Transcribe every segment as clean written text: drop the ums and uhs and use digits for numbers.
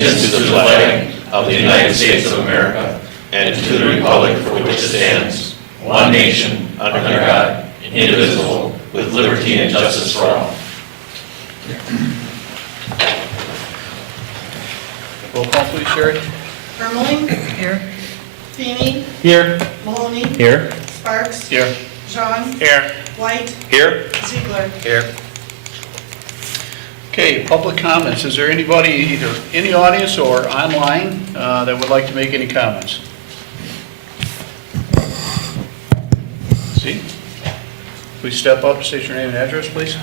allegiance to the flag of the United States of America and to the republic for which it stands, one nation, under God, indivisible, with liberty and justice for all. Roll call, please, Sherry. Ermeling. Here. Feeney. Here. Mahoney. Here. Sparks. Here. Jean. Here. White. Here. Ziegler. Here. Okay, public comments. Is there anybody either in the audience or online that would like to make any comments? See? Please step up, state your name and address, please.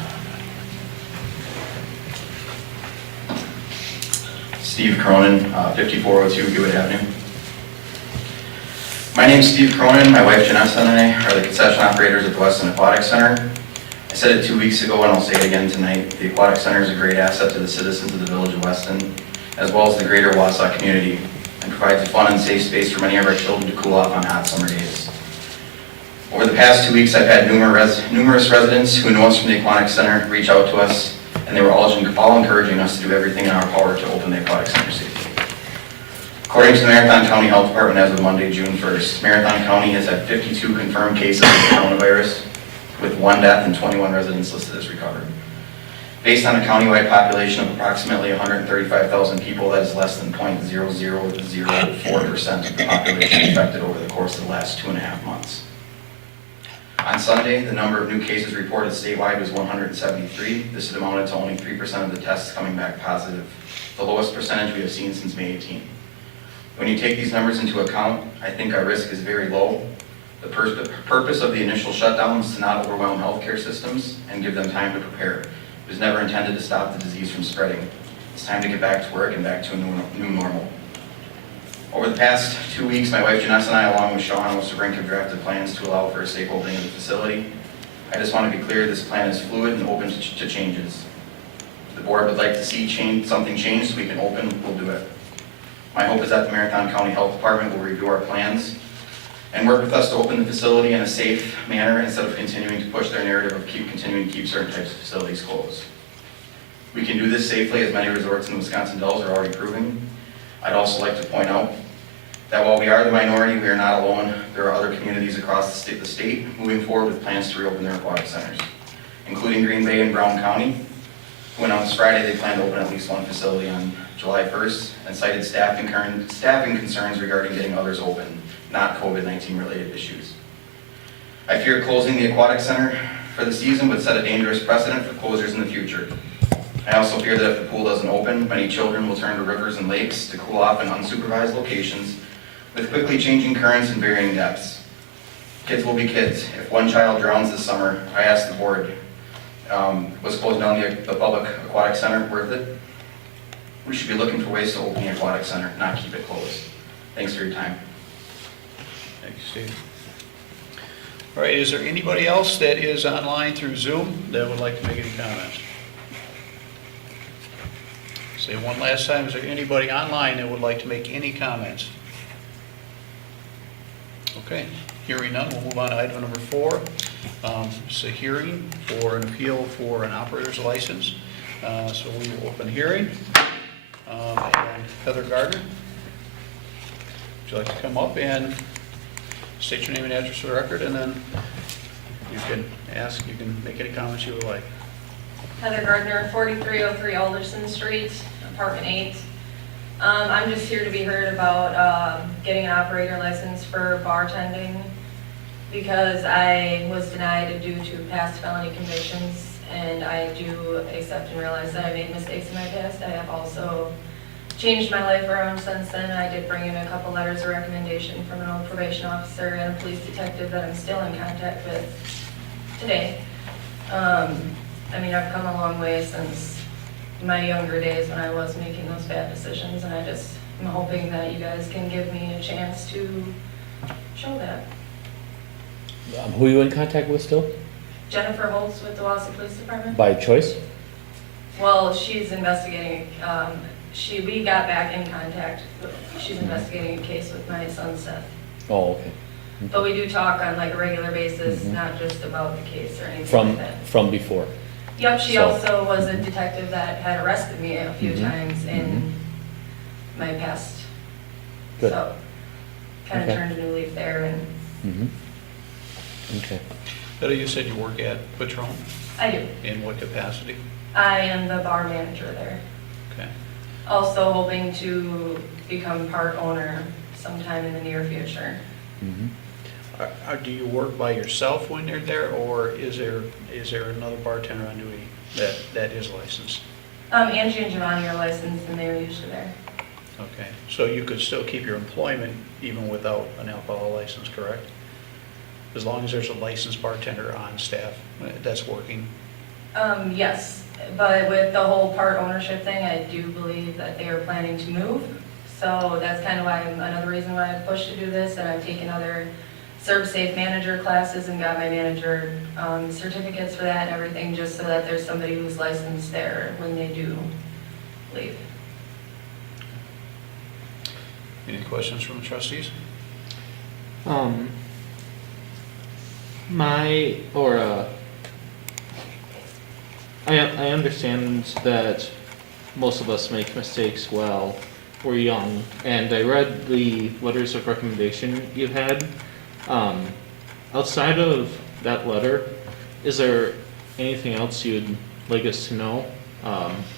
Steve Cronin, 5402 Hewitt Avenue. My name's Steve Cronin. My wife Janessa and I are the concession operators at the Weston Aquatic Center. I said it 2 weeks ago and I'll say it again tonight. The Aquatic Center is a great asset to the citizens of the village of Weston, as well as the greater Wausau community, and provides a fun and safe space for many of our children to cool off on hot summer days. Over the past 2 weeks, I've had numerous residents who know us from the Aquatic Center reach out to us, and they were all encouraging us to do everything in our power to open the Aquatic Center safely. According to the Marathon County Health Department, as of Monday, June 1st, Marathon County has had 52 confirmed cases of coronavirus, with 1 death and 21 residents listed as recovered. Based on a countywide population of approximately 135,000 people, that is less than 0.0004% of the population infected over the course of the last 2.5 months. On Sunday, the number of new cases reported statewide was 173. This had amounted to only 3% of the tests coming back positive, the lowest percentage we have seen since May 18. When you take these numbers into account, I think our risk is very low. The purpose of the initial shutdown was to not overwhelm healthcare systems and give them time to prepare. It was never intended to stop the disease from spreading. It's time to get back to work and back to a new normal. Over the past 2 weeks, my wife Janessa and I, along with Sean Osterbrink, have drafted plans to allow for a safe opening of the facility. I just want to be clear, this plan is fluid and open to changes. If the board would like to see something change so we can open, we'll do it. My hope is that the Marathon County Health Department will review our plans and work with us to open the facility in a safe manner instead of continuing to push their narrative of continuing to keep certain types of facilities closed. We can do this safely, as many resorts in the Wisconsin Dells are already proving. I'd also like to point out that while we are the minority, we are not alone. There are other communities across the state moving forward with plans to reopen their aquatic centers, including Green Bay and Brown County, who announced Friday they plan to open at least one facility on July 1st and cited staffing concerns regarding getting others open, not COVID-19 related issues. I fear closing the aquatic center for the season would set a dangerous precedent for closures in the future. I also fear that if the pool doesn't open, many children will turn to rivers and lakes to cool off in unsupervised locations with quickly changing currents and varying depths. Kids will be kids. If one child drowns this summer, I asked the board, was closing down the public aquatic center worth it? We should be looking for ways to open the aquatic center, not keep it closed. Thanks for your time. Thank you, Steve. All right, is there anybody else that is online through Zoom that would like to make any comments? Say one last time, is there anybody online that would like to make any comments? Okay, hearing none, we'll move on to item number 4. It's a hearing for an appeal for an operator's license. So we will open hearing. And Heather Gardner, would you like to come up and state your name and address for the record, and then you can make any comments you would like. Heather Gardner, 4303 Alderson Street, apartment 8. I'm just here to be heard about getting an operator license for bartending because I was denied due to past felony convictions, and I do accept and realize that I made mistakes in my past. I have also changed my life around since then. I did bring in a couple letters of recommendation from an old probation officer and a police detective that I'm still in contact with today. I mean, I've come a long way since my younger days when I was making those bad decisions, and I'm hoping that you guys can give me a chance to show that. Who are you in contact with still? Jennifer Holtz with the Wausau Police Department. By choice? Well, she's investigating, we got back in contact. She's investigating a case with my son Seth. Oh, okay. But we do talk on like a regular basis, Mhm. not just about the case or anything From like that. from before. Yep, she So- also was a detective that had arrested me a few Mhm. times in my past. Good. So, kind of Okay. turned a new leaf there, and Mm-hmm. Okay. Betty, you said you work at Patron. I do. In what capacity? I am the bar manager there. Okay. Also hoping to become part owner sometime in the near future. Mm-hmm. Do you work by yourself when you're there, or is there another bartender on duty that is licensed? Angie and Giovanni are licensed and they're usually there. Okay, so you could still keep your employment even without an alcohol license, correct? As long as there's a licensed bartender on staff that's working? Yes, but with the whole part ownership thing, I do believe that they are planning to move. So that's kind of why, another reason why I pushed to do this, and I've taken other Serve Safe manager classes and got my manager certificates for that and everything, just so that there's somebody who's licensed there when they do leave. Any questions from the trustees? I understand that most of us make mistakes while we're young, and I read the letters of recommendation you had. Outside of that letter, is there anything else you'd like us to know?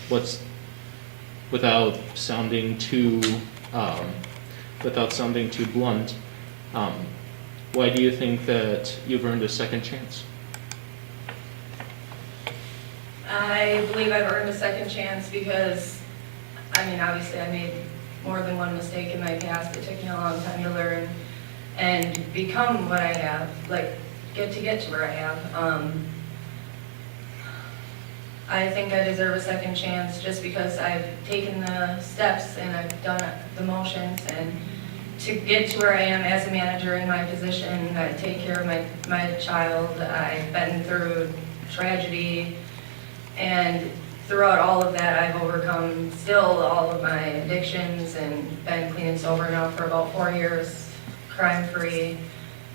What's, without sounding too blunt, why do you think that you've earned a second chance? I believe I've earned a second chance because, I mean, obviously I made more than one mistake in my past. It took me a long time to learn and become what I have, like get to where I have. I think I deserve a second chance just because I've taken the steps and I've done the motions, and to get to where I am as a manager in my position, I take care of my child. I've been through tragedy, and throughout all of that, I've overcome still all of my addictions and been clean and sober now for about 4 years, crime-free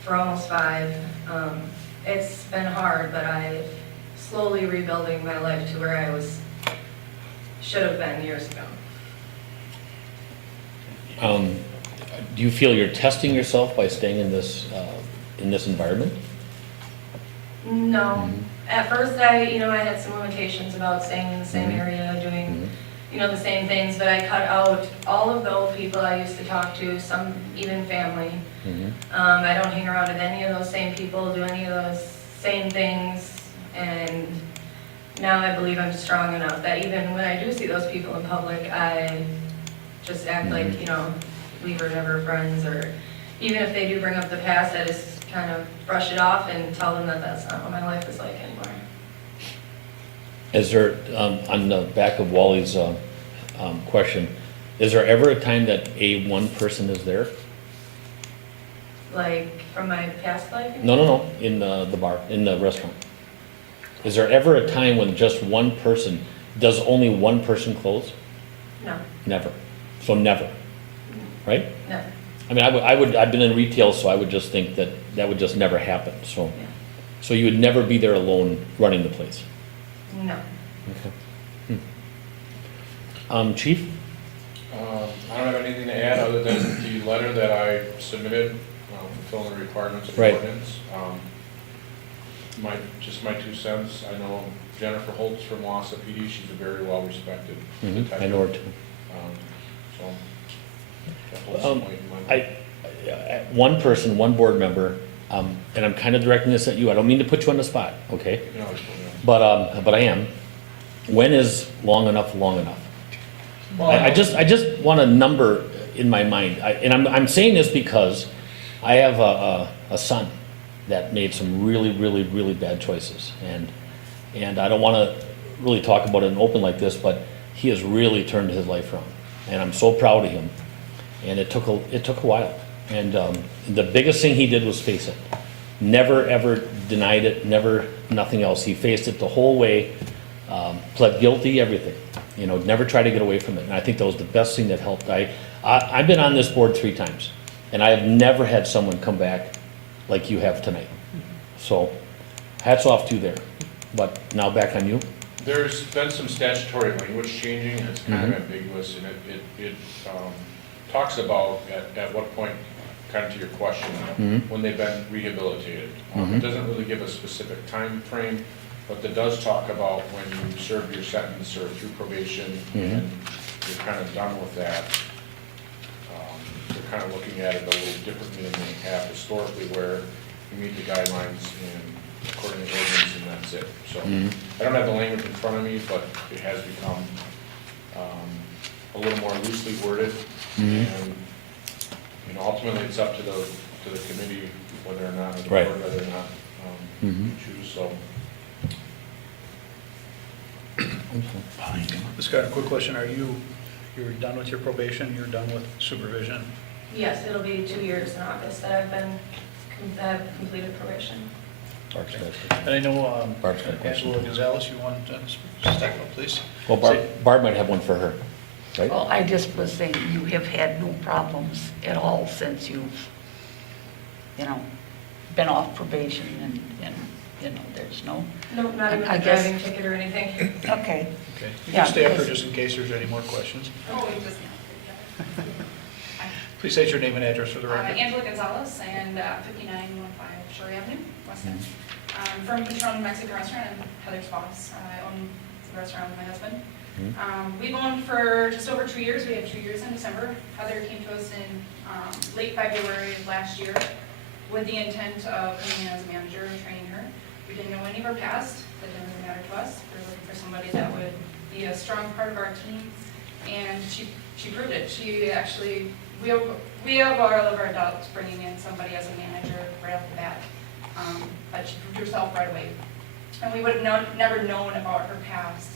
for almost 5. It's been hard, but I've slowly rebuilding my life to where I should have been years ago. Do you feel you're testing yourself by staying in this environment? No. At first, I had some limitations about staying in the same Mhm. area, doing, Mhm. the same things, but I cut out all of the old people I used to talk to, some even family. Mhm. I don't hang around with any of those same people, do any of those same things, and now I believe I'm strong enough that even when I do see those people in public, I just act like, we were never friends, or even if they do bring up the past, I just kind of brush it off and tell them that that's not what my life is like anymore. Is there, on the back of Wally's question, is there ever a time that one person is there? Like, from my past life? No, in the bar, in the restaurant. Is there ever a time when just one person, does only one person close? No, Never. So never, right? no, I mean, I've been in retail, so I would just think that would just never happen, so. Yeah. So you would never be there alone running the place? no. Okay. Chief? I don't have anything to add other than the letter that I submitted, fulfilling the requirements of the Right. ordinance. Just my 2 cents, I know Jennifer Holtz from Wausau PD, she's a very well-respected detective. I know her too. So, that holds some weight in my mind. One person, one board member, and I'm kind of directing this at you, I don't mean to put you on the spot, okay? You know, it's, But I am. When is long enough long enough? I just want a number in my mind, and I'm saying this because I have a son that made some really bad choices, and I don't want to really talk about it in open like this, but he has really turned his life around, and I'm so proud of him. And it took a while, and the biggest thing he did was face it. Never ever denied it, nothing else. He faced it the whole way, pled guilty, everything. Never tried to get away from it. And I think that was the best thing that helped. I've been on this board 3 times, and I have never had someone come back like you have tonight. So, hats off to you there. But now back on you. There's been some statutory language changing, and it's kind of ambiguous, and it talks about at what point, kind of to your question, when they've been rehabilitated. It doesn't really give a specific time frame, but it does talk about when you serve your sentence or through probation, and you're kind of done with that. They're kind of looking at it a little differently than they have historically, where you meet the guidelines and according to ordinance, and that's it. So I don't have the language in front of me, but it has become a little more loosely worded. And, you know, ultimately, it's up to the committee whether or not, or the Right. board whether or not you choose, so. Just got a quick question. You're done with your probation? You're done with supervision? Yes, it'll be 2 years in August that I've completed probation. Barb's got And I know, Barb's got a question. Angela Gonzalez, you want to step up, please? Well, Barb might have one for her, right? Well, I just was saying, you have had no problems at all since you've, been off probation and, there's no, Nope, not even I a guess- driving ticket or anything. okay. Okay. You Yeah, can stay up here because- just in case there's any more questions. Oh, we just, Please state your name and address for the record. Angela Gonzalez, and 5915 Shore Avenue, Weston. From Patron Mexican Restaurant, I'm Heather's boss. I own the restaurant with my husband. We've owned for just over 2 years. We have 2 years in December. Heather came to us in late February of last year with the intent of coming in as a manager and training her. We didn't know any of her past. That didn't really matter to us. We were looking for somebody that would be a strong part of our team, and she proved it. She actually, we have all of our doubts bringing in somebody as a manager right off the bat, but she proved herself right away. And we would have never known about her past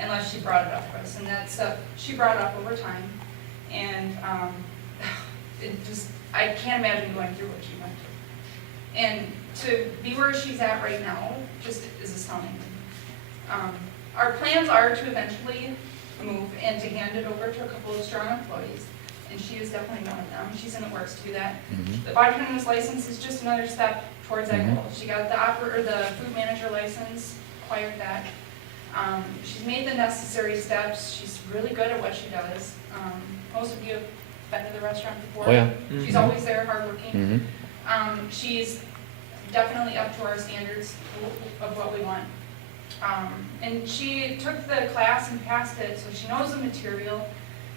unless she brought it up to us, and that's she brought it up over time, and I can't imagine going through what she went through. And to be where she's at right now just is astounding. Our plans are to eventually move and to hand it over to a couple of strong employees, and she is definitely one of them. She's in the works to do that. The bartender's license is just another step towards that goal. She got the food manager license, acquired that. She's made the necessary steps. She's really good at what she does. Most of you have been to the restaurant before. Oh, yeah. She's always there, hardworking. She's definitely up to our standards of what we want. And she took the class and passed it, so she knows the material,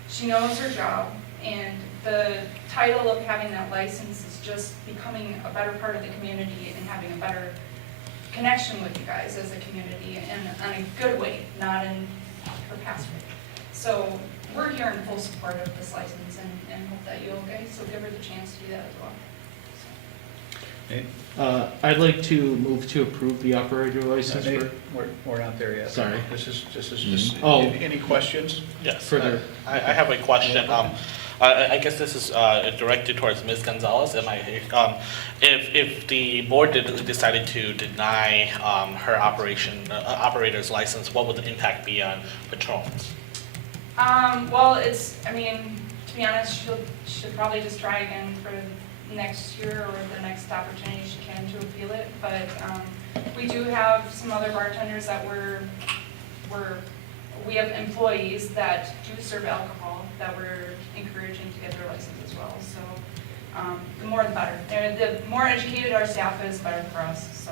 she knows her job, and the title of having that license is just becoming a better part of the community and having a better connection with you guys as a community, and in a good way, not in her past way. So we're here in full support of this license and hope that you'll so give her the chance to do that as well. Nate? I'd like to move to approve the operator license Nate, for we're not there yet. Sorry. This is just, Oh. any questions? Yes. further. I have a question. I guess this is directed towards Ms. Gonzalez. If the board decided to deny her operator's license, what would the impact be on patrons? Well, to be honest, she'll probably just try again for next year or the next opportunity she can to appeal it. But we do have some other bartenders that we have employees that do serve alcohol that we're encouraging to get their license as well. So the more the better. The more educated our staff is, better for us.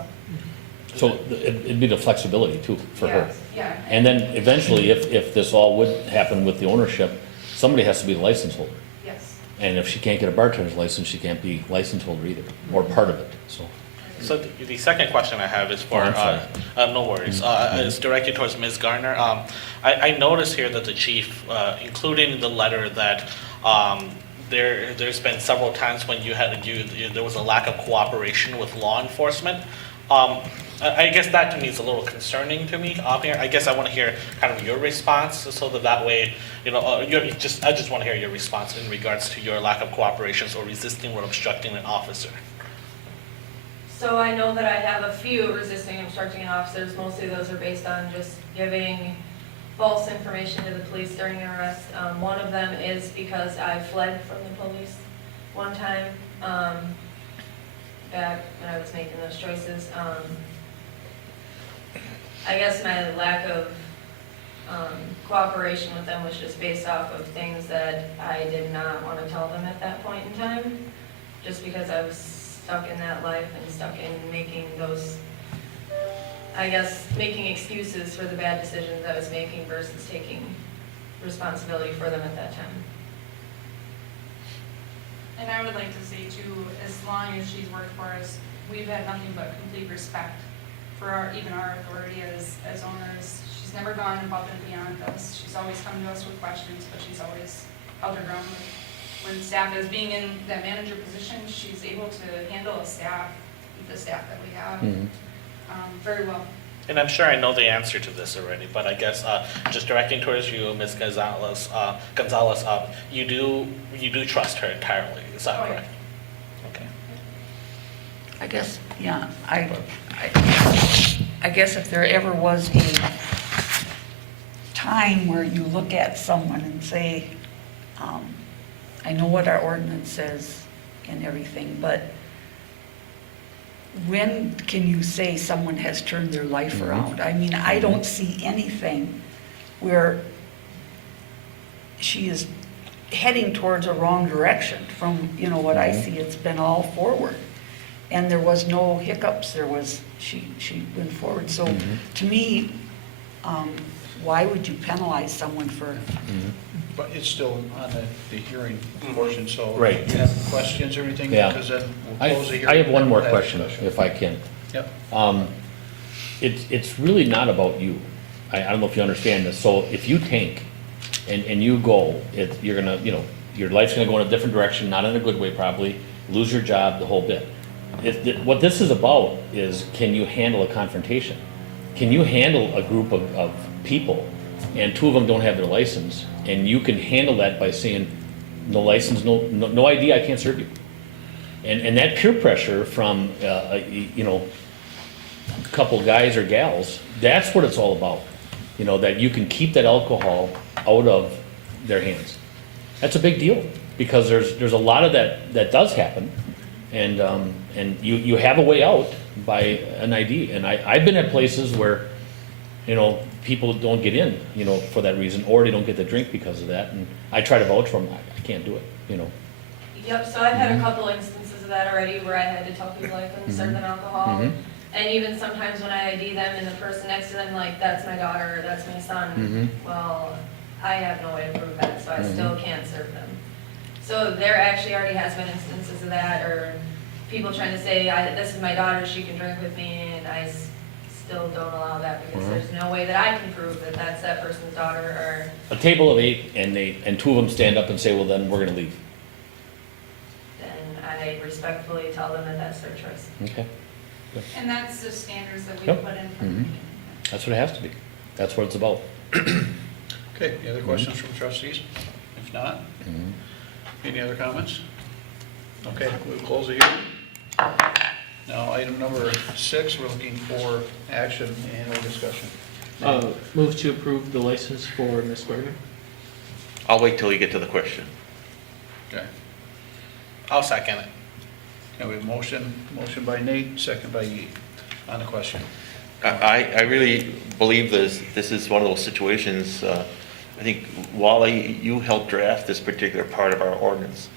So it'd be the flexibility too for her. Yeah. And then eventually, if this all would happen with the ownership, somebody has to be the license holder. Yes. And if she can't get a bartender's license, she can't be license holder either, or part of it, so. So the second question I have is for, Oh, I'm sorry. no worries, it's directed towards Ms. Garner. I noticed here that the chief, including in the letter that there's been several times when there was a lack of cooperation with law enforcement. I guess that to me is a little concerning to me here. I guess I want to hear kind of your response, so that way, I just want to hear your response in regards to your lack of cooperation or resisting or obstructing an officer. So I know that I have a few resisting and obstructing an officers. Mostly those are based on just giving false information to the police during an arrest. One of them is because I fled from the police one time, back when I was making those choices. I guess my lack of cooperation with them was just based off of things that I did not want to tell them at that point in time, just because I was stuck in that life and stuck in making those, I guess, making excuses for the bad decisions I was making versus taking responsibility for them at that time. And I would like to say too, as long as she's worked for us, we've had nothing but complete respect for even our authority as owners. She's never gone above and beyond us. She's always come to us with questions, but she's always held her ground when staff is being in that manager position. She's able to handle the staff that we have very well. And I'm sure I know the answer to this already, but I guess just directing towards you, Ms. Gonzalez, you do trust her entirely, is that Oh, yeah. correct? Okay. I guess, yeah, I guess if there ever was a time where you look at someone and say, I know what our ordinance says and everything, but when can you say someone has turned their life around? I mean, I don't see anything where she is heading towards a wrong direction from, what I see. It's been all forward. And there was no hiccups, she went forward. So to me, why would you penalize someone for, But it's still on the hearing portion, so. Right. You have questions or anything? Yeah. Because then we'll close the hearing. I have one then more we'll have question, discussion. if I can. Yep. It's really not about you. I don't know if you understand this. So if you tank and you go, you're gonna, your life's gonna go in a different direction, not in a good way probably, lose your job, the whole bit. What this is about is, can you handle a confrontation? Can you handle a group of people and two of them don't have their license, and you can handle that by saying, no license, no ID, I can't serve you. And that peer pressure from, a couple guys or gals, that's what it's all about. That you can keep that alcohol out of their hands. That's a big deal, because there's a lot of that does happen, and you have a way out by an ID. And I've been at places where, people don't get in, for that reason, or they don't get the drink because of that, and I try to vouch for them, I can't do it, Yep, so I've had a couple instances of that already where I had to tell people I couldn't serve them alcohol. And even sometimes when I ID them and the person next to them, like, that's my daughter, or that's my son, well, I have no way to prove that, so I still can't serve them. So there actually already has been instances of that, or people trying to say, this is my daughter, she can drink with me, and I still don't allow that, because there's no way that I can prove that that's that person's daughter, or, A table of 8, and two of them stand up and say, well, then we're gonna leave. then I respectfully tell them that that's their choice. Okay, And that's the standards that we Yep. put in from the beginning. that's what it has to be. That's what it's about. Okay, any other questions from trustees? If not, any other comments? Okay, we'll close the hearing. Now, item number 6, we're looking for action and no discussion. Move to approve the license for Ms. Gardner. I'll wait till you get to the question. Okay, I'll second it. now we have motion by Nate, second by Yi on the question. I really believe this is one of those situations, I think, Wally, you helped draft this particular part of our ordinance.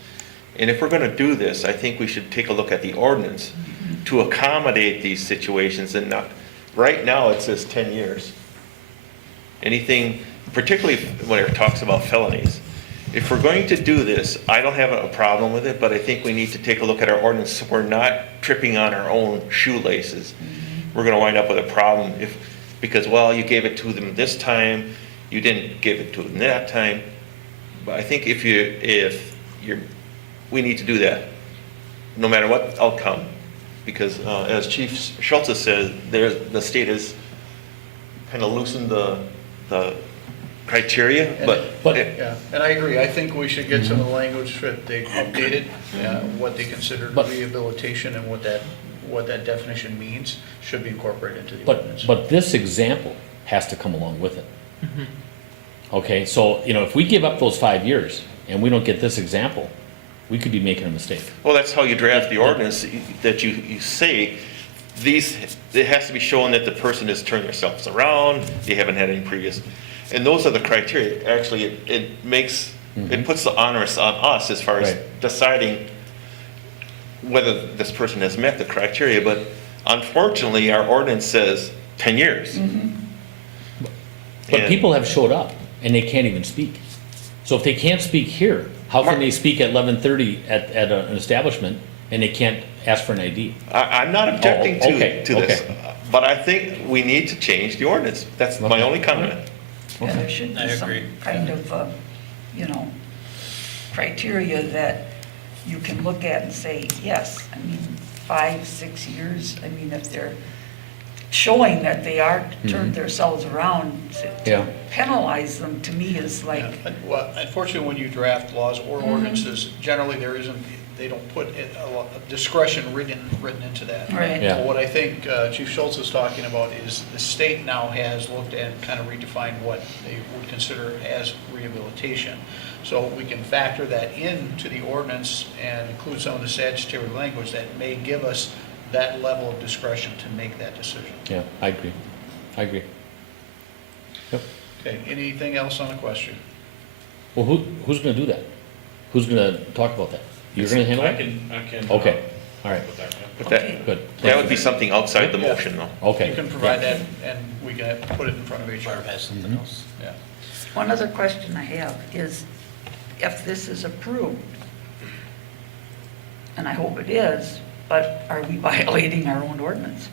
And if we're going to do this, I think we should take a look at the ordinance to accommodate these situations and not, right now it says 10 years. Anything, particularly when it talks about felonies. If we're going to do this, I don't have a problem with it, but I think we need to take a look at our ordinance so we're not tripping on our own shoelaces. We're going to wind up with a problem because, well, you gave it to them this time, you didn't give it to them that time. But I think we need to do that, no matter what outcome. Because as Chief Schultz said, the state has kind of loosened the criteria, but Yeah, and I agree, I think we should get some of the language that they updated, what they consider rehabilitation and what that definition means should be incorporated into the ordinance. But this example has to come along with it. Okay, so, if we give up those 5 years and we don't get this example, we could be making a mistake. well, that's how you draft the ordinance, that you say it has to be shown that the person has turned themselves around, they haven't had any previous, and those are the criteria. Actually, it makes, it puts the onus on us as far as Right. deciding whether this person has met the criteria, but unfortunately, our ordinance says 10 years. But And- people have showed up and they can't even speak. So if they can't speak here, how can they speak at 11:30 at an establishment and they can't ask for an ID? I'm not objecting Oh, okay, to this, okay. but I think we need to change the ordinance. That's my Okay. only comment. And there should be some kind of, you know, criteria that you can look at and say, yes, I mean, 5, 6 years, I mean, if they're showing that they are turned themselves around, Yeah. to penalize them, to me, is like, Yeah, well, unfortunately, when you draft laws or ordinances, generally there isn't, they don't put a lot of discretion written into that. Right. Yeah. But what I think Chief Schultz is talking about is the state now has looked at and kind of redefined what they would consider as rehabilitation. So we can factor that into the ordinance and include some of the statutory language that may give us that level of discretion to make that decision. Yeah, I agree. I agree. Yep. Okay, anything else on the question? Well, who's gonna do that? Who's gonna talk about that? You're gonna handle I it? can. Okay, all right, Put that, yeah. But Okay. that, good. that would be something outside the motion, though. Okay. You can provide that and we can put it in front of HR. Barb has something else. Yeah. one other question I have is, if this is approved, and I hope it is, but are we violating our own ordinance?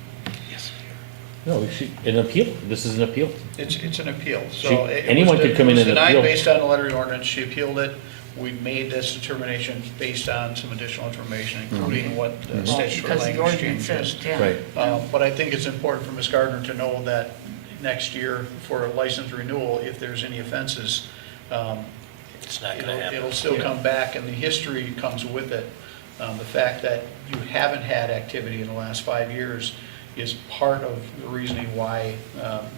No, an appeal, this is an appeal. It's an appeal, She- so. it anyone was- could come in and It was appeal. denied based on the letter of the ordinance, she appealed it, we made this determination based on some additional information, including what the Well, statutory because the language ordinance changes. says 10. Right. But I think it's important for Ms. Gardner to know that next year for a license renewal, if there's any offenses, It's not gonna happen. it'll still come back, and the history comes with it. The fact that you haven't had activity in the last 5 years is part of the reasoning why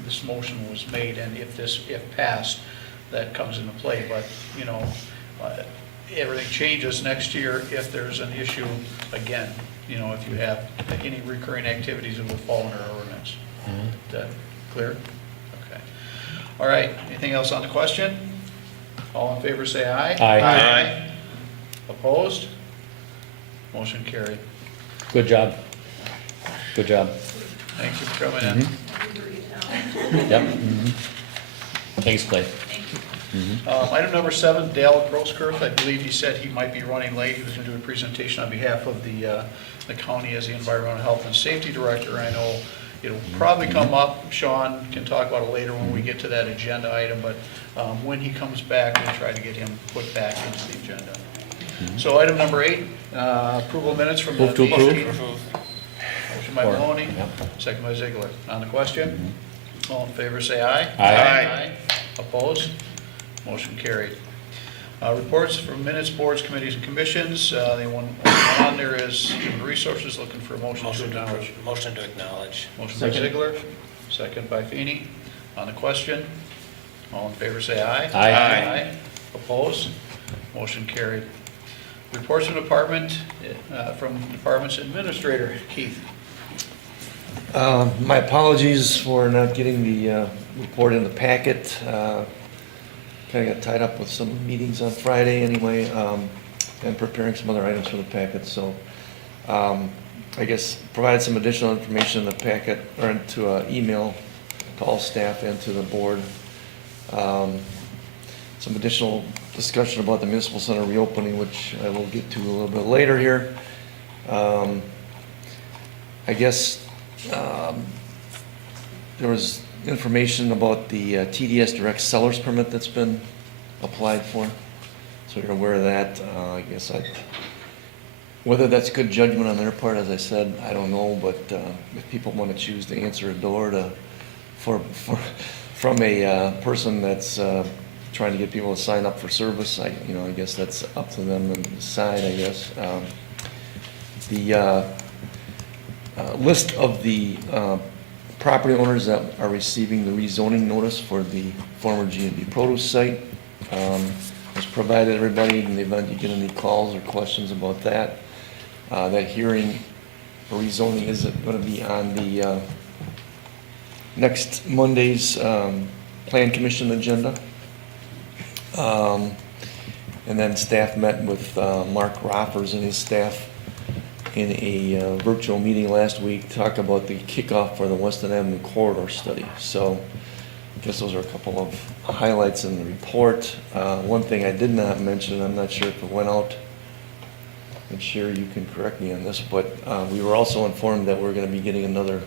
this motion was made, and if passed, that comes into play. But, you know, everything changes next year if there's an issue again. You know, if you have any recurring activities, it will fall under our ordinance. Is that clear? Okay. All right, anything else on the question? All in favor, say aye. Aye. Opposed? Motion carried. Good job. Good job. Thank you for coming in. Yep. Thanks, Clay. Item number 7, Dale Grosskirth, I believe he said he might be running late. He was going to do a presentation on behalf of the county as the Environmental Health and Safety Director. I know it'll probably come up, Sean can talk about it later when we get to that agenda item, but when he comes back, we'll try to get him put back into the agenda. So item number 8, approval of minutes from the Move to approve. 18th. Motion by Or- Maloney, yep. second by Ziegler. On the question? All in favor, say aye. Aye. Opposed? Motion carried. Reports from minutes, boards, committees, and commissions. The one on there is Human Resources, looking for a motion to acknowledge. Motion to acknowledge. Motion by Ziegler, second by Feeny. On the question? All in favor, say aye. Aye. Opposed? Motion carried. Reports from departments administrator, Keith. My apologies for not getting the report in the packet. Kind of got tied up with some meetings on Friday anyway, and preparing some other items for the packet, so I guess provide some additional information in the packet, or into an email to all staff and to the board. Some additional discussion about the municipal center reopening, which I will get to a little bit later here. I guess there was information about the TDS direct seller's permit that's been applied for, so you're aware of that. I guess whether that's good judgment on their part, as I said, I don't know, but if people want to choose to answer a door from a person that's trying to get people to sign up for service, I guess that's up to them to decide, I guess. The list of the property owners that are receiving the rezoning notice for the former G&B produce site was provided everybody in the event you get any calls or questions about that. That hearing rezoning isn't gonna be on the, next Monday's, Plan Commission agenda. And then staff met with, Mark Roffers and his staff in a, virtual meeting last week, to talk about the kickoff for the Weston Avenue corridor study. So, I guess those are a couple of highlights in the report. One thing I did not mention, I'm not sure if it went out, and Sherry, you can correct me on this, but we were also informed that we're gonna be getting another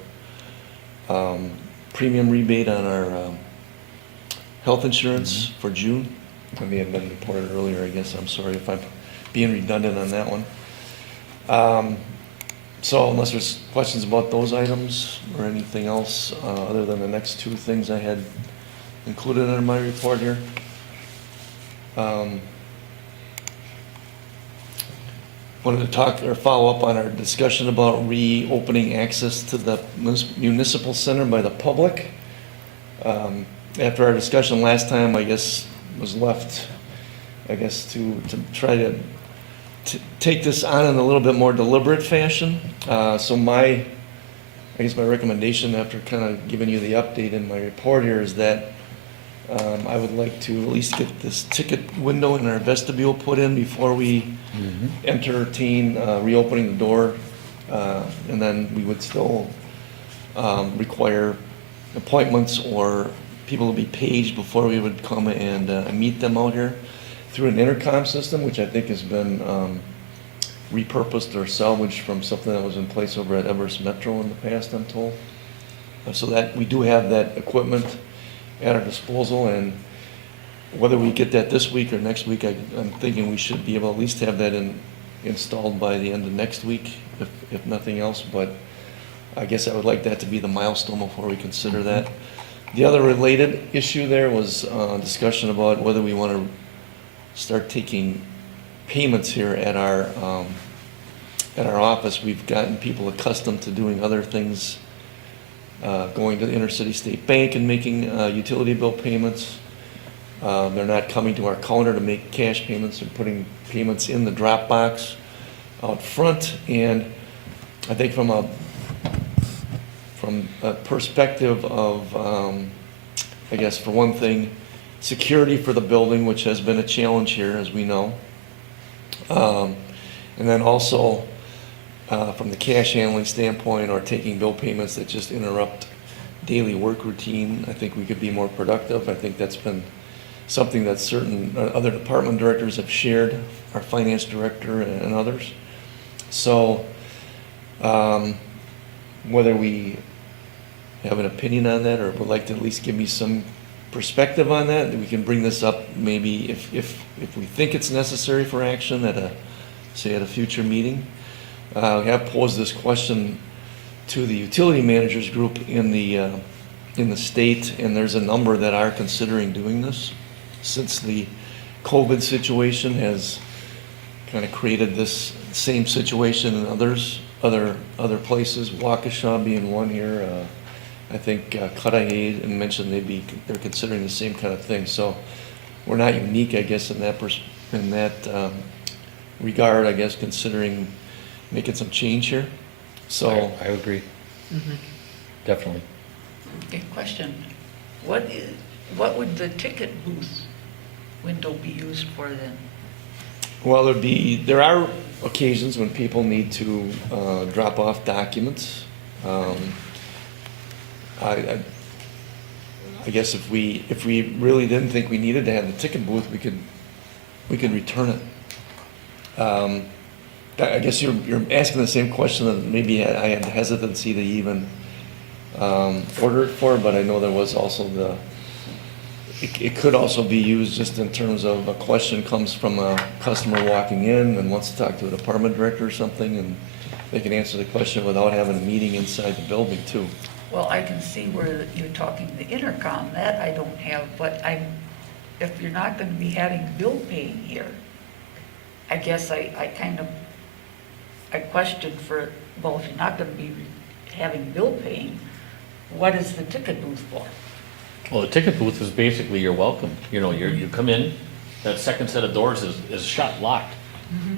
premium rebate on our health insurance for June. I may have been reported earlier, I guess. I'm sorry if I'm being redundant on that one. So unless there's questions about those items or anything else, other than the next two things I had included in my report here. Wanted to talk or follow up on our discussion about reopening access to the municipal center by the public. After our discussion last time, I guess, was left, I guess, to try to take this on in a little bit more deliberate fashion. So I guess my recommendation, after kind of giving you the update in my report here, is that I would like to at least get this ticket window in our vestibule put in before we entertain reopening the door. And then we would still require appointments or people to be paged before we would come and meet them out here through an intercom system, which I think has been repurposed or salvaged from something that was in place over at Everest Metro in the past, I'm told. So that we do have that equipment at our disposal, and whether we get that this week or next week, I'm thinking we should be able to at least have that installed by the end of next week, if nothing else. But I guess I would like that to be the milestone before we consider that. The other related issue there was discussion about whether we want to start taking payments here at our office. We've gotten people accustomed to doing other things, going to the Intercity State Bank and making utility bill payments. They're not coming to our counter to make cash payments. They're putting payments in the drop box out front. And I think from a perspective of, I guess for one thing, security for the building, which has been a challenge here, as we know. And then also, from the cash handling standpoint, or taking bill payments that just interrupt daily work routine, I think we could be more productive. I think that's been something that certain other department directors have shared, our finance director and others. So, whether we have an opinion on that, or would like to at least give me some perspective on that, we can bring this up maybe if we think it's necessary for action at a future meeting. We have posed this question to the utility managers group in the state, and there's a number that are considering doing this, since the COVID situation has kind of created this same situation in other places, Waukesha being one here. I think Cudahy mentioned they're considering the same kind of thing. So we're not unique, I guess, in that regard, I guess, considering making some change here. So I agree. Definitely. Okay, question. What would the ticket booth window be used for then? well, there are occasions when people need to drop off documents. I guess if we really didn't think we needed to have the ticket booth, we could return it. I guess you're asking the same question that maybe I had hesitancy to even order it for, but I know there was also it could also be used just in terms of a question comes from a customer walking in and wants to talk to a department director or something, and they can answer the question without having a meeting inside the building too. Well, I can see where you're talking the intercom, that I don't have, but if you're not gonna be having bill paying here, I guess I question if you're not gonna be having bill paying, what is the ticket booth for? Well, the ticket booth is basically your welcome. You know, you come in, that second set of doors is shut, locked.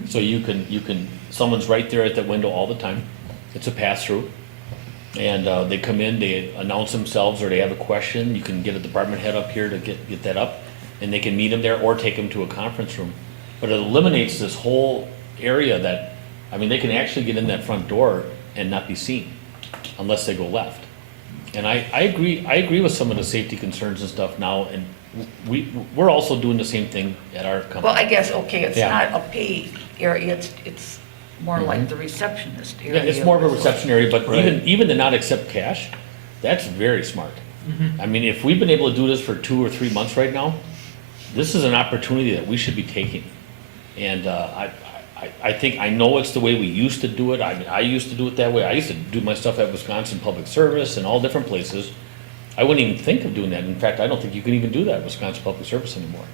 So you can, someone's right there at that window all the time. It's a pass-through. And they come in, they announce themselves, or they have a question, you can get a department head up here to get that up, and they can meet them there or take them to a conference room. But it eliminates this whole area that, I mean, they can actually get in that front door and not be seen unless they go left. And I agree with some of the safety concerns and stuff now, and we're also doing the same thing at our company. Well, I guess, okay, it's Yeah. not a pay area, it's more like the receptionist Yeah, area. it's more of a reception area, but Right. even to not accept cash, that's very smart. I mean, if we've been able to do this for 2 or 3 months right now, this is an opportunity that we should be taking. And I think, I know it's the way we used to do it. I mean, I used to do it that way. I used to do my stuff at Wisconsin Public Service and all different places. I wouldn't even think of doing that. In fact, I don't think you can even do that at Wisconsin Public Service anymore.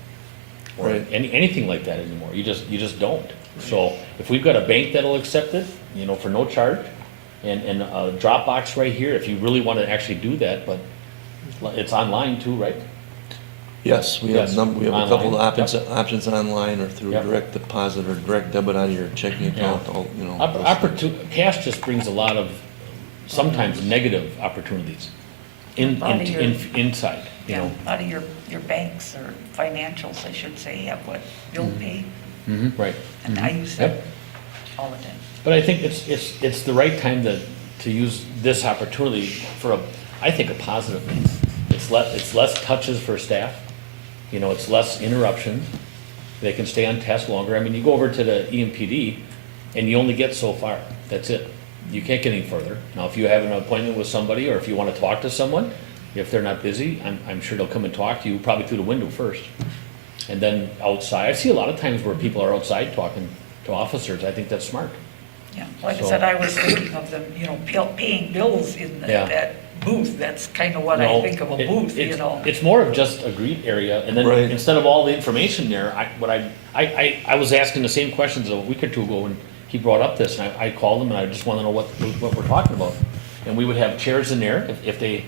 Or Right. anything like that anymore. You just don't. So if we've got a bank that'll accept it, you know, for no charge, and a Dropbox right here, if you really want to actually do that, but it's online too, right? Yes, we have Yes, we have a couple of online, options online or through Yep. direct deposit or direct debit out of your checking account, all, you know. those things. Cash just brings a lot of, sometimes negative opportunities Out of your- inside, you Yeah, know. a lot of your banks or financials, I should say, have what, bill pay, Right. and I use that Yep. all the time. But I think it's the right time to use this opportunity for I think a positive thing. It's less touches for staff, you know, it's less interruption. They can stay on task longer. I mean, you go over to the EMPD and you only get so far, that's it. You can't get any further. Now, if you have an appointment with somebody, or if you want to talk to someone, if they're not busy, I'm sure they'll come and talk to you, probably through the window first. And then outside, I see a lot of times where people are outside talking to officers. I think that's smart. Yeah, like I So- said, I was thinking of them, you know, paying bills in Yeah. that booth, that's kind of what I No, think of a it- booth, you it's- know. It's more of just a greet area, and then Right. instead of all the information there, I was asking the same questions a week or two ago when he brought up this, and I called him and I just want to know what we're talking about. And we would have chairs in there if they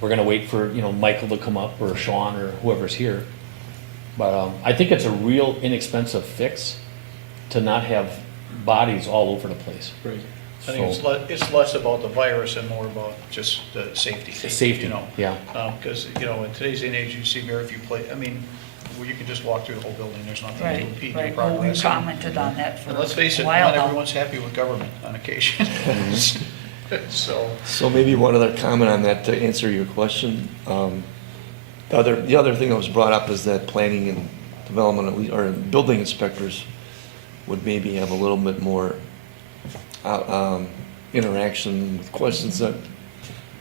were gonna wait for, you know, Michael to come up or Sean or whoever's here. But, I think it's a real inexpensive fix to not have bodies all over the place. Right. I think So- it's less about the virus and more about just the safety. Safety, You know, yeah. because, you know, in today's day and age, you see very few I mean, where you can just walk through the whole building, there's nothing to Right, impede your right, well, we progress. commented on that for And let's face a it, while not now. everyone's happy with government on occasion. So, So maybe one other comment on that to answer your question. The other thing that was brought up is that planning and development, or building inspectors would maybe have a little bit more interaction with questions that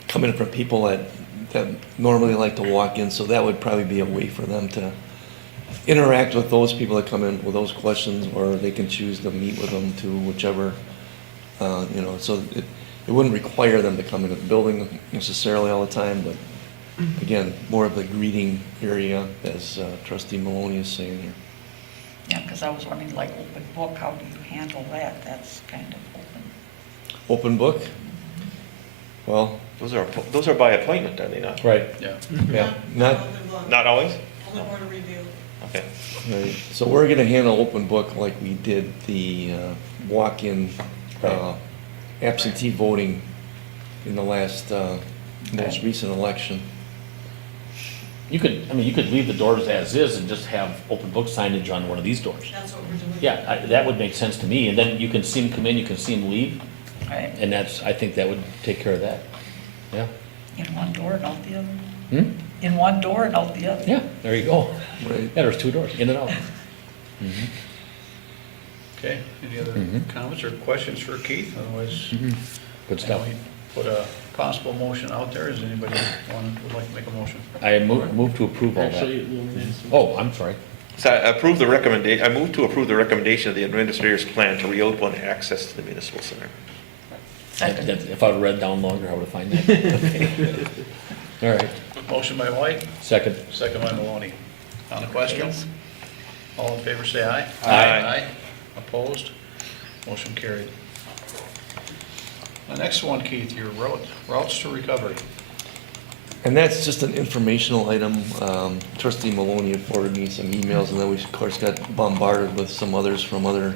come in from people that normally like to walk in, so that would probably be a way for them to interact with those people that come in with those questions, or they can choose to meet with them to whichever, you know, so it wouldn't require them to come into the building necessarily all the time, but again, more of the greeting area, as trustee Maloney is saying here. Yeah, because I was wondering, like, open book, how do you handle that? That's kind of open. Open book? Well, Those are by appointment, are they not? Right, yeah. yeah. not, Not always? Only board of review. Okay. right, so we're gonna handle open book like we did the walk-in Right. absentee voting in the last, most recent election. You could leave the doors as is and just have open book signage on one of these doors. That's what we're doing. Yeah, that would make sense to me, and then you can see them come in, you can see them leave, Right, and I think that would take care of that. Yeah. in one door and out the other. Hmm? In one door and out the other. Yeah, there you go. Right. Yeah, there's 2 doors, in and out. Okay, any other Mhm. comments or questions for Keith? Otherwise, Good stuff. we put a possible motion out there. Does anybody would like to make a motion? I move to approve all that. Actually, we'll answer. Oh, I'm sorry. So I move to approve the recommendation of the administrator's plan to reopen access to the municipal center. Second. If I'd read down longer, I would have found that. All right, Motion by White, second. second by Maloney. On the question? Yes. All in favor, say aye. Aye. Opposed? Motion carried. The next one, Keith, your routes to recovery. And that's just an informational item. Trustee Maloney had forwarded me some emails, and then we, of course, got bombarded with some others from the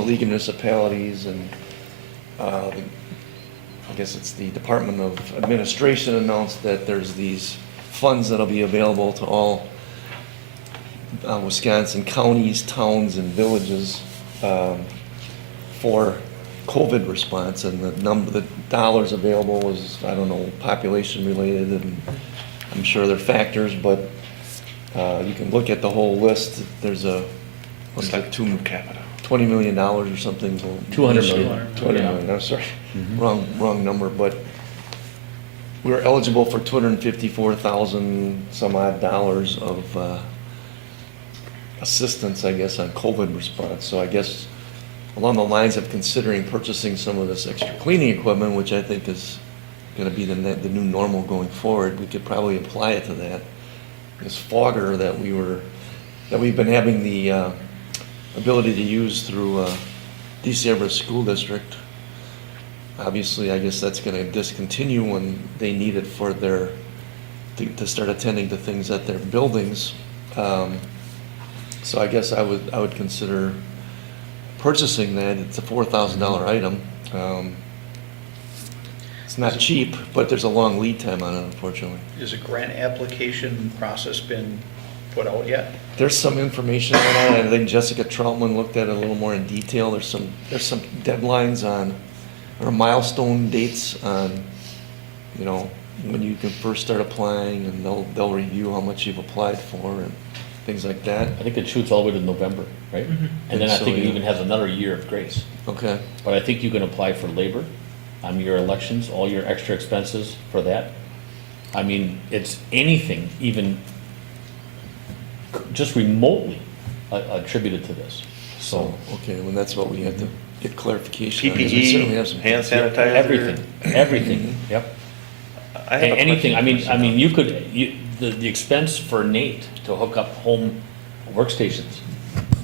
League of Municipalities, and I guess it's the Department of Administration announced that there's these funds that'll be available to all Wisconsin counties, towns, and villages for COVID response, and the dollars available was, I don't know, population related, and I'm sure there are factors, but you can look at the whole list. There's a, what's that, $20 million or something. 200 million. 200 million, I'm sorry, wrong number, but we're eligible for 254,000 some odd dollars of assistance, I guess, on COVID response. So I guess along the lines of considering purchasing some of this extra cleaning equipment, which I think is gonna be the new normal going forward, we could probably apply it to that. This fogger that we've been having the ability to use through DeSabra School District. Obviously, I guess that's gonna discontinue when they need it for to start attending to things at their buildings. So I guess I would consider purchasing that. It's a $4,000 item. It's not cheap, but there's a long lead time on it, unfortunately. Is a grant application process been put out yet? There's some information on it. I think Jessica Troutman looked at it a little more in detail. There's some deadlines on, or milestone dates on, you know, when you can first start applying, and they'll review how much you've applied for and things like that. I think it shoots all the way to November, right? And then I So, think it yeah. even has another year of grace. Okay. But I think you can apply for labor, your elections, all your extra expenses for that. I mean, it's anything, even just remotely attributed to this. So, okay, well, that's what we have to get clarification on. 'Cause we certainly have some- PPE, hand sanitizer. Everything, yep. I have a Anything, question. you could, the expense for Nate to hook up home workstations,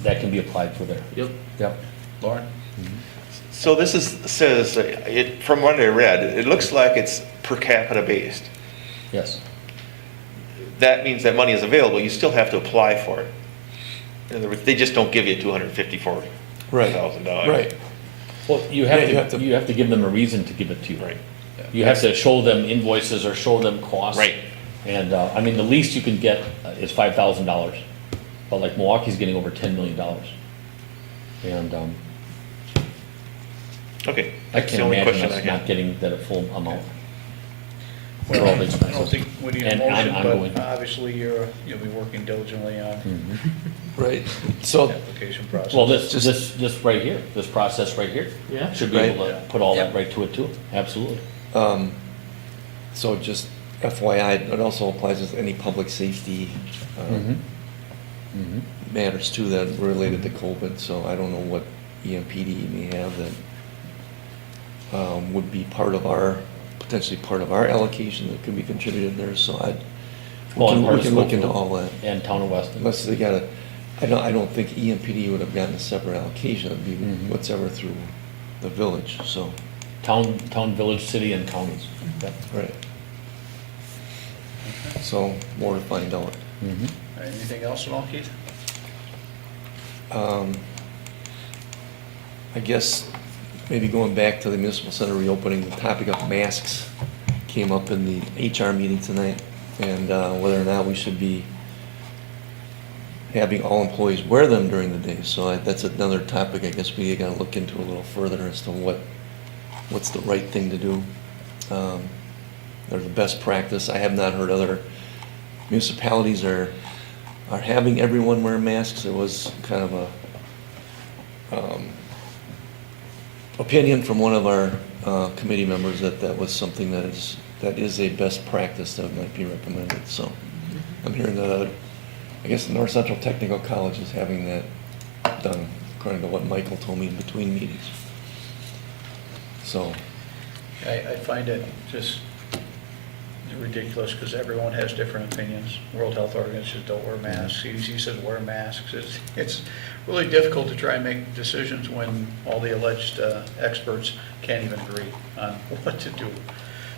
that can be applied for there. Yep. Yep. Lauren? So this says, from what I read, it looks like it's per capita based. Yes. That means that money is available, you still have to apply for it. In other words, they just don't give you $254,000. Right. Well, you Yeah, have to give them a reason to give it to you. Right. You have to show them invoices or show them costs. Right. And, the least you can get is $5,000. But like Milwaukee's getting over $10 million. And, Okay. I That's the can't only imagine question I us not have. getting that full amount. For Well, all the I don't expenses. think we need a And motion, ongoing. but obviously you'll be working diligently on Right. So, the application process. Well, this right here, this process right here. Yeah. Should be able to Right. put all that right to it too, absolutely. so just FYI, it also applies to any public safety matters too that were related to COVID. So I don't know what EMPD may have that would be potentially part of our allocation that could be contributed there. So we can look into all that. And Town of Weston. Unless they got I don't think EMPD would have gotten a separate allocation. It'd be whatever through the village, so. Town, village, city, and counties. Yep. Right. So, more to find out. All right, anything else at all, Keith? I guess maybe going back to the municipal center reopening, the topic of masks came up in the HR meeting tonight, and whether or not we should be having all employees wear them during the day. So that's another topic I guess we gotta look into a little further as to what's the right thing to do. Or the best practice. I have not heard other municipalities are having everyone wear masks. There was kind of a opinion from one of our committee members that was something that is a best practice that might be recommended. So I'm hearing that I guess the North Central Technical College is having that done, according to what Michael told me in between meetings. So, I find it just ridiculous because everyone has different opinions. World Health Organization says don't wear masks, CDC says wear masks. It's really difficult to try and make decisions when all the alleged experts can't even agree on what to do.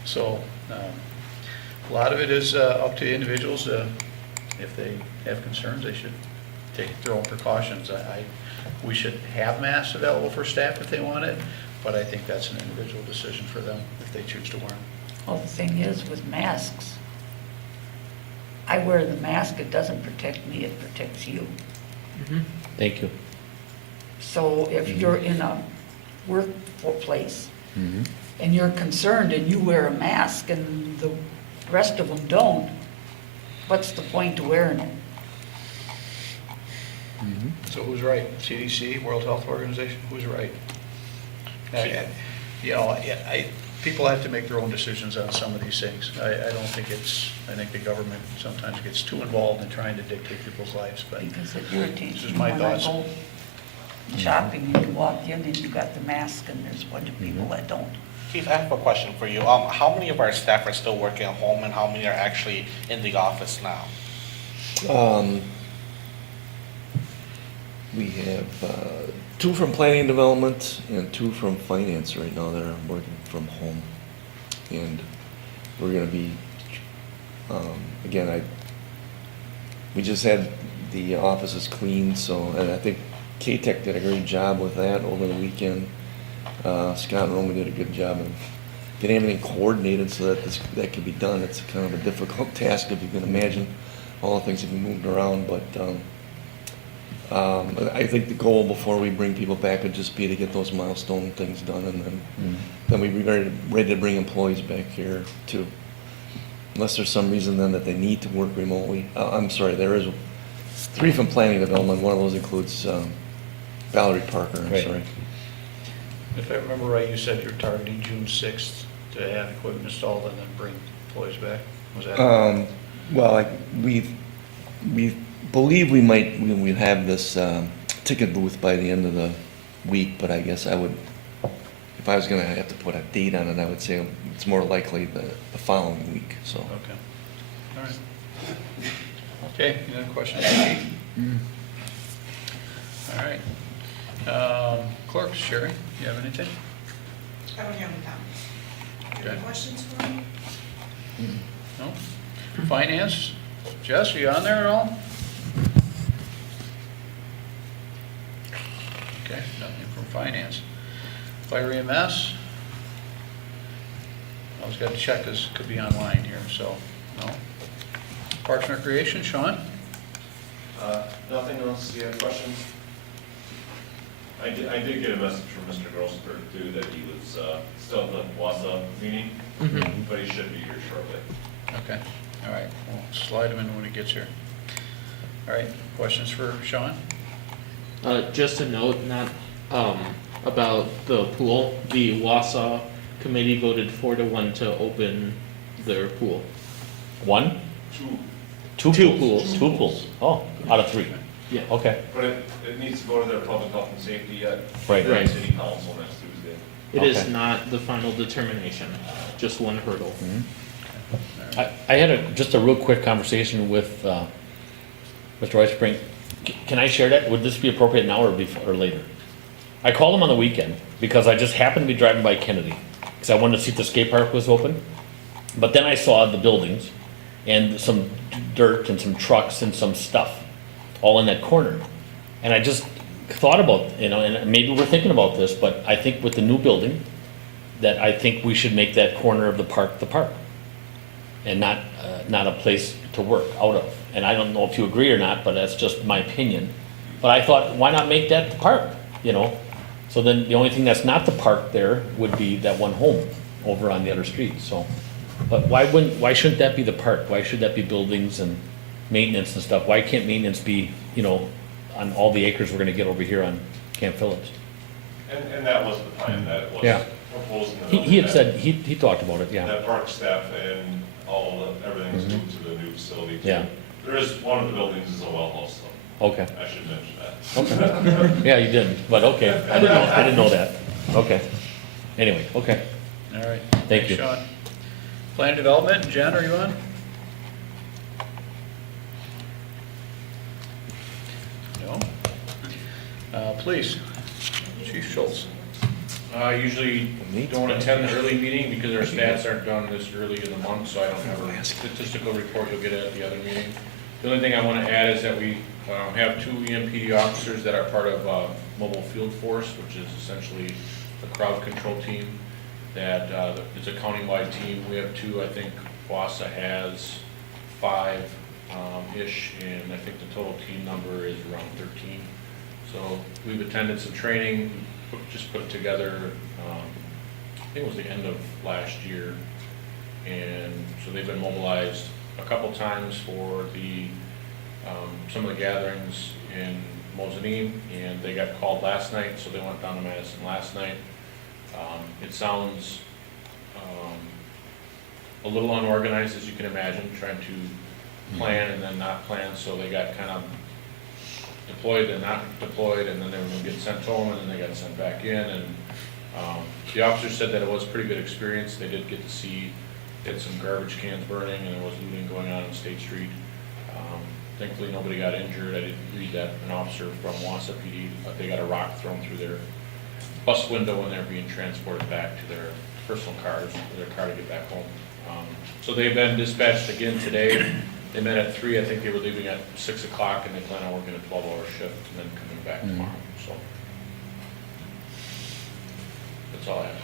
So a lot of it is up to individuals. If they have concerns, they should take their own precautions. We should have masks available for staff if they want it, but I think that's an individual decision for them if they choose to wear them. Well, the thing is with masks, I wear the mask, it doesn't protect me, it protects you. Thank you. So if you're in a workplace Mhm. and you're concerned and you wear a mask and the rest of them don't, what's the point of wearing it? So who's right? CDC, World Health Organization, who's right? You know, people have to make their own decisions on some of these things. I don't think I think the government sometimes gets too involved in trying to dictate people's lives, but Because it irritates This is me my when I thoughts. go shopping and you walk in and you got the mask and there's a bunch of people that don't. Keith, I have a question for you. How many of our staff are still working at home and how many are actually in the office now? We have 2 from planning and development and 2 from finance right now that are working from home. And we're gonna be, again, we just had the offices cleaned, so, and I think K-Tech did a great job with that over the weekend. Scott and Roman did a good job of getting everything coordinated so that that could be done. It's kind of a difficult task, if you can imagine, all the things that be moved around, but, I think the goal before we bring people back would just be to get those milestone things done, and then we'd be ready to bring employees back here too. Unless there's some reason then that they need to work remotely. I'm sorry, there is 3 from planning and development. One of those includes Valerie Parker, I'm Right. sorry. if I remember right, you said you're targeting June 6th to have equipment installed and then bring employees back? Was that? Well, we believe we'll have this ticket booth by the end of the week, but I guess if I was gonna have to put a date on it, I would say it's more likely the following week, so. Okay, all right. Okay, any other questions? Keith? All right. Clerks, Sherry, you have anything? I don't have any comments. Okay. Any questions for me? No? Finance? Jess, are you on there at all? Okay, nothing from finance. Fire EMS? I was gonna check, this could be online here, so, no. Parks and Recreation, Sean? Nothing else, do you have questions? I did get a message from Mr. Grossberg too, that he was still at the WASA meeting, but he should be here shortly. Okay, all right, we'll slide him in when he gets here. All right, questions for Sean? Just a note, not, about the pool, the Wausau committee voted 4-1 to open their pool. 1? Two. Two Two pools? pools. 2 pools. Oh, out of 3. Yeah. Okay. But it needs to go to their public health and safety yet. Right. And then Right. City council next Tuesday. It is Okay. not the final determination, just one hurdle. I had just a real quick conversation with Mr. Weisbrink. Can I share that? Would this be appropriate now or later? I called him on the weekend because I just happened to be driving by Kennedy because I wanted to see if the skate park was open. But then I saw the buildings and some dirt and some trucks and some stuff all in that corner. And I just thought about, and maybe we're thinking about this, but I think with the new building, that I think we should make that corner of the park, and not a place to work out of. And I don't know if you agree or not, but that's just my opinion. But I thought, why not make that the park, So then the only thing that's not the park there would be that one home over on the other street, so. But why shouldn't that be the park? Why should that be buildings and maintenance and stuff? Why can't maintenance be, on all the acres we're gonna get over here on Camp Phillips? And that was the plan, that was Yeah. proposed in the. He had said, he talked about it, yeah. That park staff and everything's moved to the new facility too. Yeah. There is, one of the buildings is a well house though. Okay, I should mention that. okay. Yeah, you didn't, but okay, I didn't know that. Okay. Anyway, okay. All right. Thank Thanks, you. Sean. Plan Development, Jen, are you on? No? Police, Chief Schultz. I usually don't attend the early meeting because our stats aren't done this early in the month, so I don't have a statistical report. You'll get it at the other meeting. The only thing I want to add is that we have 2 EMPD officers that are part of Mobile Field Force, which is essentially a crowd control team that, it's a countywide team. We have two, I think Wassa has five, ish, and I think the total team number is around 13. So we've attended some training, just put it together, I think it was the end of last year. And so they've been mobilized a couple times for the, some of the gatherings in Mosinee, and they got called last night, so they went down to Madison last night. It sounds a little unorganized, as you can imagine, trying to plan and then not plan, so they got kind of deployed and not deployed, and then they were gonna get sent home, and then they got sent back in, and the officer said that it was a pretty good experience. They did get to see, they had some garbage cans burning, and there was looting going on State Street. Thankfully, nobody got injured. I didn't read that an officer from Wassa PD, they got a rock thrown through their bus window when they're being transported back to their personal cars, or their car to get back home. So they've been dispatched again today. They met at 3, I think they were leaving at 6 o'clock, and they plan on working a 12-hour shift and then coming back tomorrow, so. That's all I have.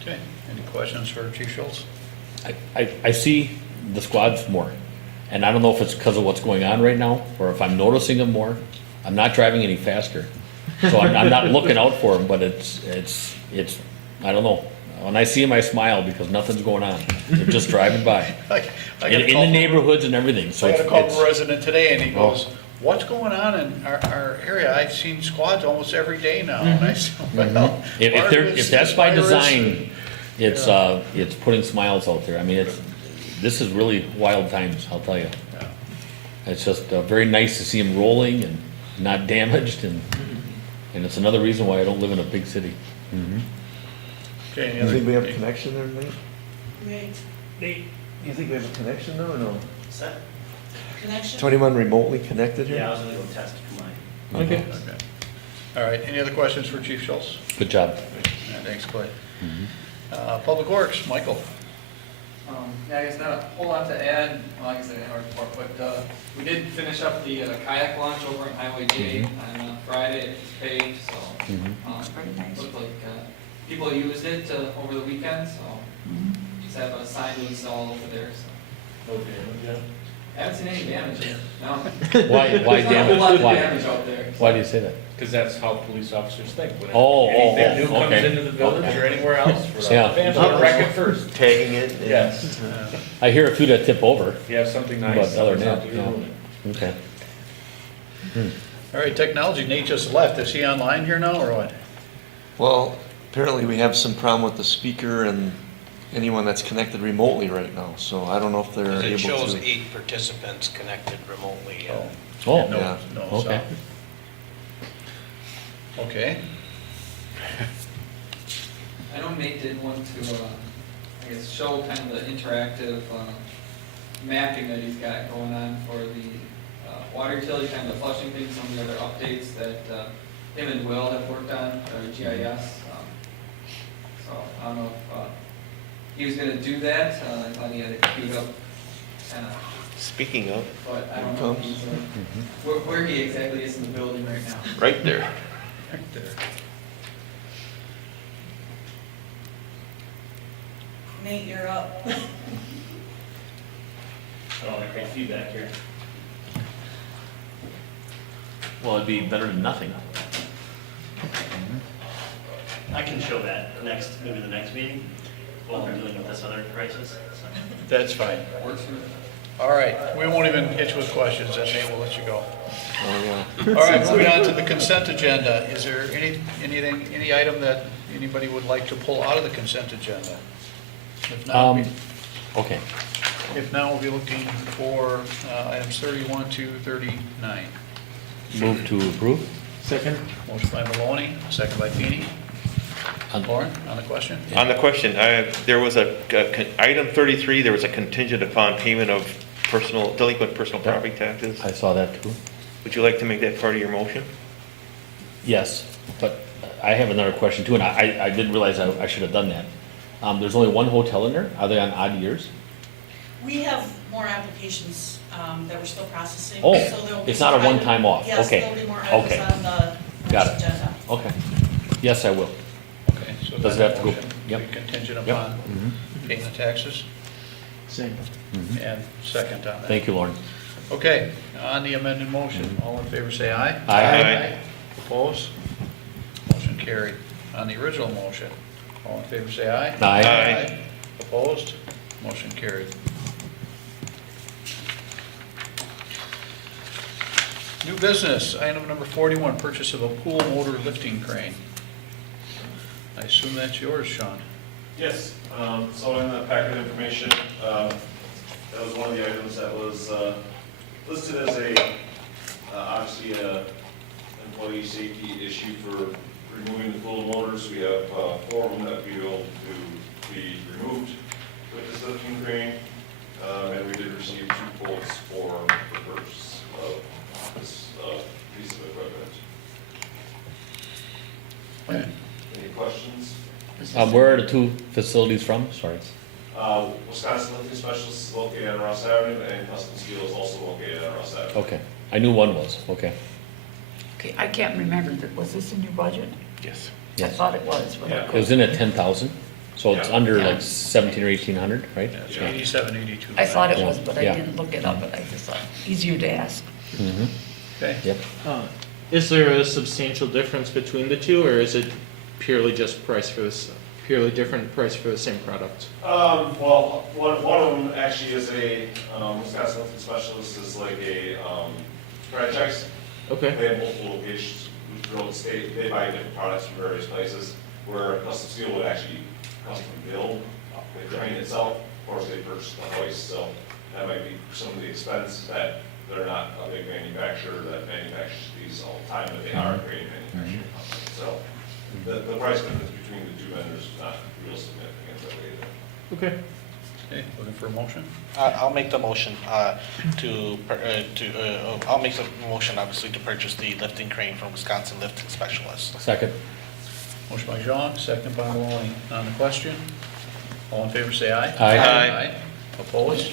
Okay, any questions for Chief Schultz? I see the squads more, and I don't know if it's because of what's going on right now, or if I'm noticing them more. I'm not driving any faster, so I'm not looking out for them, but it's, I don't know. When I see them, I smile because nothing's going on. They're just driving by. I got a In call the from- neighborhoods and everything, so I got a call it's, from a resident today, and he goes, what's going on in our area? I've seen squads almost every day now. And I said, well, part of it's if that's this by virus design, it's putting smiles out there. I mean, this is really wild times, I'll tell you. Yeah. It's just very nice to see them rolling and not damaged, and it's another reason why I don't live in a big city. Okay, any You think we have a other? connection there, Nate? Wait, You think we have a connection though, or no? connection? Is anyone remotely connected here? Yeah, I was gonna go test mine. Okay. Okay. All right, any other questions for Chief Schultz? Good job. Yeah, thanks, Clay. Public Works, Michael. Yeah, I guess not a whole lot to add, well, I guess I didn't have a report, but we did finish up the kayak launch over on Highway J on Friday. It was paved, so Looks pretty nice. looked like people used it over the weekend, so just have a sign to install over there, so. No damage yet? I haven't seen any damage yet, no. Why There's not a whole lot damage? of Why? damage out there. Why do you say that? Because that's how police officers think. When Oh, anything new comes okay. into the village or anywhere else, we're Yeah. like, fans want to wreck it first. Tagging it. Yes. I hear a few that tip over. If you have something But nice, other than someone's out that, there no. ruining it. Okay. All right, technology, Nate just left. Is he online here now, or what? Well, apparently we have some problem with the speaker and anyone that's connected remotely right now, so I don't know if they're able to. It shows 8 participants connected remotely. Oh, No, yeah. no okay. sound. Okay, I know Nate did want to, I guess, show kind of the interactive mapping that he's got going on for the water utility, kind of the flushing thing, some of the other updates that him and Will have worked on, GIS. So I don't know if he was gonna do that, I thought he had it queued up, kind of, Speaking of, but I don't know if he's, where he exactly is in the building right now. right there. right there. Nate, you're up. Oh, great feedback here. Well, it'd be better than nothing. I can show that maybe the next meeting, while we're dealing with this other crisis. So. That's fine. Works for me. All right, we won't even hit you with questions, and Nate will let you go. Oh, yeah. All right, moving on to the consent agenda. Is there any item that anybody would like to pull out of the consent agenda? If not, Okay. if not, we'll be looking for items 31 to 39. Move to approve? Second? Motion by Maloney, second by Feeny. On- Lauren, on the question? On the question, there was item 33, there was a contingent upon payment of delinquent personal property taxes. I saw that too. Would you like to make that part of your motion? Yes, but I have another question too, and I didn't realize I should have done that. There's only one hotel in there. Are they on odd years? We have more applications that we're still processing. Oh, so there'll be it's not a more one-time off. Yes, Okay. there'll be more items Okay. on the Got next it. agenda. Okay. Yes, I will. Okay, So Does then it have to the go- motion yep. be contingent Yep. upon paying the taxes Same. and second on that. Thank you, Lauren. Okay, on the amended motion, all in favor say aye. Aye. Opposed? Motion carried. On the original motion, all in favor say aye. Aye. Opposed? Motion carried. New business, item number 41, purchase of a pool motor lifting crane. I assume that's yours, Sean. Yes, so in the packet of information, that was one of the items that was listed as obviously a employee safety issue for removing the pool motors. We have 4 of them that we will to be removed with this lifting crane. And we did receive 2 quotes for the purchase of this piece of equipment. Any questions? Where are the 2 facilities from? Sorry. Wisconsin Lifting Specialists is located on Ross Avenue, and Custom Steel is also located on Ross Avenue. Okay. I knew one was, okay. Okay, I can't remember, was this in your budget? Yes. I Yes. thought it was, but I Yeah. It was in at 10,000, so it's Yeah. under Yeah. like 17 or 1,800, right? Yeah, it's Yeah. 87, 82. I thought it Yeah. was, but I Yeah. didn't look it up, but I just thought, easier to ask. Mm-hmm. Okay, Yep. Is there a substantial difference between the two, or is it purely just price for this, purely different price for the same product? Well, one of them actually is a, Wisconsin Lifting Specialist is like a franchise. Okay, They have multiple locations throughout the state. They buy different products from various places, where Custom Steel would actually custom build the crane itself. Of course, they purchase the hoist, so that might be some of the expense that they're not a big manufacturer that manufactures these all the time, but they are a crane manufacturing company. So the price difference between the 2 vendors is not real significant that way either. okay. okay, looking for a motion? I'll make the motion I'll make the motion, obviously, to purchase the lifting crane from Wisconsin Lifting Specialists. Second. Motion by Jean, second by Maloney. On the question, all in favor say aye. Aye. Opposed?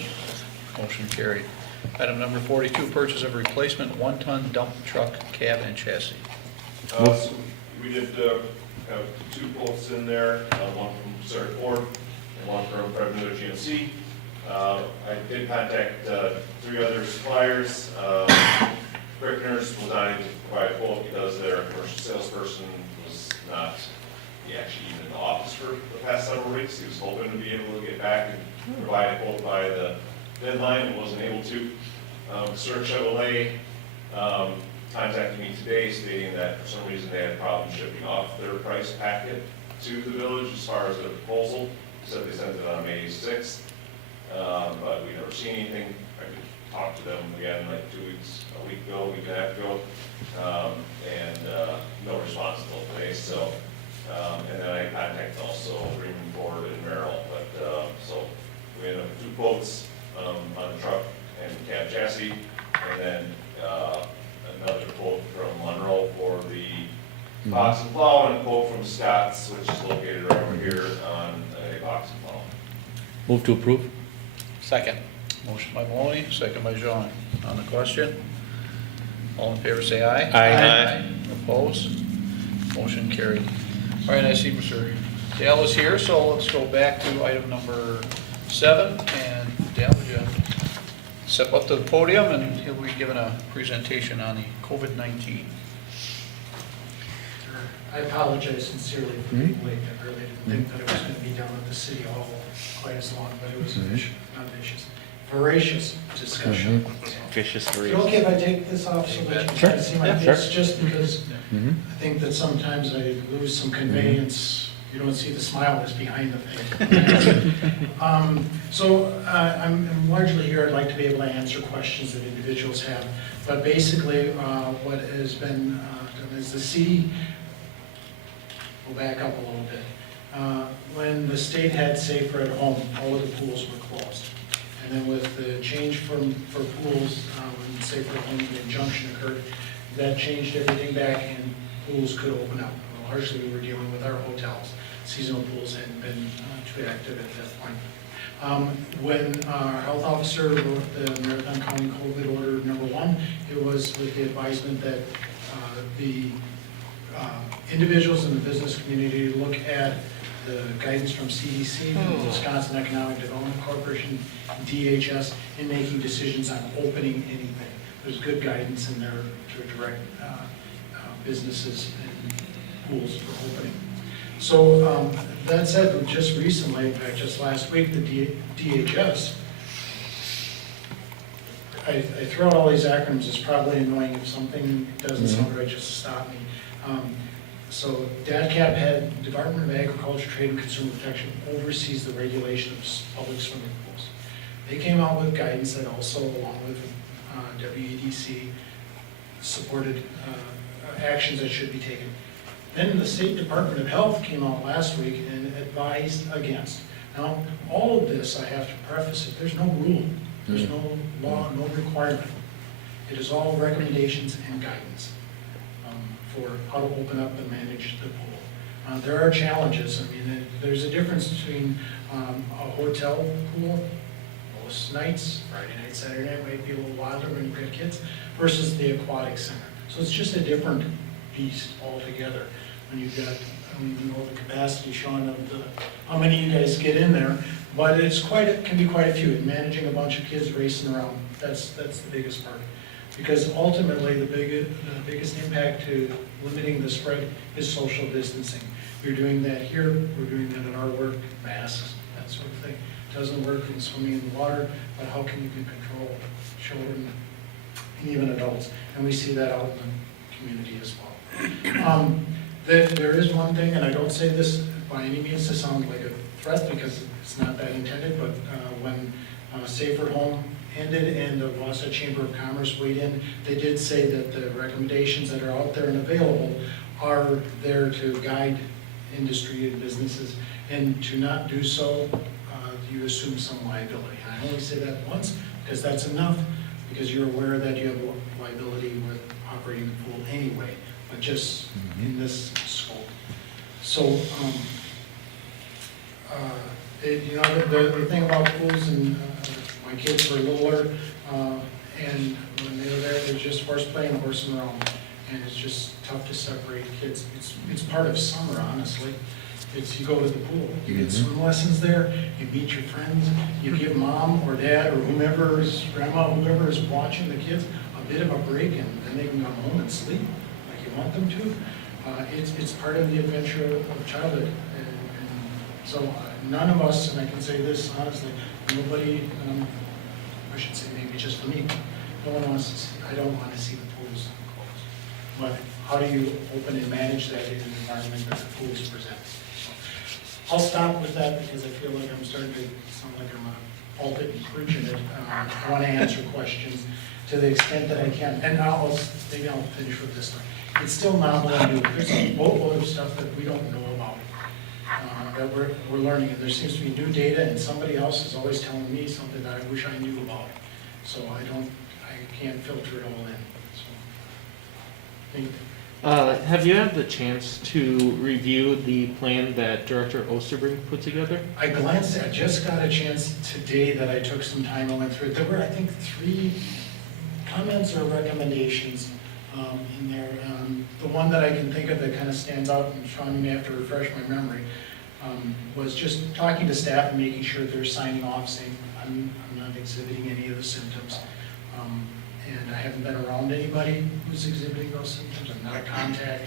Motion carried. Item number 42, purchase of replacement 1-ton dump truck cab and chassis. So we did have 2 quotes in there, one from Sarah Ford and one from Fred Miller GMC. I did contact 3 other suppliers. Brickner's was not able to provide a quote because their commercial salesperson was not actually even in the office for the past several weeks. He was hoping to be able to get back and provide a quote by the deadline and wasn't able to. Sir Chevrolet contacted me today stating that for some reason they had problems shipping off their price packet to the village as far as their proposal. Said they sent it on May 6th, but we never seen anything. I could talk to them again like 2 weeks, a week ago, a week and a half ago, and no response until today. So, and then I contacted also Freeman Ford and Merrill, but so we had 2 quotes on the truck and cab chassis, and then another quote from Monroe for the box and plow, and a quote from Scott's, which is located right over here on a box and plow. Move to approve? Second. Motion by Maloney, second by Jean. On the question, all in favor say aye. Aye. Opposed? Motion carried. All right, I see Mr. Dale is here, so let's go back to item number 7. And Dale, would you step up to the podium, and he'll be giving a presentation on the COVID-19. I apologize sincerely for being late. I really didn't think that it was going to be down at the city hall quite as long, but it was a voracious discussion. Vicious Is it okay if I take this off so that you Sure. can see my Yeah, face? sure. Just because Mm-hmm. I think that sometimes I lose some conveyance. You don't see the smile that's behind the thing. I'm largely here, I'd like to be able to answer questions that individuals have. But basically, what has been done is the city, we'll back up a little bit. When the state had Safer at Home, all of the pools were closed. And then with the change for pools, when Safer at Home, the injunction occurred, that changed everything back and pools could open up. Largely, we were dealing with our hotels. Seasonal pools hadn't been too active at that point. When our health officer wrote the Marathon County COVID Order #1, it was with the advisement that the individuals in the business community to look at the guidance from CDC, from Wisconsin Economic Development Corporation, DHS, in making decisions on opening anything. There's good guidance in there to direct businesses and pools for opening. So that said, just recently, in fact, just last week, the DHS, I throw out all these acronyms, it's probably annoying if something doesn't sound right, just stop me. So DATCAP had Department of Agriculture, Trade and Consumer Protection oversees the regulation of public swimming pools. They came out with guidance that also, along with WEDC, supported actions that should be taken. Then the State Department of Health came out last week and advised against. Now, all of this, I have to preface it, there's no rule, there's no law, no requirement. It is all recommendations and guidance for how to open up and manage the pool. There are challenges. I mean, there's a difference between a hotel pool, most nights, Friday night, Saturday night might be a little wilder when you've got kids, versus the aquatic center. So it's just a different beast altogether. When you've got, I don't even know the capacity, Sean, of how many you guys get in there, but it's can be quite a few. And managing a bunch of kids racing around, that's the biggest part. Because ultimately, the biggest impact to limiting the spread is social distancing. We're doing that here, we're doing that in our work, masks, that sort of thing. It doesn't work in swimming in the water, but how can you control children and even adults? And we see that out in the community as well. There is one thing, and I don't say this by any means to sound like a threat, because it's not that intended, but when Safer Home ended and the Wausau Chamber of Commerce weighed in, they did say that the recommendations that are out there and available are there to guide industry and businesses, and to not do so, you assume some liability. And I only say that once, because that's enough, because you're aware that you have liability with operating the pool anyway, but just in this scope. So, the thing about pools, and my kids were littler, and when they were there, there's just horseplay and horsing around, and it's just tough to separate kids. It's part of summer, honestly. You go to the pool, you get swim lessons there, you meet your friends, you give mom or dad or whomever is, grandma, whoever is watching the kids a bit of a break, and then they can come home and sleep like you want them to. It's part of the adventure of childhood. And so none of us, and I can say this honestly, nobody, I should say maybe just for me, no one wants to see, I don't want to see the pools closed. But how do you open and manage that in an environment that the pools present? I'll stop with that because I feel like I'm starting to sound like I'm a pulpit and preaching it. I want to answer questions to the extent that I can. And maybe I'll finish with this one. It's still novel and new. There's a boatload of stuff that we don't know about that we're learning. And there seems to be new data, and somebody else is always telling me something that I wish I knew about. So I can't filter it all in. So, have you had the chance to review the plan that Director Osterbrink put together? I glanced at, I just got a chance today that I took some time and went through it. There were, I think, 3 comments or recommendations in there. The one that I can think of that kind of stands out, and Sean, you may have to refresh my memory, was just talking to staff and making sure they're signing off saying, I'm not exhibiting any of the symptoms. And I haven't been around anybody who's exhibiting those symptoms. I'm not a contact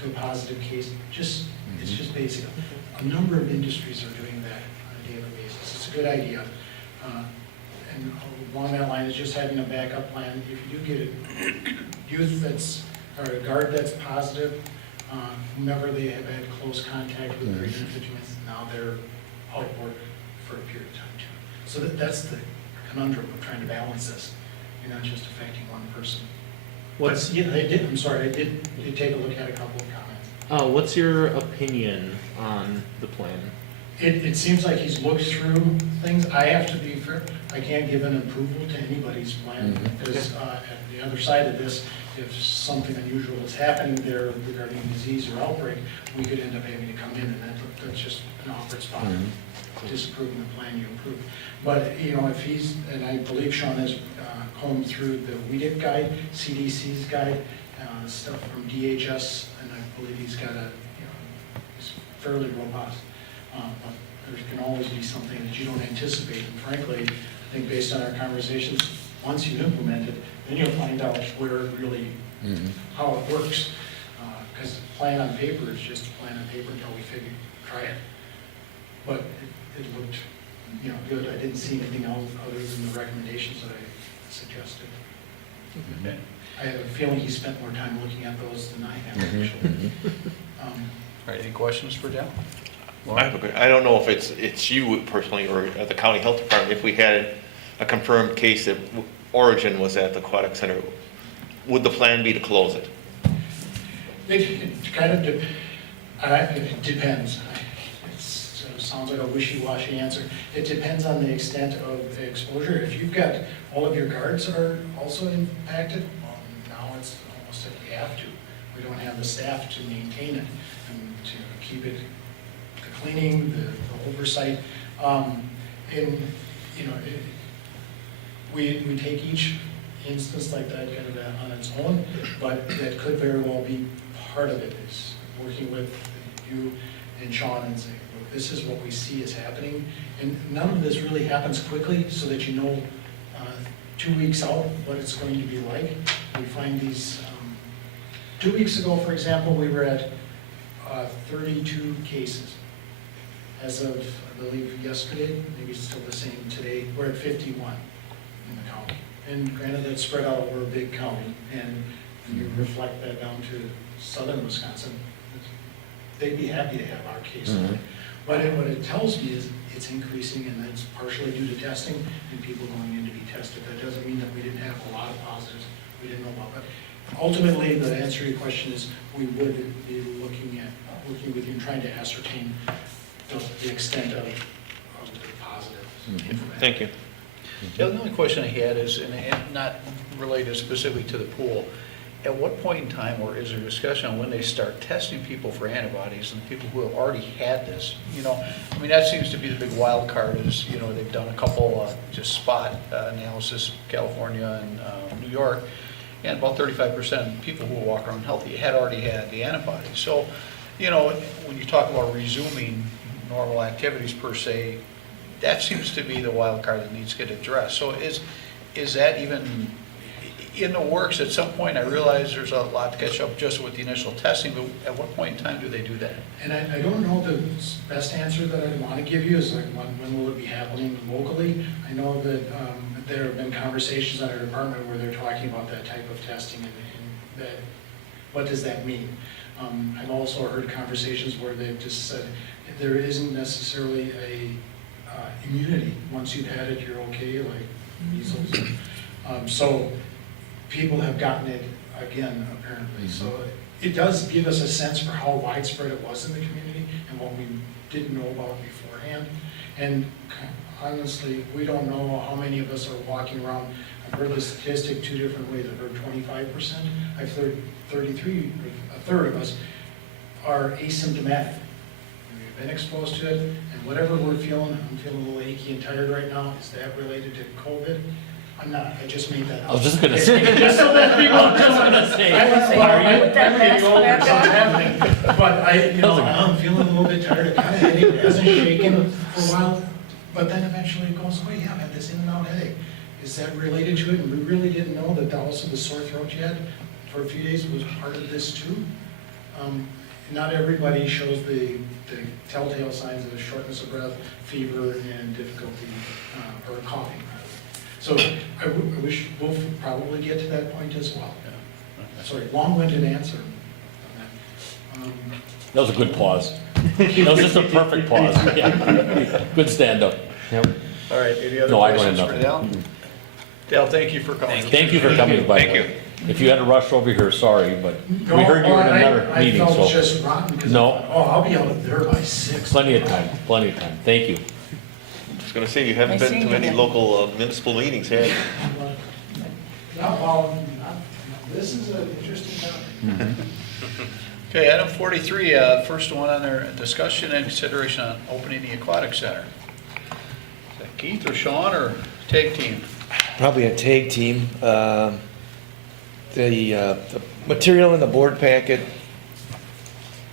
to a positive case. It's just basic. A number of industries are doing that on a daily basis. It's a good idea. And along that line is just having a backup plan. If you do get a youth or a guard that's positive, whomever they have had close contact with their constituents, now they're out of work for a period of time too. So that's the conundrum of trying to balance this. You're not just affecting one person. I did take a look at a couple of comments. What's your opinion on the plan? It seems like he's looked through things. I have to be fair, I can't give an approval to anybody's plan, because at the other side of this, if something unusual is happening there regarding disease or outbreak, we could end up having to come in, and that's just an awkward spot. Disapproving the plan you approve. But, if he's, and I believe Sean has combed through the WEDC guide, CDC's guide, stuff from DHS and I believe he's got he's fairly robust. But there can always be something that you don't anticipate, and frankly, I think based on our conversations, once you implement it, then you'll find out where it really, how it works. Because plan on paper is just a plan on paper until we try it. But it looked, good. I didn't see anything else other than the recommendations that I suggested. Okay. I have a feeling he spent more time looking at those than I have, actually. All right, any questions for Dale? I don't know if it's you personally or the county health department, if we had a confirmed case that origin was at the aquatic center, would the plan be to close it? It kind of it depends. It sounds like a wishy-washy answer. It depends on the extent of the exposure. If you've got all of your guards are also impacted, well, now it's almost like we have to. We don't have the staff to maintain it and to keep it, the cleaning, the oversight. We take each instance like that kind of on its own, but that could very well be part of it, is working with you and Sean and saying, look, this is what we see is happening. And none of this really happens quickly so that you know 2 weeks out what it's going to be like. We find these, 2 weeks ago, for example, we were at 32 cases. As of, I believe, yesterday, maybe it's still the same today, we're at 51 in the county. And granted, that's spread out over a big county, and when you reflect that down to southern Wisconsin, they'd be happy to have our caseload. But what it tells me is it's increasing, and that's partially due to testing and people going in to be tested. That doesn't mean that we didn't have a lot of positives we didn't know about. But ultimately, the answer to your question is we would be working with you and trying to ascertain the extent of the positive. Thank you. The only question I had is, and not related specifically to the pool, at what point in time, or is there discussion on when they start testing people for antibodies and people who have already had this? I mean, that seems to be the big wild card is, they've done a couple just spot analysis, California and New York, and about 35% of people who walk around healthy had already had the antibodies. So, when you talk about resuming normal activities per se, that seems to be the wild card that needs to get addressed. So is that even in the works at some point? I realize there's a lot to catch up just with the initial testing, but at what point in time do they do that? And I don't know the best answer that I want to give you is like when will it be happening locally? I know that there have been conversations at our department where they're talking about that type of testing and that, what does that mean? I've also heard conversations where they've just said there isn't necessarily a immunity. Once you've had it, you're okay, like measles. So people have gotten it again, apparently. So it does give us a sense for how widespread it was in the community and what we didn't know about beforehand. And honestly, we don't know how many of us are walking around. I've heard the statistic two different ways. I've heard 25%. I've heard 33, a third of us are asymptomatic. We've been exposed to it, and whatever we're feeling, I'm feeling a little achy and tired right now. Is that related to COVID? I'm not. I just made that up. I was just gonna say. Just so that people I was just gonna say. But I'm feeling a little bit tired. It kind of headache. It hasn't shaken for a while, but then eventually it goes away. Yeah, I've had this in and out headache. Is that related to it? And we really didn't know that also the sore throat you had for a few days was part of this too. Not everybody shows the telltale signs of shortness of breath, fever, and difficulty, or coughing. So I wish we'll probably get to that point as well. Sorry, long-winded answer on that. That was a good pause. That was just a perfect pause. Yeah. Good stand-up. Yep. All right, any other No, I don't questions have for nothing. Dale? Dale, thank you for coming. Thank you for coming by. Thank you. If you had to rush over here, sorry, but No, we heard you were in another I meeting, felt so. just rotten because No. I'll be out of there by 6. Plenty of time, plenty of time. Thank you. I was gonna say, you haven't Nice been to seeing you many again. local municipal meetings, have you? This is an interesting topic. Okay, item 43, first one on their discussion and consideration on opening the aquatic center. Is that Keith or Sean or tag team? Probably a tag team. The material in the board packet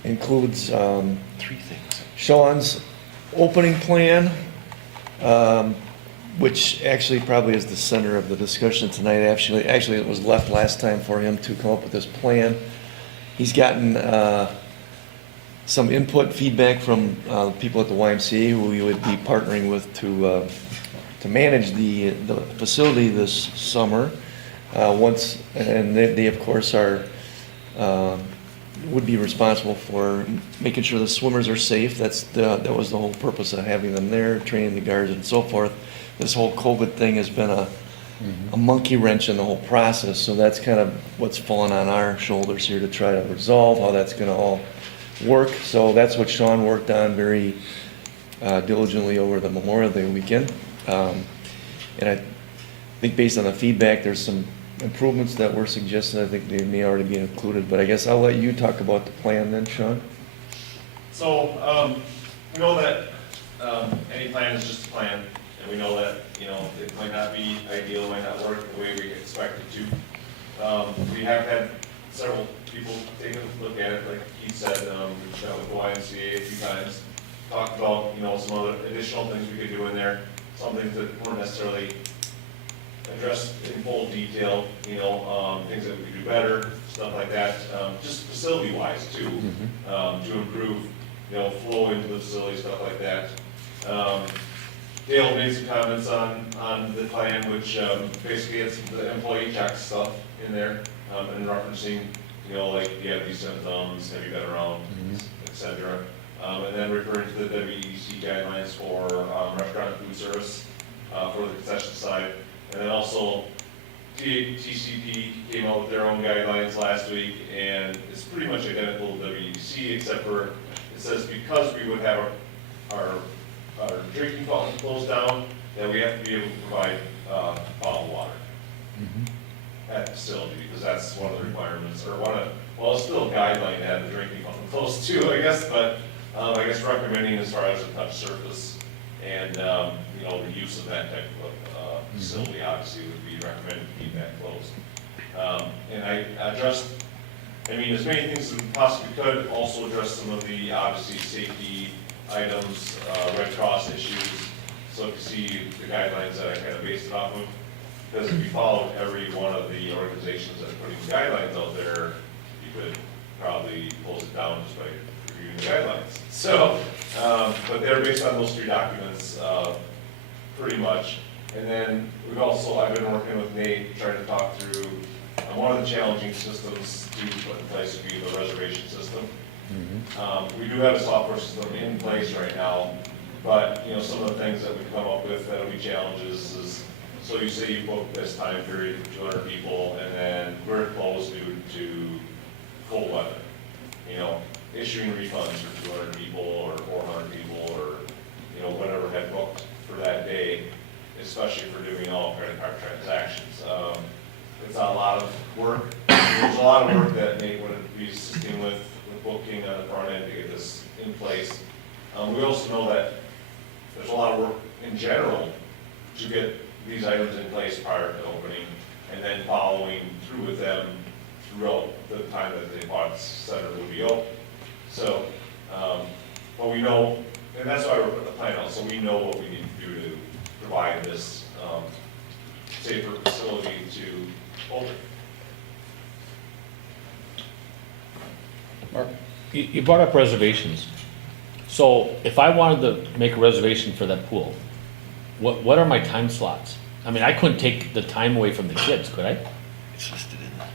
includes 3 things. Sean's opening plan, which actually probably is the center of the discussion tonight. Actually, it was left last time for him to come up with this plan. He's gotten some input, feedback from people at the YMCA who we would be partnering with to manage the facility this summer. And they of course are would be responsible for making sure the swimmers are safe. That was the whole purpose of having them there, training the guards and so forth. This whole COVID thing has been a monkey wrench in the whole process, so that's kind of what's fallen on our shoulders here to try to resolve how that's gonna all work. So that's what Sean worked on very diligently over the Memorial Day weekend. And I think based on the feedback, there's some improvements that were suggested. I think they may already be included, but I guess I'll let you talk about the plan then, Sean. So, we know that any plan is just a plan, and we know that, it might not be ideal, might not work the way we expect it to. We have had several people take a look at it, like Keith said, we've met with the YMCA a few times, talked about, some other additional things we could do in there, some things that weren't necessarily addressed in full detail, things that we could do better, stuff like that, just facility-wise too, to improve, flow into the facility, stuff like that. Dale made some comments on the plan, which basically it's the employee check stuff in there, and referencing, like, do you have these symptoms, have you been around, et cetera. And then referring to the WEC guidelines for restaurant food service for the concession side. And then also TCP came out with their own guidelines last week, and it's pretty much identical to WEC, except for it says because we would have our drinking fountain closed down, that we have to be able to provide bottled water at the facility, because that's one of the requirements, or well, it's still a guideline to have the drinking fountain closed too, I guess, but I guess recommending as far as a touch surface and, the use of that type of facility obviously would be recommended to keep that closed. And I addressed, as many things as we possibly could, also address some of the, obviously, safety items, Red Cross issues. So if you see the guidelines that I kind of based it off of, because if you followed every one of the organizations that are putting guidelines out there, you could probably close it down just by reviewing the guidelines. So, but they're based on those 3 documents, pretty much. And then I've been working with Nate, trying to talk through, one of the challenging systems to put in place would be the reservation system. We do have a software system in place right now, but, some of the things that we've come up with that'll be challenges is, so you say you book this time period for 200 people, and then we're closed due to cold weather. Issuing refunds for 200 people or 400 people or, whatever had booked for that day, especially for doing all credit card transactions. It's a lot of work. There's a lot of work that Nate would be assisting with booking on the front end to get this in place. We also know that there's a lot of work in general to get these items in place prior to opening, and then following through with them throughout the time that the parts center will be open. So, but we know, and that's why we're putting the plan out, so we know what we need to do to provide this safer facility to open. Mark? You brought up reservations. So if I wanted to make a reservation for that pool, what are my time slots? I couldn't take the time away from the kids, could I? It's listed in there.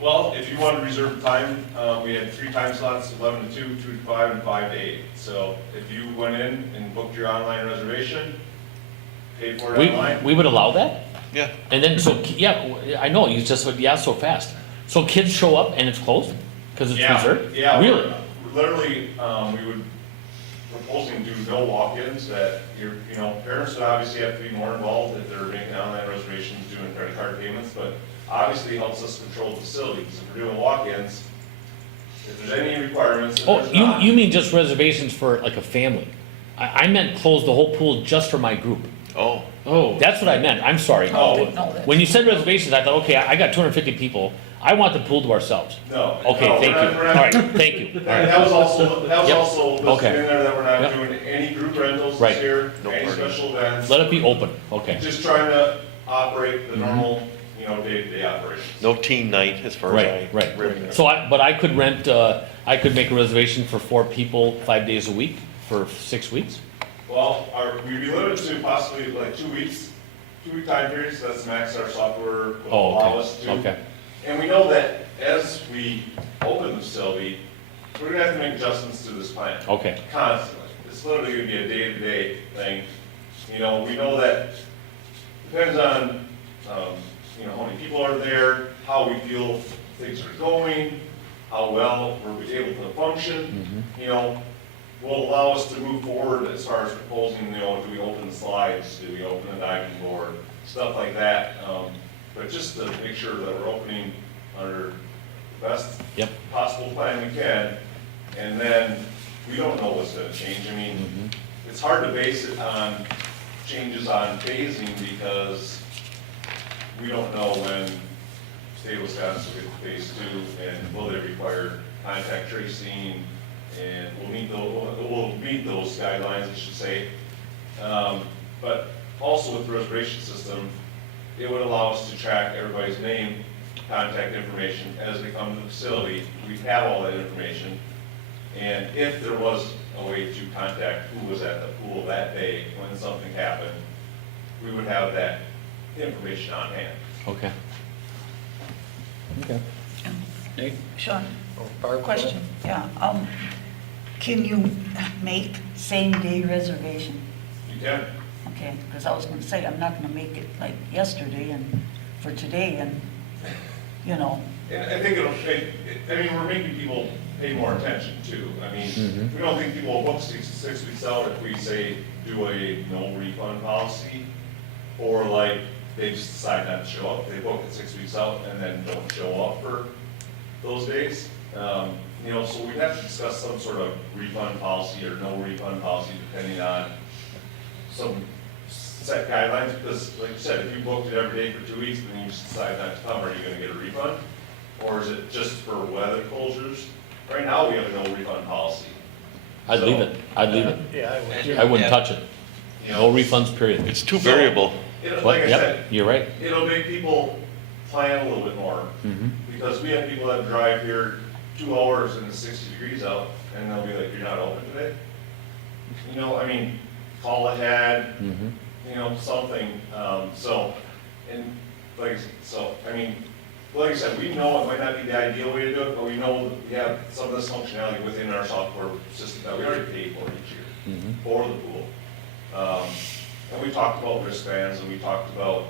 Well, if you want to reserve time, we had 3 time slots, 11 to 2, 2 to 5, and 5 to 8. So if you went in and booked your online reservation, paid for it online. We would allow that? Yeah. And then, I know, you just said, yeah, so fast. So kids show up and it's closed? Because it's reserved? Yeah. Really? Literally, we would proposing to do no walk-ins, that parents would obviously have to be more involved if they're making online reservations, doing credit card payments, but obviously helps us control the facility, because if we're doing walk-ins, if there's any requirements. Oh, you mean just reservations for like a family? I meant close the whole pool just for my group. Oh. That's what I meant, I'm sorry. No, that's- When you said reservations, I thought, okay, I got 250 people, I want the pool to ourselves. No. Okay, no, thank we're you. not- All we're not- right, thank you. All And right. that was also Yep. listed Okay. in there that we're not Yep. doing any group rentals Right. this year, No any party. special events. Let it be open, okay. Just trying to operate the Mhm. normal, day-to-day operations. No teen night as far as I. Right, right. remember. So but I could rent, I could make a reservation for 4 people, 5 days a week for 6 weeks? Well, we'd be limited to possibly like 2 weeks, 2-week time periods, that's the max our software will Oh, allow okay, us to. okay. And we know that as we open the facility, we're gonna have to make adjustments to this plan. Okay. Constantly. It's literally gonna be a day-to-day thing. We know that depends on, how many people are there, how we feel things are going, how well we're able to function, will allow us to move forward as far as proposing, do we open the slides, do we open the diving board, stuff like that. But just to make sure that we're opening under the best Yep. possible plan we can, and then we don't know what's gonna change. I mean, it's hard to base it on changes on phasing because we don't know when state of Wisconsin will get to phase 2 and will they require contact tracing and we'll meet those guidelines, I should say. But also with the reservation system, it would allow us to track everybody's name, contact information as they come to the facility. We have all that information. And if there was a way to contact who was at the pool that day when something happened, we would have that information on hand. Okay. Okay. Nate? Sean, Barb? question, yeah, can you make same-day reservation? You can. Okay, because I was gonna say, I'm not gonna make it like yesterday and for today and, And I think we're making people pay more attention too. I mean, we don't think people will book 6 weeks out if we say do a no refund policy, or like they just decide not to show up. They book it 6 weeks out and then don't show up for those days. So we'd have to discuss some sort of refund policy or no refund policy depending on some set guidelines, because like you said, if you booked it every day for 2 weeks and then you just decide not to come, are you gonna get a refund? Or is it just for weather closures? Right now, we have a no refund policy. I'd leave it, I'd leave it. Yeah, I would. I wouldn't touch it. No refunds, period. It's too variable. Like What? I Yep, said, you're right. it'll make people plan a little bit more, because we have people that drive here 2 hours and it's 60 degrees out, and they'll be like, you're not open today? Call ahead, something, like I said, we know it might not be the ideal way to do it, but we know that we have some of this functionality within our software system that we already paid for each year, for the pool. And we talked about wristbands, and we talked about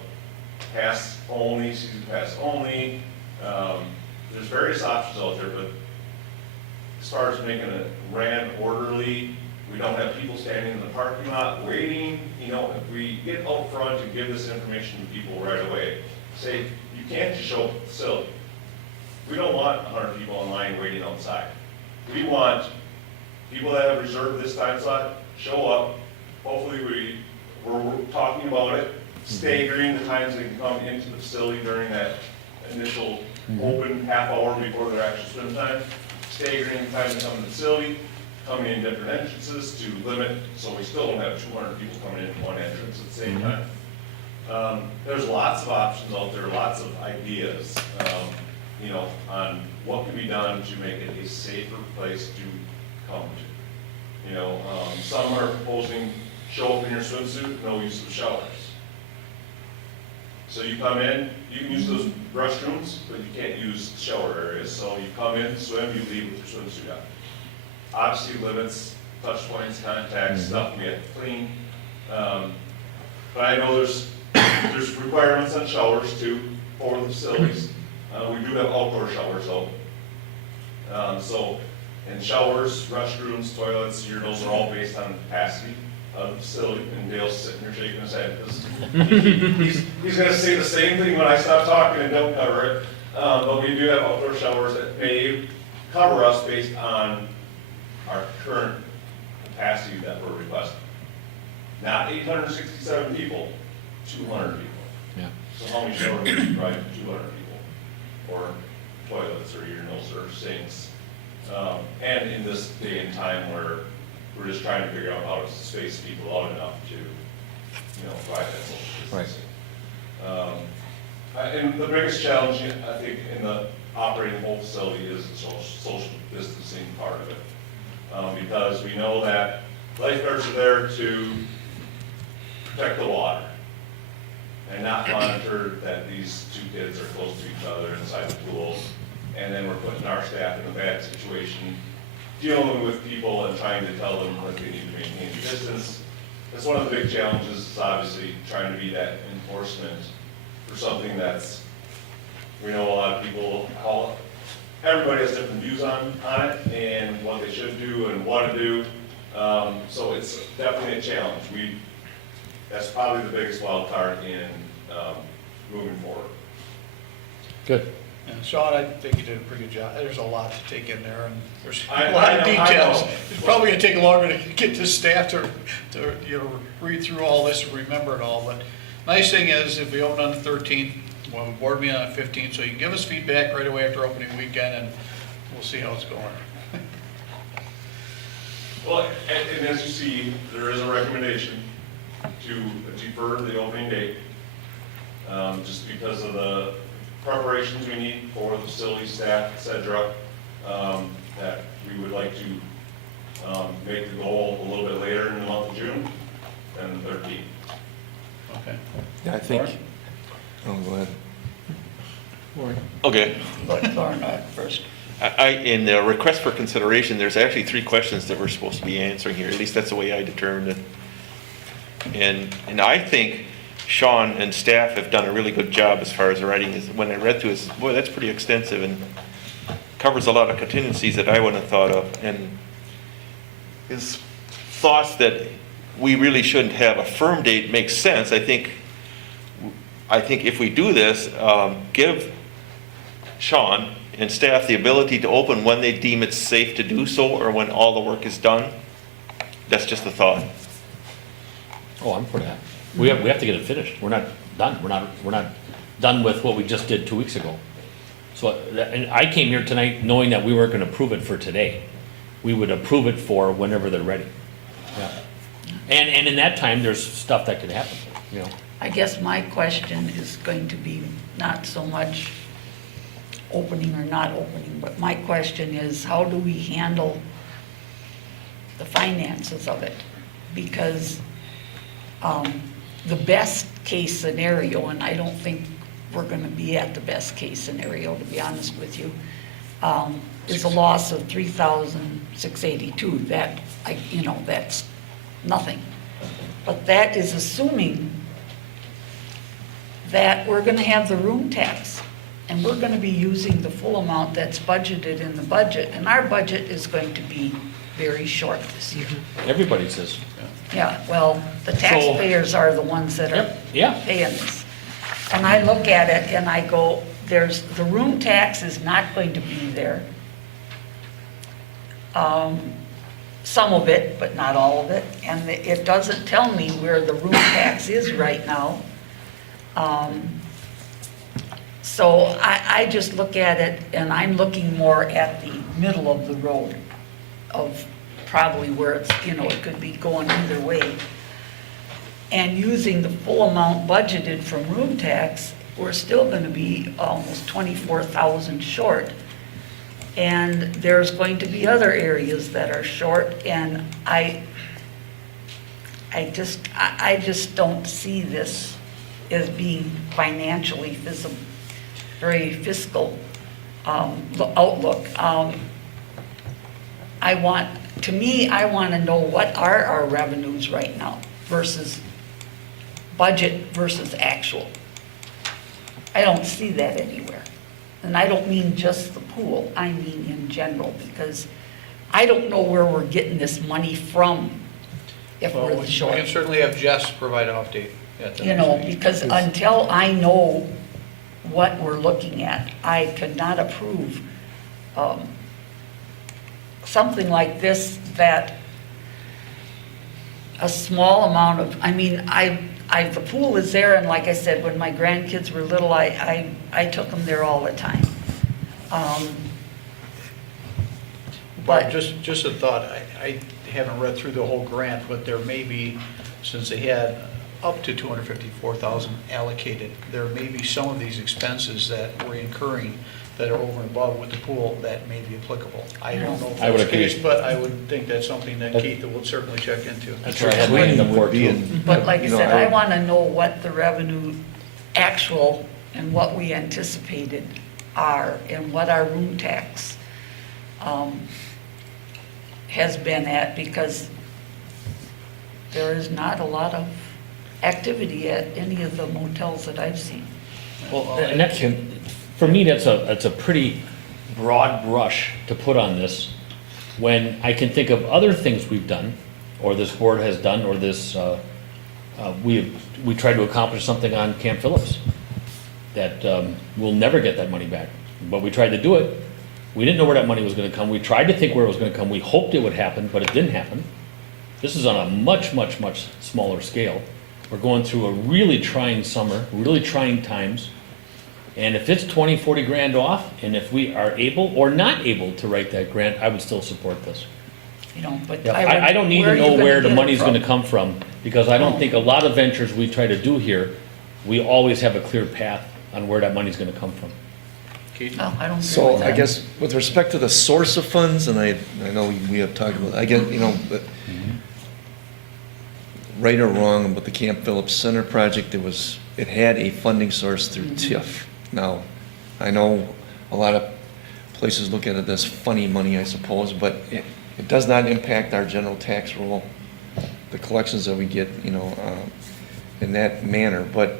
pass only, season pass only. There's various options out there, but as far as making it ran orderly, we don't have people standing in the parking lot waiting. If we get out front and give this information to people right away, say, you can't just show up at the facility. We don't want 100 people in line waiting outside. We want people that have reserved this time slot, show up. Hopefully we're talking about it, staggering the times they can come into the facility during that initial open half hour before their actual swim time, staggering the time to come to the facility, coming in different entrances to limit, so we still don't have 200 people coming in one entrance at the same time. There's lots of options out there, lots of ideas, on what can be done to make it a safer place to come to. Some are proposing show up in your swimsuit, no use of showers. So you come in, you can use those restrooms, but you can't use shower areas. So you come in, swim, you leave with your swimsuit on. Obviously limits, touch points, contacts, stuff we have to clean. But I know there's requirements on showers too, for the facilities. We do have outdoor showers though. And showers, restrooms, toilets, those are all based on the capacity of the facility. And Dale's sitting here shaking his head because he's gonna say the same thing when I stop talking and don't cover it. But we do have outdoor showers that may cover us based on our current capacity that we're requesting. Not 867 people, 200 people. Yeah. So how many showers do you provide for 200 people? Or toilets or urinals or sinks. And in this day and time where we're just trying to figure out how to space people out enough to, provide that social distancing. And the biggest challenge, I think, in the operating whole facility is the social distancing part of it. Because we know that lifeguards are there to protect the water and not monitor that these two kids are close to each other inside the pool. And then we're putting our staff in a bad situation, dealing with people and trying to tell them that they need to maintain the distance. That's one of the big challenges, is obviously trying to be that enforcement for something that's, we know a lot of people, everybody has different views on it and what they should do and want to do. So it's definitely a challenge. That's probably the biggest wild card in moving forward. Good. And Sean, I think you did a pretty good job. There's a lot to take in there, and there's I a lot of know. details. It's probably gonna take longer to get the staff to read through all this and remember it all, but nice thing is, if we open on the 13th, we'll have a board meeting on the 15th, so you can give us feedback right away after opening weekend, and we'll see how it's going. Well, and as you see, there is a recommendation to defer the opening date, just because of the preparations we need for the facility staff, et cetera, that we would like to make the goal a little bit later in the month of June than the 13th. Okay. Yeah, I think, oh, go ahead. Okay. Let Lauren first. In the request for consideration, there's actually 3 questions that we're supposed to be answering here. At least that's the way I determined it. And I think Sean and staff have done a really good job as far as the writing is. When I read through it, boy, that's pretty extensive and covers a lot of contingencies that I wouldn't have thought of. And his thoughts that we really shouldn't have a firm date makes sense. I think if we do this, give Sean and staff the ability to open when they deem it's safe to do so or when all the work is done. That's just a thought. Oh, I'm for that. We have to get it finished. We're not done. We're not done with what we just did 2 weeks ago. So, and I came here tonight knowing that we weren't gonna approve it for today. We would approve it for whenever they're ready. Yeah. And in that time, there's stuff that could happen, I guess my question is going to be not so much opening or not opening, but my question is, how do we handle the finances of it? Because the best case scenario, and I don't think we're gonna be at the best case scenario, to be honest with you, is a loss of $3,682. That, that's nothing. But that is assuming that we're gonna have the room tax, and we're gonna be using the full amount that's budgeted in the budget, and our budget is going to be very short this year. Everybody says. Yeah, well, the taxpayers are the ones that are Yeah. paying this. And I look at it and I go, the room tax is not going to be there. Some of it, but not all of it, and it doesn't tell me where the room tax is right now. So I just look at it, and I'm looking more at the middle of the road of probably where it's, it could be going either way. And using the full amount budgeted from room tax, we're still gonna be almost 24,000 short. And there's going to be other areas that are short, and I just don't see this as being financially feasible, very fiscal outlook. I want to know what are our revenues right now versus budget versus actual. I don't see that anywhere. And I don't mean just the pool, I mean in general, because I don't know where we're getting this money from if Well, we're we short. can certainly have Jess provide an update at the next meeting. Because until I know what we're looking at, I could not approve something like this, that a small amount of, the pool is there, and like I said, when my grandkids were little, I took them there all the time. But just a thought, I haven't read through the whole grant, but there may be, since they had up to 254,000 allocated, there may be some of these expenses that we're incurring that are over and above with the pool that may be applicable. I don't know if I would that's the agree. case, but I would think that's something that Keith will certainly check into. That's where I had my end up for too. But like I You know, said, I want to know what the revenue actual and what we anticipated are and what our room tax has been at, because there is not a lot of activity at any of the motels that I've seen. Well, and that can, for me, that's a pretty broad brush to put on this, when I can think of other things we've done, or this board has done, or this, we tried to accomplish something on Camp Phillips, that we'll never get that money back, but we tried to do it. We didn't know where that money was gonna come, we tried to think where it was gonna come, we hoped it would happen, but it didn't happen. This is on a much, much, much smaller scale. We're going through a really trying summer, really trying times. And if it's 20, 40 grand off, and if we are able or not able to write that grant, I would still support this. You know, but Yeah, would- I don't need where to are you know gonna where the get it money's from? gonna come from, because I don't think a lot of ventures we try to do here, we always have a clear path on where that money's gonna come from. Keith? No, I don't agree So with I that. guess with respect to the source of funds, and I know we have talked about, I get, you know, but right or wrong, but the Camp Phillips Center project, it had a funding source through TIF. Now, I know a lot of places look at it as funny money, I suppose, but it does not impact our general tax roll, the collections that we get, you know, in that manner, but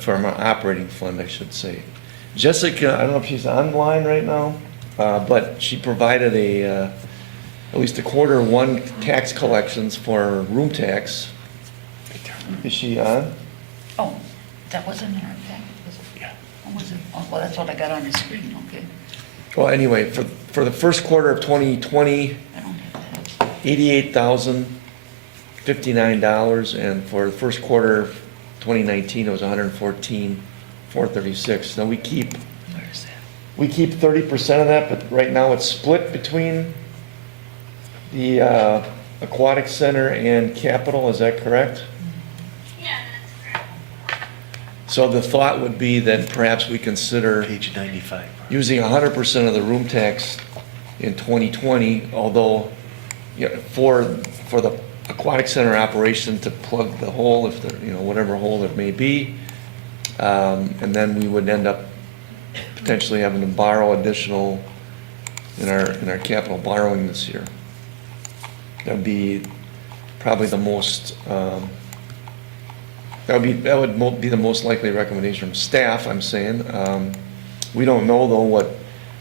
from our operating fund, I should say. Jessica, I don't know if she's online right now, but she provided at least a quarter one tax collections for room tax. Is she on? Oh, that wasn't in our packet, was it? Yeah. Oh, was it? Oh, well, that's what I got on the screen, okay. Well, anyway, for the first quarter of 2020, I don't have that. $88,059, and for the first quarter of 2019, it was $114,436. Now, we keep Where's that? 30% of that, but right now it's split between the Aquatic Center and Capital, is that correct? Yeah, that's correct. So the thought would be that perhaps we consider Page 95. using 100% of the room tax in 2020, although, you know, for the Aquatic Center operation to plug the hole, if there, you know, whatever hole it may be, and then we would end up potentially having to borrow additional in our capital borrowing this year. That'd be probably the most, that would be the most likely recommendation from staff, I'm saying. We don't know, though, what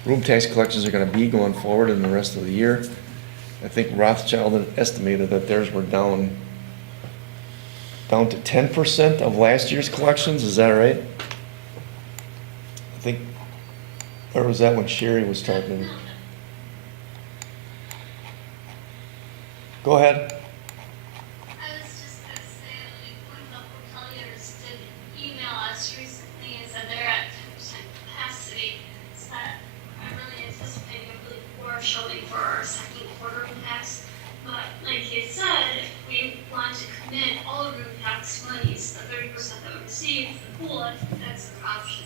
room tax collections are gonna be going forward in the rest of the year. I think Rothschild estimated that theirs were down to 10% of last year's collections, is that right? I think, or was that when Sherry was talking? Go ahead. I was just gonna say, like, one of the hoteliers did email us recently and said they're at 10% capacity. So that I'm really anticipating a really poor showing for our second quarter room tax. But like you said, if we want to commit all room tax monies, the 30% that we receive, to the pool, I think that's an option.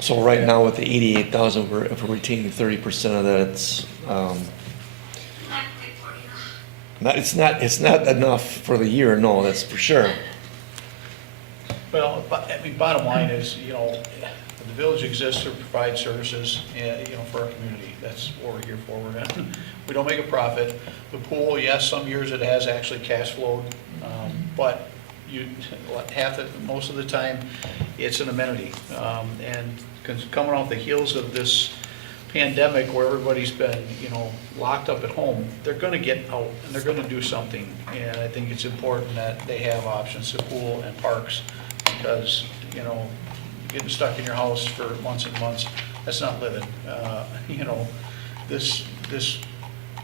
So right now with the 88,000, if we're retaining 30% of that, it's, Not quite 40 enough. it's not enough for the year, no, that's for sure. Well, I mean, bottom line is, you know, the village exists to provide services, you know, for our community. That's what we're here for. We don't make a profit. The pool, yes, some years it has actually cash flowed, but most of the time, it's an amenity. And coming off the heels of this pandemic where everybody's been, you know, locked up at home, they're gonna get out and they're gonna do something. And I think it's important that they have options to pool and parks, because, you know, getting stuck in your house for months and months, that's not living. You know, this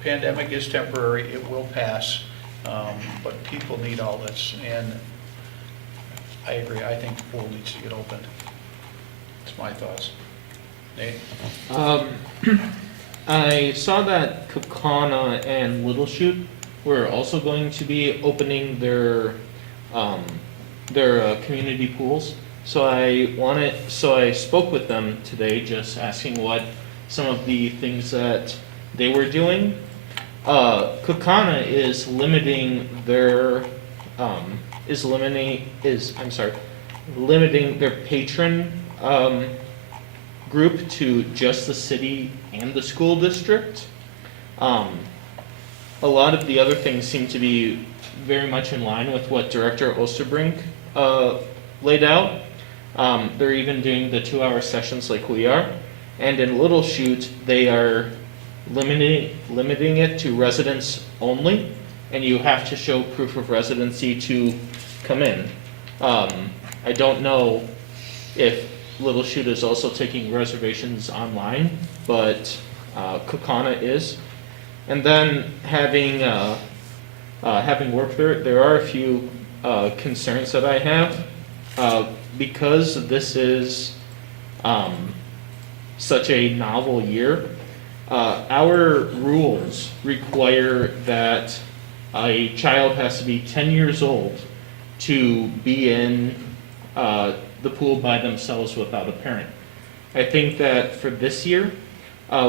pandemic is temporary, it will pass, but people need outlets. And I agree, I think the pool needs to get opened. That's my thoughts. Nate? I saw that Kaukauna and Little Chute were also going to be opening their community pools. So I spoke with them today, just asking what some of the things that they were doing. Kaukauna is limiting their limiting their patron group to just the city and the school district. A lot of the other things seem to be very much in line with what Director Osterbrink laid out. They're even doing the 2-hour sessions like we are. And in Little Chute, they are limiting it to residents only, and you have to show proof of residency to come in. I don't know if Little Chute is also taking reservations online, but Kaukauna is. And then having worked there are a few concerns that I have. Because this is such a novel year, our rules require that a child has to be 10 years old to be in the pool by themselves without a parent. I think that for this year,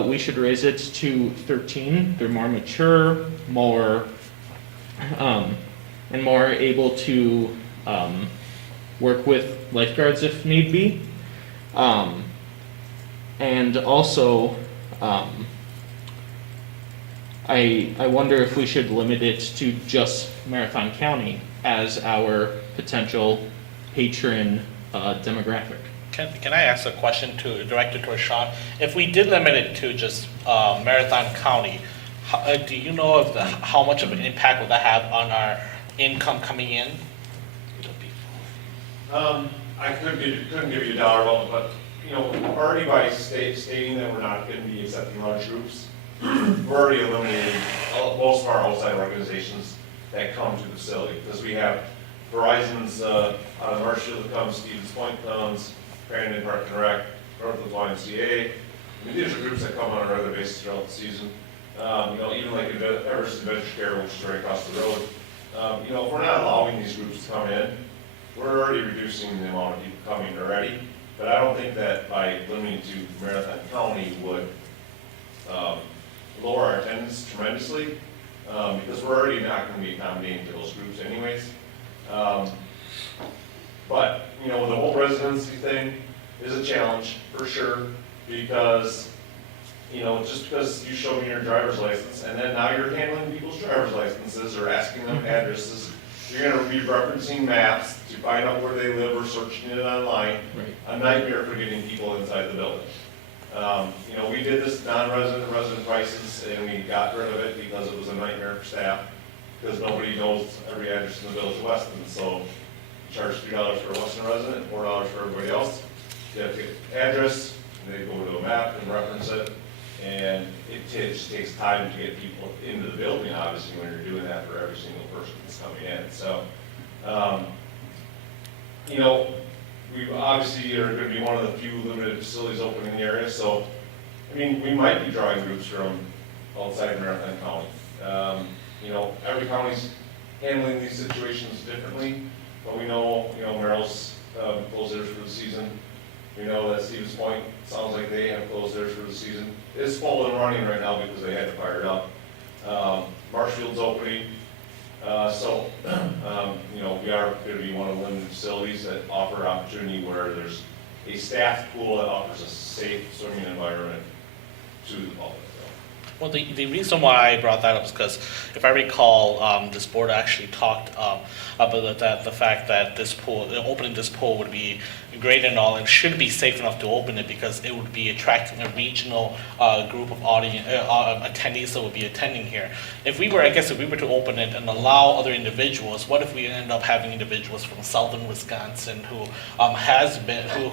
we should raise it to 13. They're more mature, more and more able to work with lifeguards if need be. And also, I wonder if we should limit it to just Marathon County as our potential patron demographic. Can I ask a question directed towards Sean? If we did limit it to just Marathon County, do you know of how much of an impact would that have on our income coming in? I couldn't give you a dollar amount, but, already by stating that we're not going to be accepting large groups, we're already eliminating most of our outside organizations that come to the facility, because we have Verizon's out of Marshfield that comes, Stevens Point comes, Brandon Park and Rec, Northwood YMCA. These are groups that come on a regular basis throughout the season. Even like Everest Adventure Care, which is right across the road. If we're not allowing these groups to come in, we're already reducing the amount of people coming already. But I don't think that by limiting to Marathon County would lower our attendance tremendously, because we're already not going to be accommodating to those groups anyways. But, the whole residency thing is a challenge for sure, because, just because you show me your driver's license and then now you're handling people's driver's licenses or asking them addresses, you're going to be referencing maps to find out where they live or searching it online. Right. A nightmare for getting people inside the building. We did this non-resident, resident prices, and we got rid of it because it was a nightmare for staff, because nobody knows every address in the village of Weston. So you charge $3 for a Weston resident, and $4 for everybody else. You have to get the address, and they go to a map and reference it, and it just takes time to get people into the building, obviously, when you're doing that for every single person that's coming in. So, we obviously are going to be one of the few limited facilities open in the area, so, we might be drawing groups from outside Marathon County. Every county's handling these situations differently, but we know, Merrill's closed theirs for the season. We know that Stevens Point, sounds like they have closed theirs for the season. It's full and running right now because they had to fire it up. Marshfield's opening. We are going to be one of the limited facilities that offer opportunity where there's a staffed pool that offers a safe swimming environment to the public. Well, the reason why I brought that up is because if I recall, this board actually talked about the fact that opening this pool would be great and all, and should be safe enough to open it because it would be attracting a regional group of attendees that would be attending here. If we were to open it and allow other individuals, what if we end up having individuals from southern Wisconsin who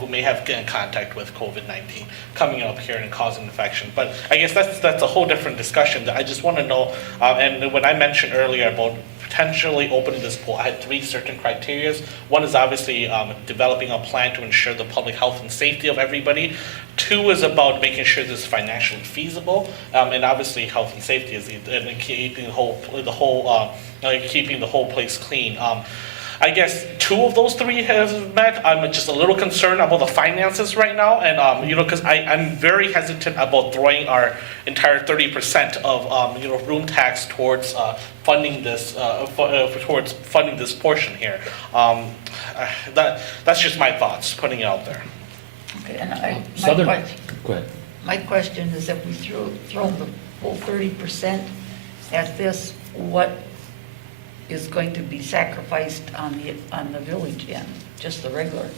may have get in contact with COVID-19 coming up here and causing infection? But I guess that's a whole different discussion. I just want to know, and when I mentioned earlier about potentially opening this pool, I had 3 certain criteria. One is obviously developing a plan to ensure the public health and safety of everybody. 2 is about making sure this is financially feasible, and obviously health and safety is and keeping keeping the whole place clean. I guess 2 of those 3 have met. I'm just a little concerned about the finances right now, and because I'm very hesitant about throwing our entire 30% of room tax towards funding this towards funding this portion here. That's just my thoughts, putting it out there. Okay, and Southern, go ahead. my question is if we throw the full 30% at this, what is going to be sacrificed on the village end, just the regular?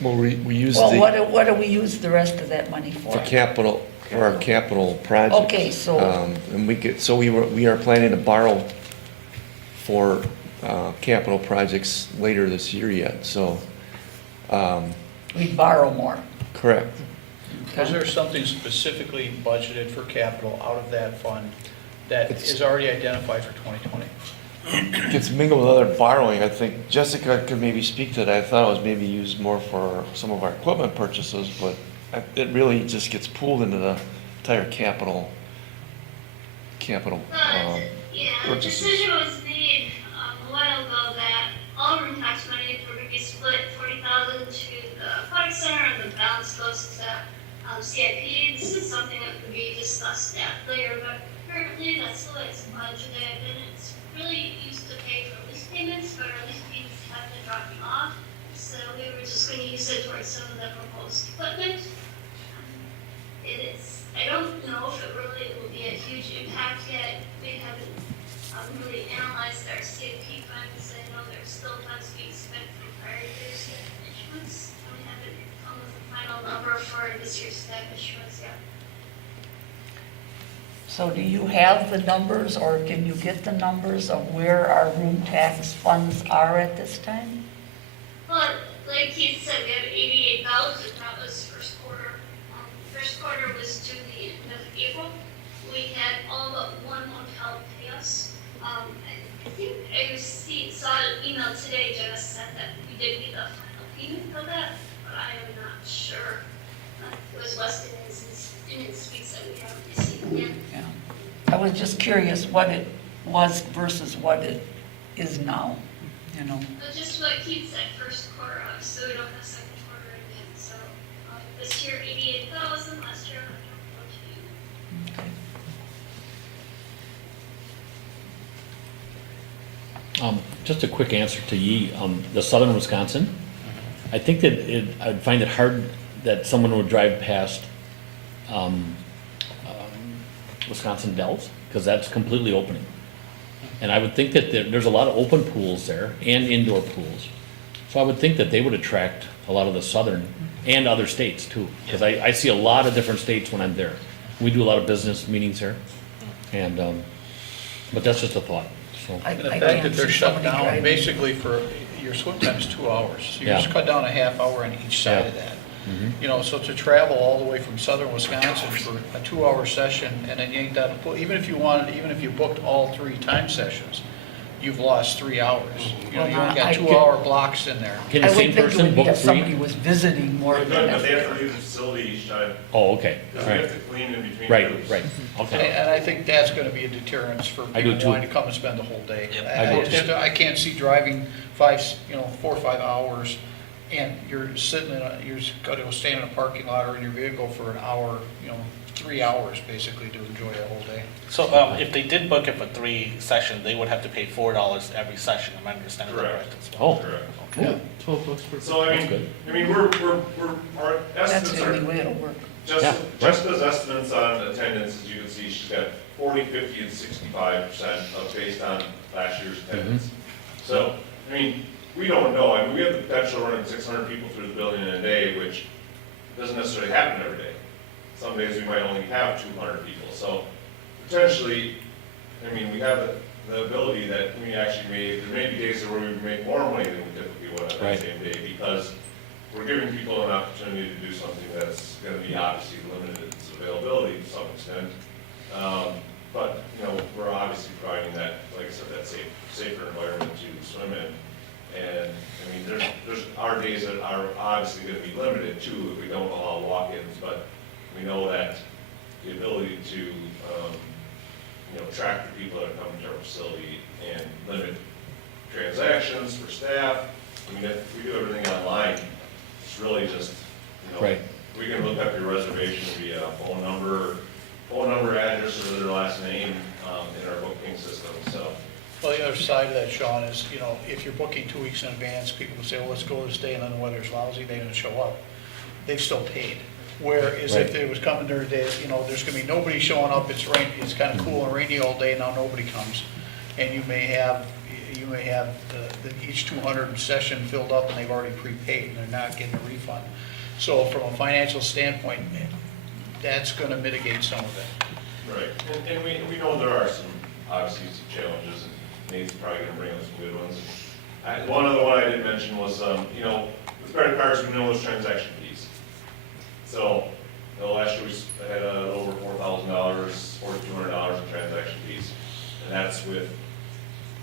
Well, we use Well, the, what do we use the rest of that money for? for our capital projects. Okay, so- And we are planning to borrow for capital projects later this year yet, so. We borrow more. Correct. Is there something specifically budgeted for capital out of that fund that It's- is already identified for 2020? Gets mingled with other borrowing. I think Jessica could maybe speak to that. I thought it was maybe used more for some of our equipment purchases, but it really just gets pooled into the entire capital Yeah, the purchases. decision was made a while ago that all room tax money were going to be split 40,000 to the aquatic center and the balance goes to CIP. This is something that could be discussed at later, but currently that's the way it's budgeted, and it's really used to pay for lease payments, but our lease payments have been dropping off, so we were just going to use it towards some of the proposed equipment. It is, I don't know if it really will be a huge impact yet. We haven't really analyzed our CIP funds. I know there's still funds being spent from prior years yet issuance. And we haven't come with a final number for this year's step issuance yet. So do you have the numbers, or can you get the numbers of where our room tax funds are at this time? Well, like Keith said, we have 88,000. That was first quarter. First quarter was due the end of April. We had all but one hotel pay us. I think I saw an email today, Jenna said that we did get the final payment for that, but I am not sure. It was Weston and it speaks that we haven't received it yet. Yeah. I was just curious what it was versus what it is now, you know? But just what Keith said, first quarter, so we don't have second quarter again. So this year 88,000, last year 114. Just a quick answer to Yi, the southern Wisconsin. I think that I'd find it hard that someone would drive past Wisconsin Dells, because that's completely opening. And I would think that there's a lot of open pools there and indoor pools. So I would think that they would attract a lot of the southern and other states too, because I see a lot of different states when I'm there. We do a lot of business meetings there, and, but that's just a thought, so. And the fact that they're shut down, basically for, your swim time is 2 hours. So you Yeah. just cut down a half hour on each side of that. You know, so to travel all the way from southern Wisconsin for a 2-hour session, and then you ain't done a pool, even if you booked all 3 time sessions, you've lost 3 hours. You know, you only got 2-hour blocks in there. Can the same person book If three? somebody was visiting more They than could, but they have that. to leave the facility each time. Oh, okay, Because we right, have to clean in between. right, groups. right, okay. And I think that's gonna be a deterrence for I do people too. wanting to come and spend the whole day. I do too. I can't see driving 4 or 5 hours, and you're sitting you're gonna go stand in a parking lot or in your vehicle for an hour, 3 hours basically to enjoy a whole day. So if they did book it for 3 sessions, they would have to pay $4 every session. Am I understanding that Correct. correct as well? Oh, Correct. cool. 12 bucks per. So I That's mean, good. our That's estimates the only are, way it'll work. Jessica's estimates on attendance, as you can see, she's got 40, 50, and 65% based on last year's attendance. So, I mean, we don't know. I mean, we have the potential of running 600 people through the building in a day, which doesn't necessarily happen every day. Some days we might only have 200 people. So potentially, I mean, we have the ability that we actually there may be days where we make more money than we typically would on that Right. same day, because we're giving people an opportunity to do something that's going to be obviously limited in its availability to some extent. But, you know, we're obviously providing that, like I said, that safer environment to swim in. And, I mean, there's our days that are obviously gonna be limited too if we don't allow walk-ins, but we know that the ability to, you know, track the people that are coming to our facility and limit transactions for staff. I mean, if we do everything online, it's really just, you know, Right. we can look up your reservation via phone number, address, or their last name in our booking system, so. Well, the other side of that, Sean, is, you know, if you're booking 2 weeks in advance, people will say, well, let's go this day, and then the weather's lousy, they didn't show up. They've still paid. Whereas if it was coming during the day, you know, there's gonna be nobody showing up, it's rain, it's kind of cool and rainy all day, now nobody comes. And you may have each 200 session filled up and they've already prepaid and they're not getting a refund. So from a financial standpoint, that's gonna mitigate some of it. Right, and we know there are some, obviously, some challenges, and Nate's probably gonna bring up some good ones. One other one I did mention was, you know, with credit cards, we know those transaction fees. So, you know, last year we had over $4,000, $4,200 in transaction fees. And that's with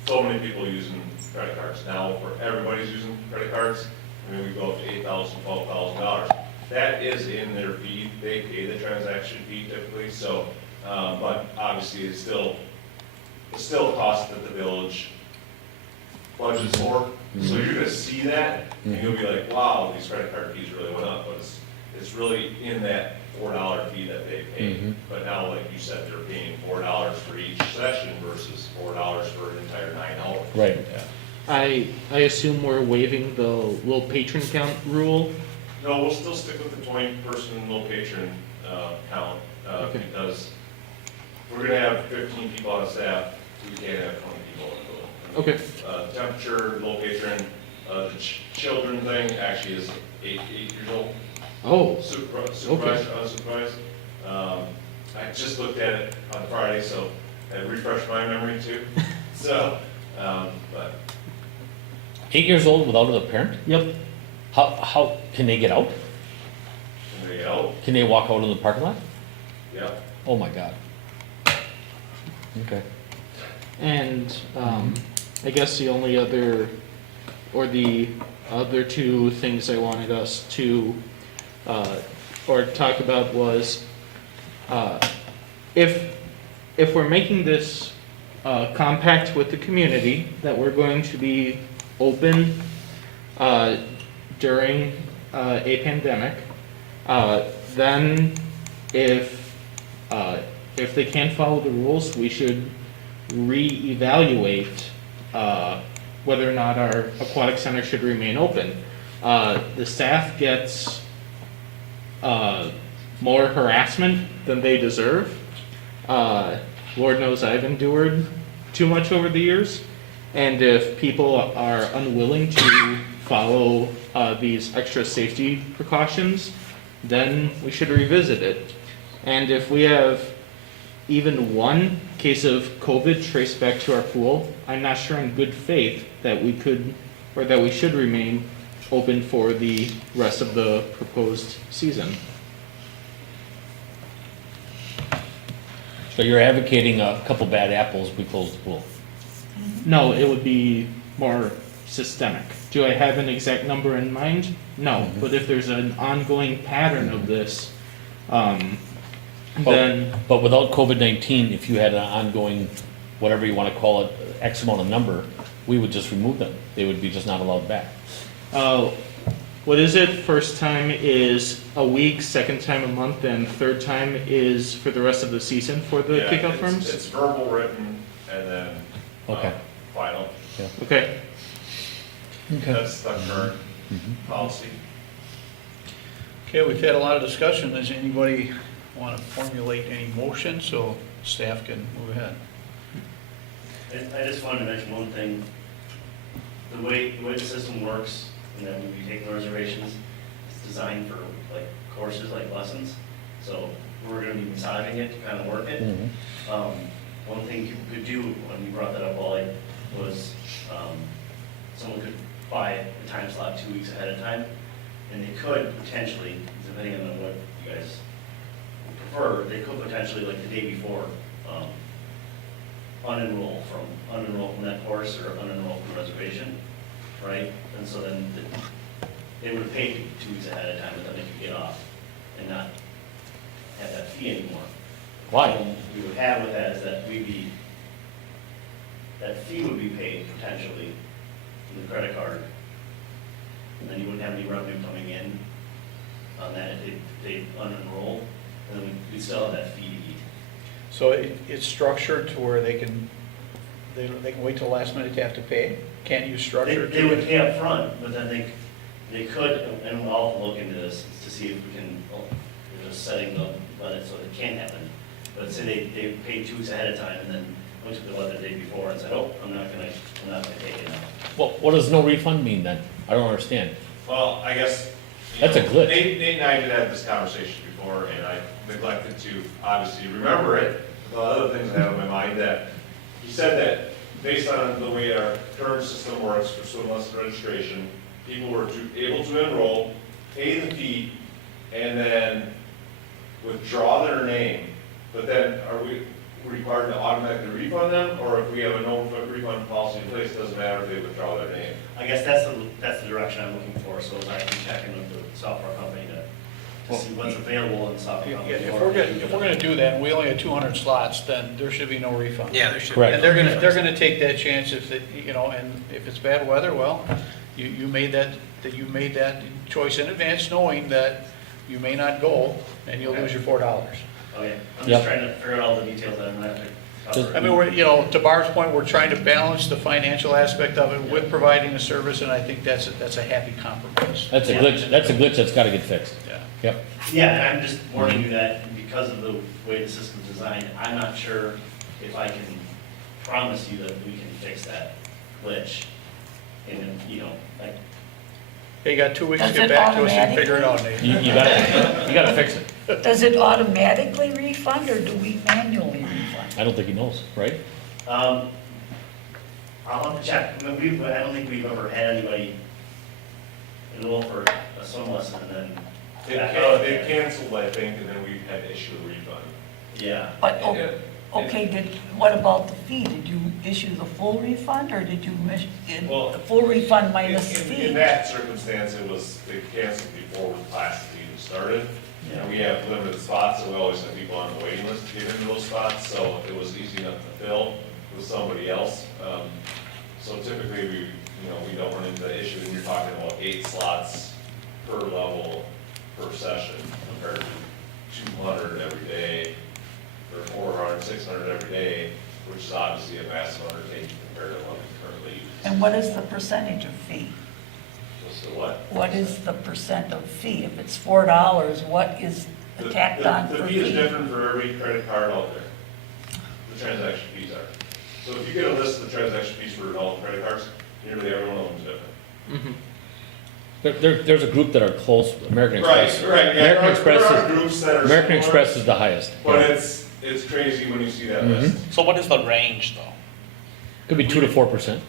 so many people using credit cards. Now, for everybody's using credit cards, I mean, we go up to $8,000, $12,000. That is in their fee, they pay the transaction fee typically, so, but obviously it's still a cost that the village budgets for. So you're gonna see that, and you'll be like, wow, these credit card fees really went up, but it's really in that $4 fee that they pay. But now, like you said, they're paying $4 for each session versus $4 for an entire 9 hours. Right. Yeah. I assume we're waiving the low patron count rule. No, we'll still stick with the 20-person low patron count, Okay. because we're gonna have 15 people on staff, we can't have 20 people in the building. Okay. Temperature, low patron, the children thing actually is 8 years old. Oh, Supervised, unsupervised. I just looked at it on Friday, so it refreshed my memory too. So, but 8 years old without a parent? Yep. How, can they get out? can they get out? Can they walk out in the parking lot? Yeah. Oh my God. Okay. And I guess the only other, or the other two things I wanted us to, or talk about was, if we're making this compact with the community, that we're going to be open during a pandemic, then if they can't follow the rules, we should reevaluate whether or not our aquatic center should remain open. The staff gets more harassment than they deserve. Lord knows I've endured too much over the years. And if people are unwilling to follow these extra safety precautions, then we should revisit it. And if we have even one case of COVID traced back to our pool, I'm not sure in good faith that we could, or that we should remain open for the rest of the proposed season. So you're advocating a couple bad apples, we close the pool? No, it would be more systemic. Do I have an exact number in mind? No, but if there's an ongoing pattern of this, then, But without COVID-19, if you had an ongoing, whatever you want to call it, X amount of number, we would just remove them. They would be just not allowed back. what is it? First time is a week, second time a month, and third time is for the rest of the season for the Yeah, kickoff it's- rooms? It's verbal, written, and then Okay. final. Okay. That's the current policy. Okay, we've had a lot of discussion. Does anybody want to formulate any motion so staff can move ahead? I just wanted to mention one thing. The way the system works, and then when you take the reservations, it's designed for like courses, like lessons. So we're gonna be massaging it to kind of work it. One thing people could do, when you brought that up, Wally, was someone could buy a time slot 2 weeks ahead of time, and they could potentially, depending on what you guys prefer, they could potentially, like the day before, unenroll from that course or unenroll from reservation, right? And so then they would have paid 2 weeks ahead of time, but then they could get off and not have that fee anymore. Why? And we would have with that is that that fee would be paid potentially from the credit card. And then you wouldn't have any revenue coming in on that if they unenroll, and then we'd still have that fee to eat. So it's structured to where they can wait till the last minute to have to pay? Can't you structure it? They would pay up front, but then they could, and I'll look into this to see if we can, there's a setting on it so it can happen. But say they paid 2 weeks ahead of time and then went to the weather the day before and said, oh, I'm not gonna take it now. Well, what does no refund mean then? I don't understand. Well, I guess. That's a glitch. Nate and I did have this conversation before, and I neglected to obviously remember it. The other things I have in my mind that, he said that based on the way our current system works for swim registration, people were able to enroll, pay the fee, and then withdraw their name. But then are we required to automatically refund them, or if we have a no refund policy in place, it doesn't matter if they withdraw their name? I guess that's the direction I'm looking for, so I can check in with the software company to see what's available in the software company. If we're gonna do that, and we only have 200 slots, then there should be no refund. Yeah, there should. Correct. And they're gonna take that chance if, and if it's bad weather, well, you made that choice in advance, knowing that you may not go, and you'll lose your $4. Okay, I'm Yep. just trying to figure out all the details that I'm gonna have to cover. I mean, to Barb's point, we're trying to balance the financial aspect of it with providing a service, and I think that's a happy compromise. That's a glitch, that's gotta get fixed. Yeah. Yep. Yeah, and I'm just warning you that because of the way the system's designed, I'm not sure if I can promise you that we can fix that glitch. And, like, Hey, you got 2 weeks to Does get it back to us and figure it out, automatically? Nate. You gotta fix it. Does it automatically refund or do we manually refund? I don't think he knows, right? I'll have to check. I mean, I don't think we've ever had anybody enroll for a swim lesson and then. They canceled, I think, and then we had to issue a refund. Yeah. But, okay, what about the fee? Did you issue the full refund or did you Well, the full refund minus the In fee? that circumstance, they canceled before the classes even started. And we have limited spots, so we always have people on the waiting list to get into those spots, so it was easy enough to fill with somebody else. So typically, we don't run into the issue when you're talking about 8 slots per level per session compared to 200 every day, or 400, 600 every day, which is obviously a massive undertaking compared to what we currently use. And what is the percentage of fee? So what? What is the percent of fee? If it's $4, what is the tacked on The for fee is fee? different for every credit card out there. The transaction fees are. So if you get a list of the transaction fees for all the credit cards, nearly every one of them is different. There's a group that are close, American Express. Right, yeah, American there Express are is, groups that are American similar, Express is the highest. But Yeah. it's crazy when you see that Mhm. list. So what is the range, though? Could be 2 to 4%.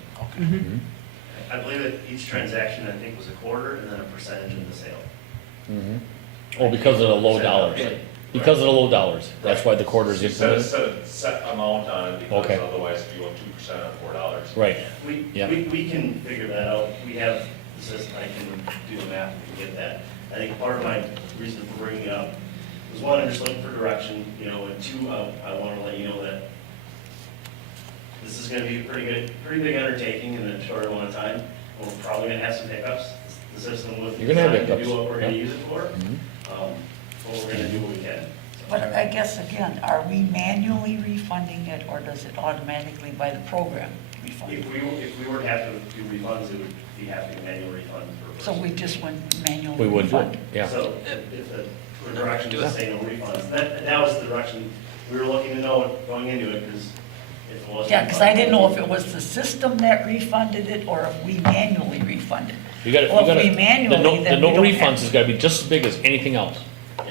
I believe that each transaction, I think, was a quarter and then a percentage of the sale. Mhm. Oh, because of the low dollars. Because of the low dollars. That's why the quarter is You set implemented. a set amount on it because Okay. otherwise if you want 2% on $4. Right. Yeah. We can figure that out. We have the system, I can do the math and get that. I think part of my reason for bringing it up was, one, I'm just looking for direction, and two, I want to let you know that this is going to be a pretty big undertaking in a short amount of time. We're probably going to have some hiccups. The system was You're gonna have designed to hiccups. do what we're going to Yeah. use it for. Mhm. But we're going to do what we can. But I guess again, are we manually refunding it or does it automatically by the program refund? If we were to have to do refunds, it would be having a manual refund per So person. we just went manual We would do it, refund? yeah. So if the direction was saying no refunds, that was the direction we were looking to know going into it, because if it wasn't. Yeah, because I didn't know if it was the system that refunded it or if we manually refunded. Well, if we manually, the then no we don't have refunds has gotta be just as big as anything else.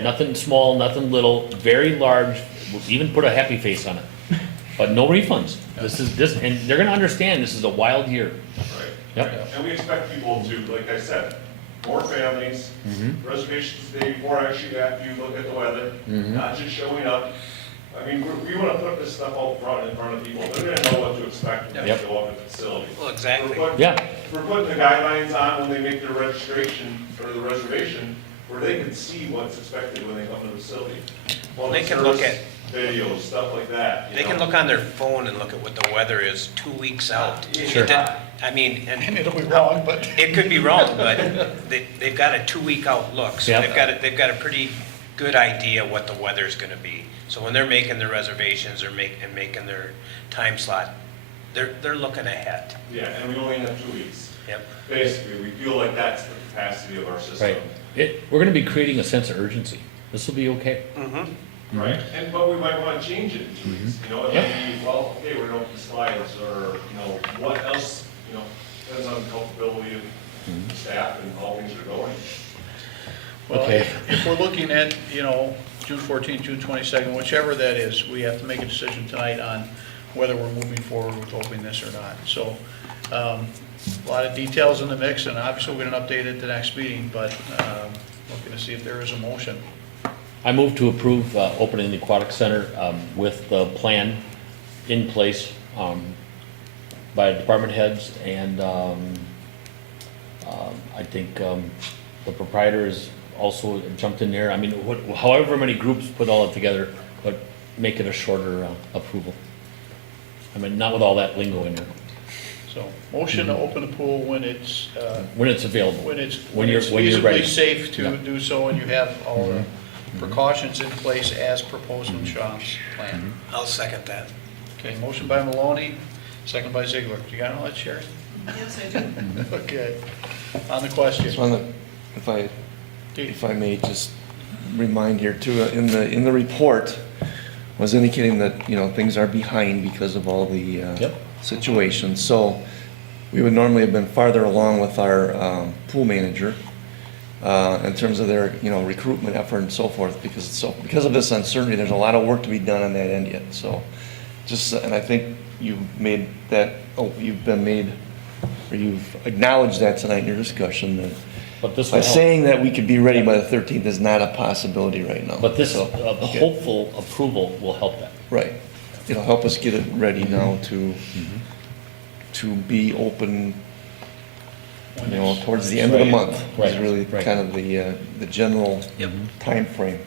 Nothing small, nothing little, very large, we'll even put a happy face on it. But no refunds. And they're gonna understand this is a wild year. Right. Yep. And we expect people to, like I said, more families, Mhm. reservations the day before, actually after you look at the weather, Mhm. not just showing up. I mean, we want to put this stuff out front in front of people. They're going to know what to expect when they Yep. show up at the facility. Well, exactly. Yeah. We're putting the guidelines on when they make their registration or the reservation, where they can see what's expected when they come to the facility. They can look Service Videos, stuff like that. you They can know? look on their phone and look at what the weather is 2 weeks out. Sure. I mean, And it'll be wrong, but. it could be wrong, but they've got a 2-week out look, so Yeah. they've got a pretty good idea what the weather's gonna be. So when they're making their reservations or making their time slot, they're looking ahead. Yeah, and we only have 2 weeks. Yep. Basically, we feel like that's the capacity of our system. Right. We're gonna be creating a sense of urgency. This will be okay. Mm-hmm. Right, but we might want to change it in 2 weeks, you know, it Yep. might be, well, okay, we're going to open slides, or, you know, what else, you know, depends on the culpability of the staff and how things are going. Well, Okay. if we're looking at, you know, June 14th, June 22nd, whichever that is, we have to make a decision tonight on whether we're moving forward with opening this or not. So, a lot of details in the mix, and obviously we're going to update it at the next meeting, but looking to see if there is a motion. I move to approve opening the aquatic center with the plan in place by department heads, and I think the proprietor has also jumped in there. I mean, however many groups put all it together, but make it a shorter approval. I mean, not with all that lingo in there. So, motion to open the pool when it's, When it's available. when it's When you're feasibly ready. safe to Yeah. do so, and you have all the precautions in place as proposed in Sean's plan. I'll second that. Okay, motion by Maloney, second by Ziegler. You got all that, Sherry? Yes, I do. Okay. On the question. Just want to, if I may just remind here too, in the report was indicating that, you know, things are behind because of all the situations. So we would normally have been farther along with our pool manager in terms of their, you know, recruitment effort and so forth, because of this uncertainty, there's a lot of work to be done on that end yet. So just, and I think you've made that, you've acknowledged that tonight in your discussion, that But this by will help. saying that we could be ready by the 13th is not a possibility right now. But this So, okay. hopeful approval will help that. Right. It'll help us get it ready now to be open, you know, towards the end of the Right. month. Is Right. really Right. kind of the general time frame.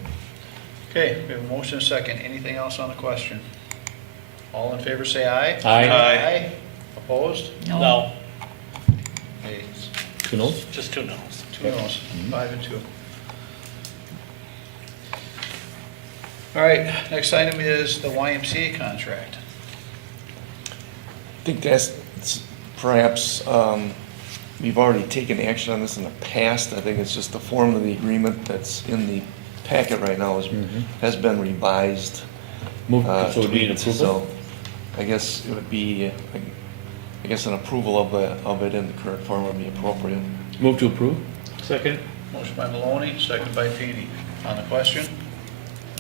Okay, we have a motion and a second. Anything else on the question? All in favor, say aye. Aye. Aye. Opposed? No, Okay, Who knows? just 2 no's. 2 noes, 5 and 2. All right, next item is the YMCA contract. I think it's perhaps, we've already taken action on this in the past. I think it's just the form of the agreement that's in the packet right now has been revised. Move, so it would be an tweaked. approval? So I guess it would be, I guess an approval of it in the current form would be appropriate. Move to approve? Second. Motion by Maloney, second by Feeny. On the question?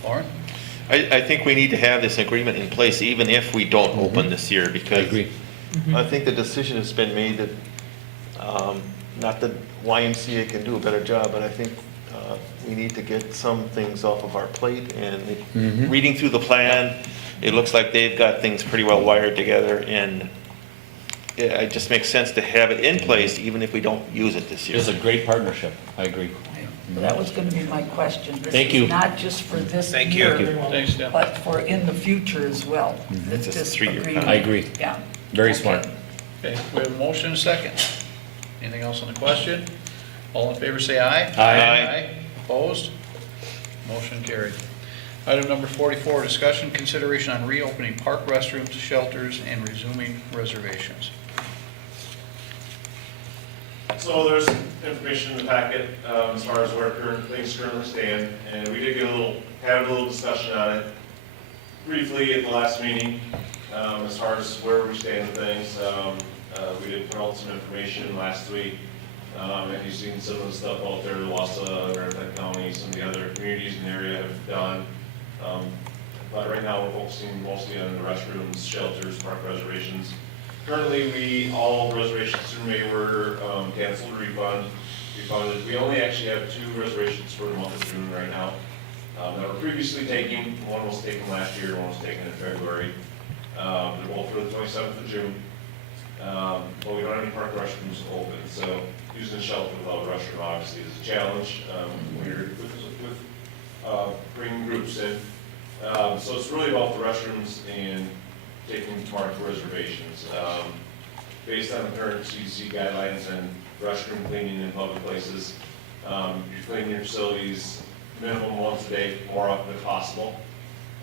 Lauren? I think we need to have this agreement in place even if we don't open this year, I because agree. I think the decision has been made that, not that YMCA can do a better job, but I think we need to get some things off of our plate. And reading through the plan, it looks like they've got things pretty well wired together, and it just makes sense to have it in place even if we don't use it this year. It's a great partnership. I agree. That was going to be my question. Thank you. This is not just for this Thank you. year, Thank you. Thanks, Tim. but for in the future as well. It's a This 3-year agreement. I agree. Yeah. Very Okay. smart. Okay, we have a motion and a second. Anything else on the question? All in favor, say aye. Aye. Opposed? Motion carried. Item number 44, discussion, consideration on reopening park restrooms, shelters, and resuming reservations. So there's information in the packet as far as where things currently stand, and we did have a little discussion on it briefly at the last meeting as far as where we stand with things. We did put out some information last week, and you've seen some of the stuff out there, the Wassa, Merrimack County, some of the other communities in the area have done. But right now, we're focusing mostly on the restrooms, shelters, park reservations. Currently, all reservations through May were canceled, refund. we only actually have 2 reservations for the month of June right now. That were previously taken, one was taken last year, one was taken in February. They're both for the 27th of June. But we don't have any park restrooms open, so using the shelter without a restroom obviously is a challenge. We're with bringing groups in. So it's really about the restrooms and taking park reservations. Based on the current CDC guidelines and restroom cleaning in public places, you clean your facilities minimum once a day, more often if possible.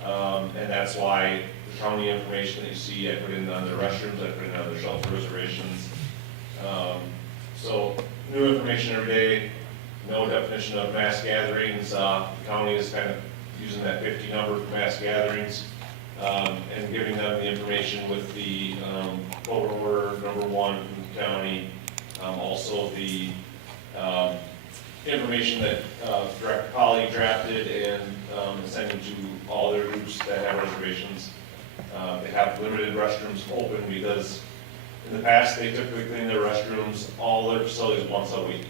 And that's why the county information that you see, I put in on the restrooms, I put in on the shelter reservations. So new information every day, no definition of mass gatherings. The county is kind of using that 50 number for mass gatherings, and giving them the information with the voter order number 1 from the county. Also the information that Director Polly drafted and sending to all their groups that have reservations. They have limited restrooms open because in the past they typically clean their restrooms, all their facilities once a week.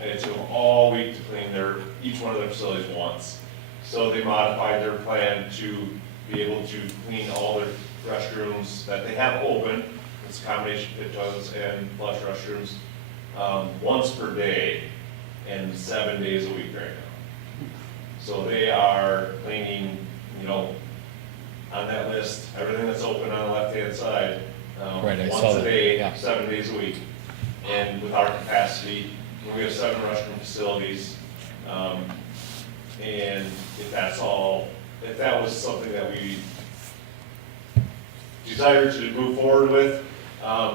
And it took them all week to clean each one of their facilities once. So they modified their plan to be able to clean all their restrooms that they have open, it's a combination pit toilets and flush restrooms, once per day and 7 days a week right now. So they are cleaning, on that list, everything that's open on the left-hand side, Right, I saw once a that, day, yeah. 7 days a week. And with our capacity, we have 7 restroom facilities. And if that was something that we desired to move forward with,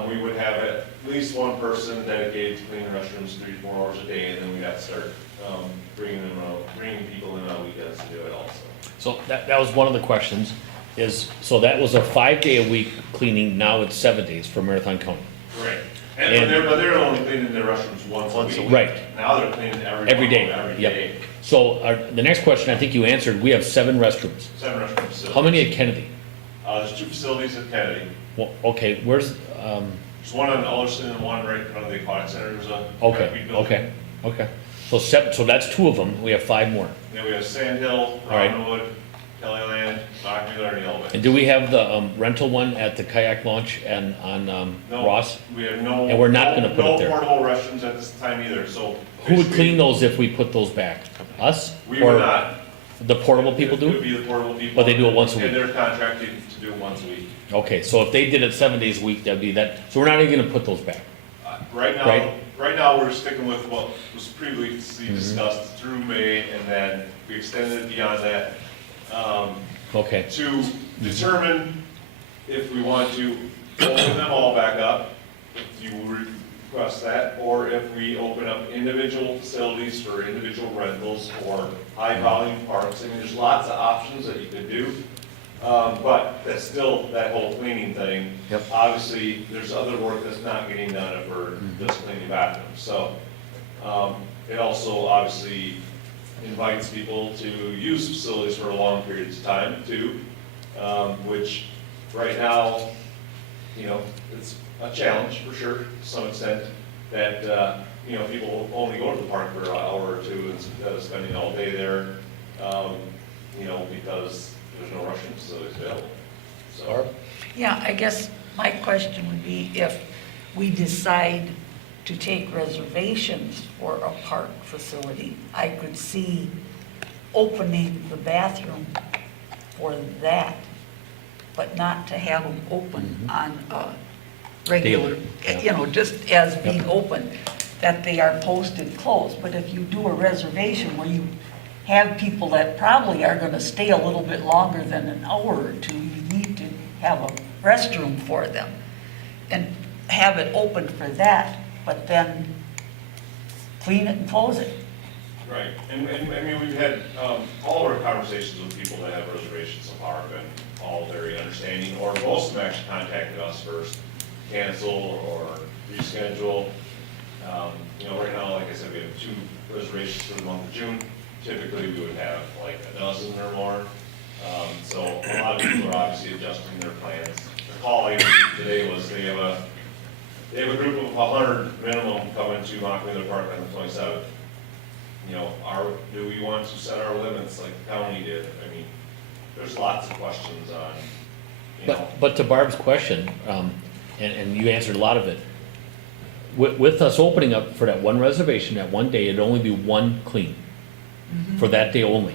we would have at least one person dedicated to cleaning restrooms 3 to 4 hours a day, and then we'd have to start bringing people in on weekends to do it also. So that was one of the questions, so that was a 5-day-a-week cleaning, now it's 7 days for Marathon County. Right. But they're only cleaning their restrooms once a week. Right. Now they're cleaning Every day. Every Yep. day. So the next question, I think you answered, we have 7 restrooms. 7 restroom facilities. How many at Kennedy? There's 2 facilities at Kennedy. Well, okay, where's, There's one on Ellerson and one right in front of the aquatic center. There's a okay, okay. So 7, so that's 2 of them, we have 5 more. Then we have Sand Hill, All right. Robinwood, Kellyland, Mockmuller, and Yellowwood. And do we have the rental one at the kayak launch and on No, Ross? we have no. And we're not gonna put it there. No portable restrooms at this time either, so. Who would basically, clean those if we put those back? Us? We Or would not. The portable people It would do? be the portable people. But they do it once a week? And they're contracted to do it once a week. Okay, so if they did it 7 days a week, that'd be that, so we're not even gonna put those back? Right Right. now, we're sticking with what was previously Mm-hmm. discussed through May, and then we extended it beyond that. Okay, To determine if we want to open them all back up, if you request that, or if we open up individual facilities for individual rentals or high-volume parks. I mean, there's lots of options that you could do, but that's still that whole cleaning thing. Yep. Obviously, there's other work that's not getting done if we're just cleaning bathrooms. So it also obviously invites people to use facilities for long periods of time too, which right now, it's a challenge for sure, to some extent, that, people only go to the park for an hour or 2 instead of spending all day there, because there's no restroom facilities available. So, Yeah, I guess my question would be if we decide to take reservations for a park facility, I could see opening the bathroom for that, but not to have them open on a regular, Daily, just as being open, that they are posted closed. But if you do a reservation where you have people that probably are gonna stay a little bit longer than an hour or 2, you need to have a restroom for them and have it open for that, but then clean it and close it. right, and I mean, we've had, all of our conversations with people that have reservations so far have been all very understanding, or most of them actually contacted us first, cancel or reschedule. Right now, like I said, we have 2 reservations for the month of June. Typically, we would have like a dozen or more. So a lot of people are obviously adjusting their plans. The call I received today was they have they have a group of 100 minimum coming to Mockmiller Park on the 27th. You know, do we want to set our limits like the county did? I mean, there's lots of questions on, you know. But to Barb's question, and you answered a lot of it, with us opening up for that one reservation, that one day, it'd only be one clean for that day only.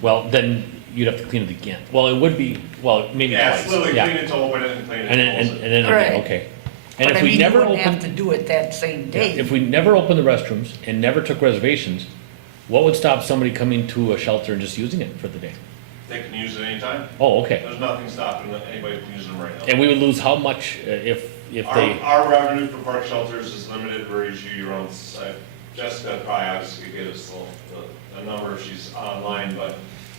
Well, then you'd have to clean it again. Well, it would be, well, maybe Yeah, twice. it's literally Yeah. clean it to open it and clean it And to then, close and it. then, Right. again, okay. And But if I we mean, you never wouldn't have to opened, do it that same day. if we never opened the restrooms and never took reservations, what would stop somebody coming to a shelter and just using it for the day? They can use it anytime. Oh, okay. There's nothing stopping anybody from using them right now. And we would lose how much if they, Our revenue for park shelters is limited, we're usually around, Jessica probably obviously could get us a number if she's online, but,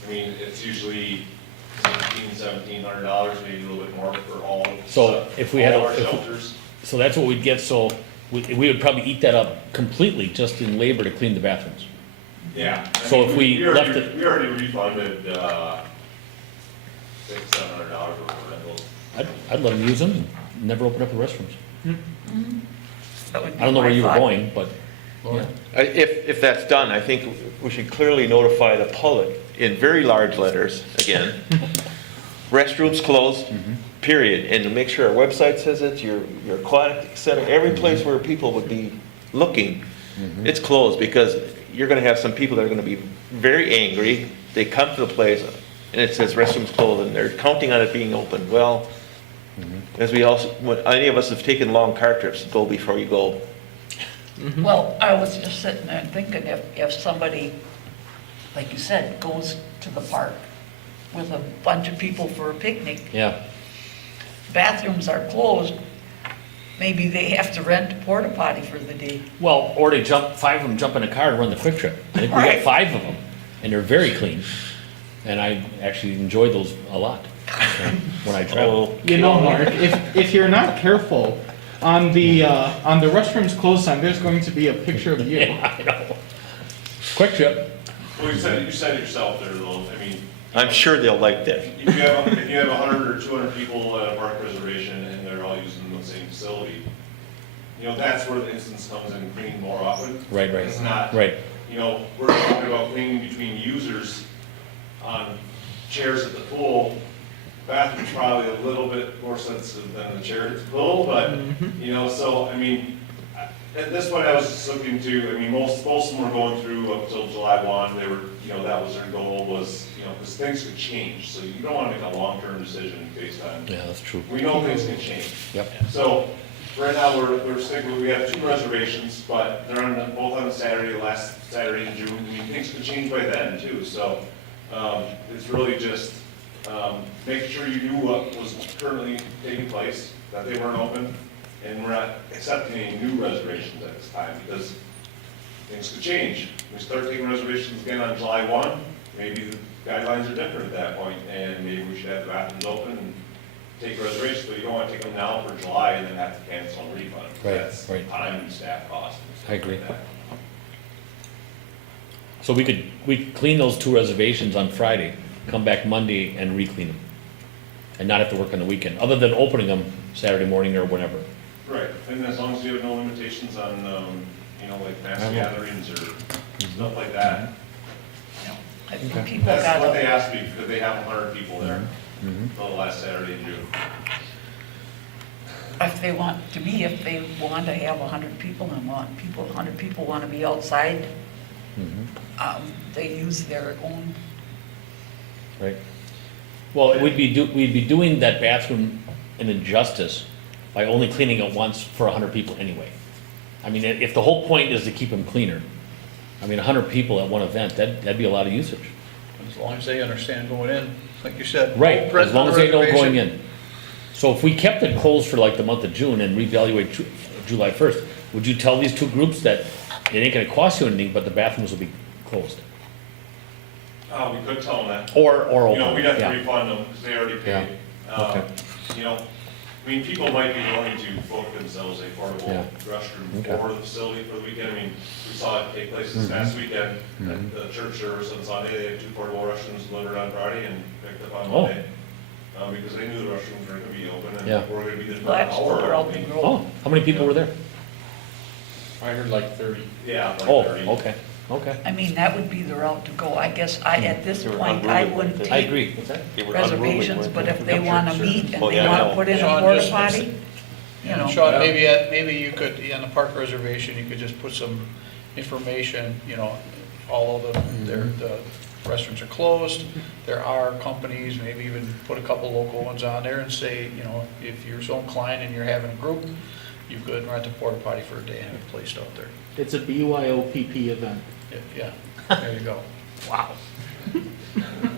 I mean, it's usually $1,700, maybe a little bit more for all. So if we had all a- our if- shelters. so that's what we'd get, so we would probably eat that up completely just in labor to clean the bathrooms. Yeah. I So mean, if we already- left it- We already refunded, $600-700 worth of rentals. I'd let them use them and never open up the restrooms. That would be I don't know where my you were thought. going, but, yeah. If that's done, I think we should clearly notify the public in very large letters, again, restrooms closed, period, and to make sure our website says it, your aquatic center, every place where people would be looking, it's closed, because you're gonna have some people that are gonna be very angry, they come to the place, and it says restrooms closed, and they're counting on it being open. Well, as we also, when any of us have taken long car trips, go before you go. Well, I was just sitting there thinking if somebody, like you said, goes to the park with a bunch of people for a picnic, Yeah, bathrooms are closed, maybe they have to rent a porta potty for the day. well, or they five of them jump in a car and run the Quick Trip. I think we got Right. 5 of them, and they're very clean, and I actually enjoy those a lot when I travel. You know, Mark, if you're not careful, on the restrooms closed sign, there's going to be a picture of you. Yeah, I know. Quick Trip, Well, you said it yourself there, though, I mean, I'm sure they'll like that. if you have 100 or 200 people at a park reservation and they're all using the same facility, you know, that's where the instance comes in cleaning more often. Right. It's not, Right. you know, we're talking about cleaning between users on chairs at the pool. Bathroom's probably a little bit more sensitive than the chair at the pool, but, you know, so, I mean, at this point, I was just looking to, I mean, most of them were going through up till July 1, they were, you know, that was their goal was, you know, because things could change, so you don't want to make a long-term decision based on, Yeah, that's true. we know things can change. Yep. So, right now, we're sticking, we have 2 reservations, but they're both on a Saturday, last Saturday in June, I mean, things could change by then too, so, it's really just, making sure you knew what was currently taking place, that they weren't open, and we're not accepting any new reservations at this time, because things could change. We start taking reservations again on July 1, maybe the guidelines are different at that point, and maybe we should have the bathrooms open and take reservations, but you don't want to take them now for July and then have to cancel and refund. Right, That's right. time and staff cost. and stuff I agree. like that. So we could clean those 2 reservations on Friday, come back Monday and re-clean them, and not have to work on the weekend, other than opening them Saturday morning or whenever. Right, and as long as you have no limitations on, you know, like mass I know. gatherings or stuff like that. I think people That's what they gotta, asked me, because they have 100 people there, till the last Saturday in June. if they want, to me, if they want to have 100 people and 100 people want to be outside, they use their own. Right. Well, we'd be doing that bathroom an injustice by only cleaning it once for 100 people anyway. I mean, if the whole point is to keep them cleaner, I mean, 100 people at one event, that'd be a lot of usage. As long as they understand going in, like you said. Right, as long as they know reservation. going in. So if we kept it closed for like the month of June and reevaluate July 1st, would you tell these 2 groups that it ain't gonna cost you anything, but the bathrooms will be closed? We could tell them that. Or open, You know, we'd have to yeah. refund them, because they already paid. Okay. You know, I mean, people might be willing to book themselves a portable Yeah. restroom Okay. for the facility for the weekend. I mean, we saw it take place this past weekend at the church service on Sunday. They had 2 portable restrooms delivered on Friday and picked up on Oh. Monday. Because they knew the restrooms were gonna be open, and Yeah. we're gonna be there for Well, an that's hour. they're out the road. Oh, how many people were there? I heard like 30. Yeah, like Oh, 30. okay, okay. I mean, that would be the route to go. I guess at this They were point, I unruly, wouldn't weren't they? I take agree. What's that? They were unruly, reservations, weren't but they? if they wanna meet and Oh, they yeah, I wanna know. put in a Sean, porta just- potty, you know. Sean, maybe you could, on the park reservation, you could just put some information, although the restaurants are closed, there are companies, maybe even put a couple local ones on there and say, if you're so inclined and you're having a group, you could rent a porta potty for a day and have it placed out there. It's a BYOPP event. Yeah, there you go. Wow.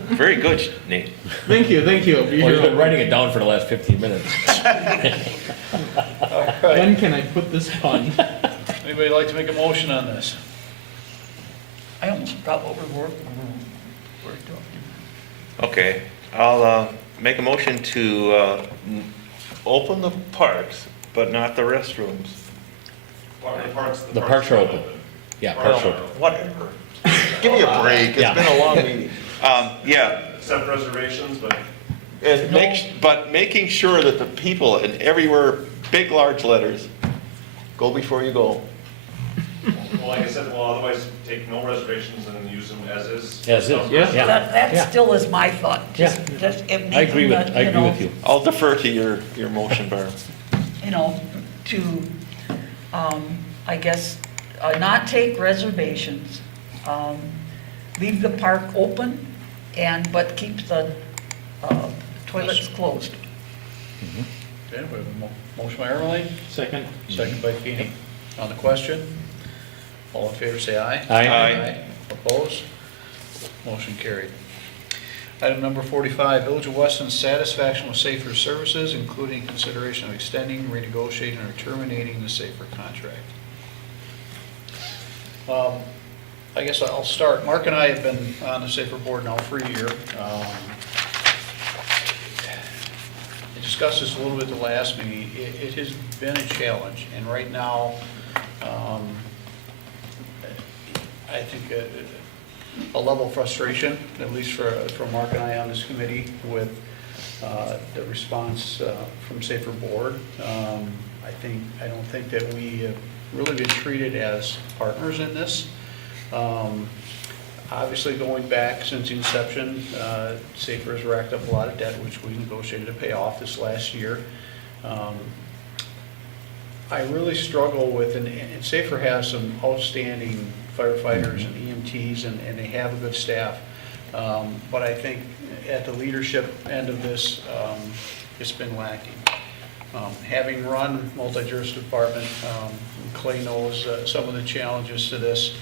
Very good, Nate. Thank you. Well, you've been writing it down for the last 15 minutes. When can I put this pun? Anybody like to make a motion on this? I almost forgot what we're doing. Okay, I'll make a motion to open the parks, but not the restrooms. The parks are open. Yeah, parks are open. Whatever. Give me a break, Yeah. it's been a long meeting. Yeah, Except reservations, but and making sure that the people and everywhere, big, large letters, go before you go. well, like I said, otherwise take no reservations and use them as is. As is, yeah. That Yeah. still is my thought. Just I agree with you. I'll defer to your motion, Barb. To, I guess, not take reservations, leave the park open, but keep the toilets closed. Okay, we have a motion by Ermeling, Second. second by Feeny. On the question, all in favor say aye. Aye. Opposed? Motion carried. Item number 45, Village of Weston's satisfaction with Safer Services, including consideration of extending, renegotiating, or terminating the Safer contract. I guess I'll start. Mark and I have been on the Safer board now for a year. I discussed this a little bit at the last meeting. It has been a challenge, and right now, I think a level of frustration, at least for Mark and I on this committee, with the response from Safer Board. I don't think that we have really been treated as partners in this. Obviously, going back since inception, Safer has racked up a lot of debt, which we negotiated to pay off this last year. I really struggle with, and Safer has some outstanding firefighters and EMTs, and they have a good staff. But I think at the leadership end of this, it's been lacking. Having run multi-jurisdiction department, Clay knows some of the challenges to this.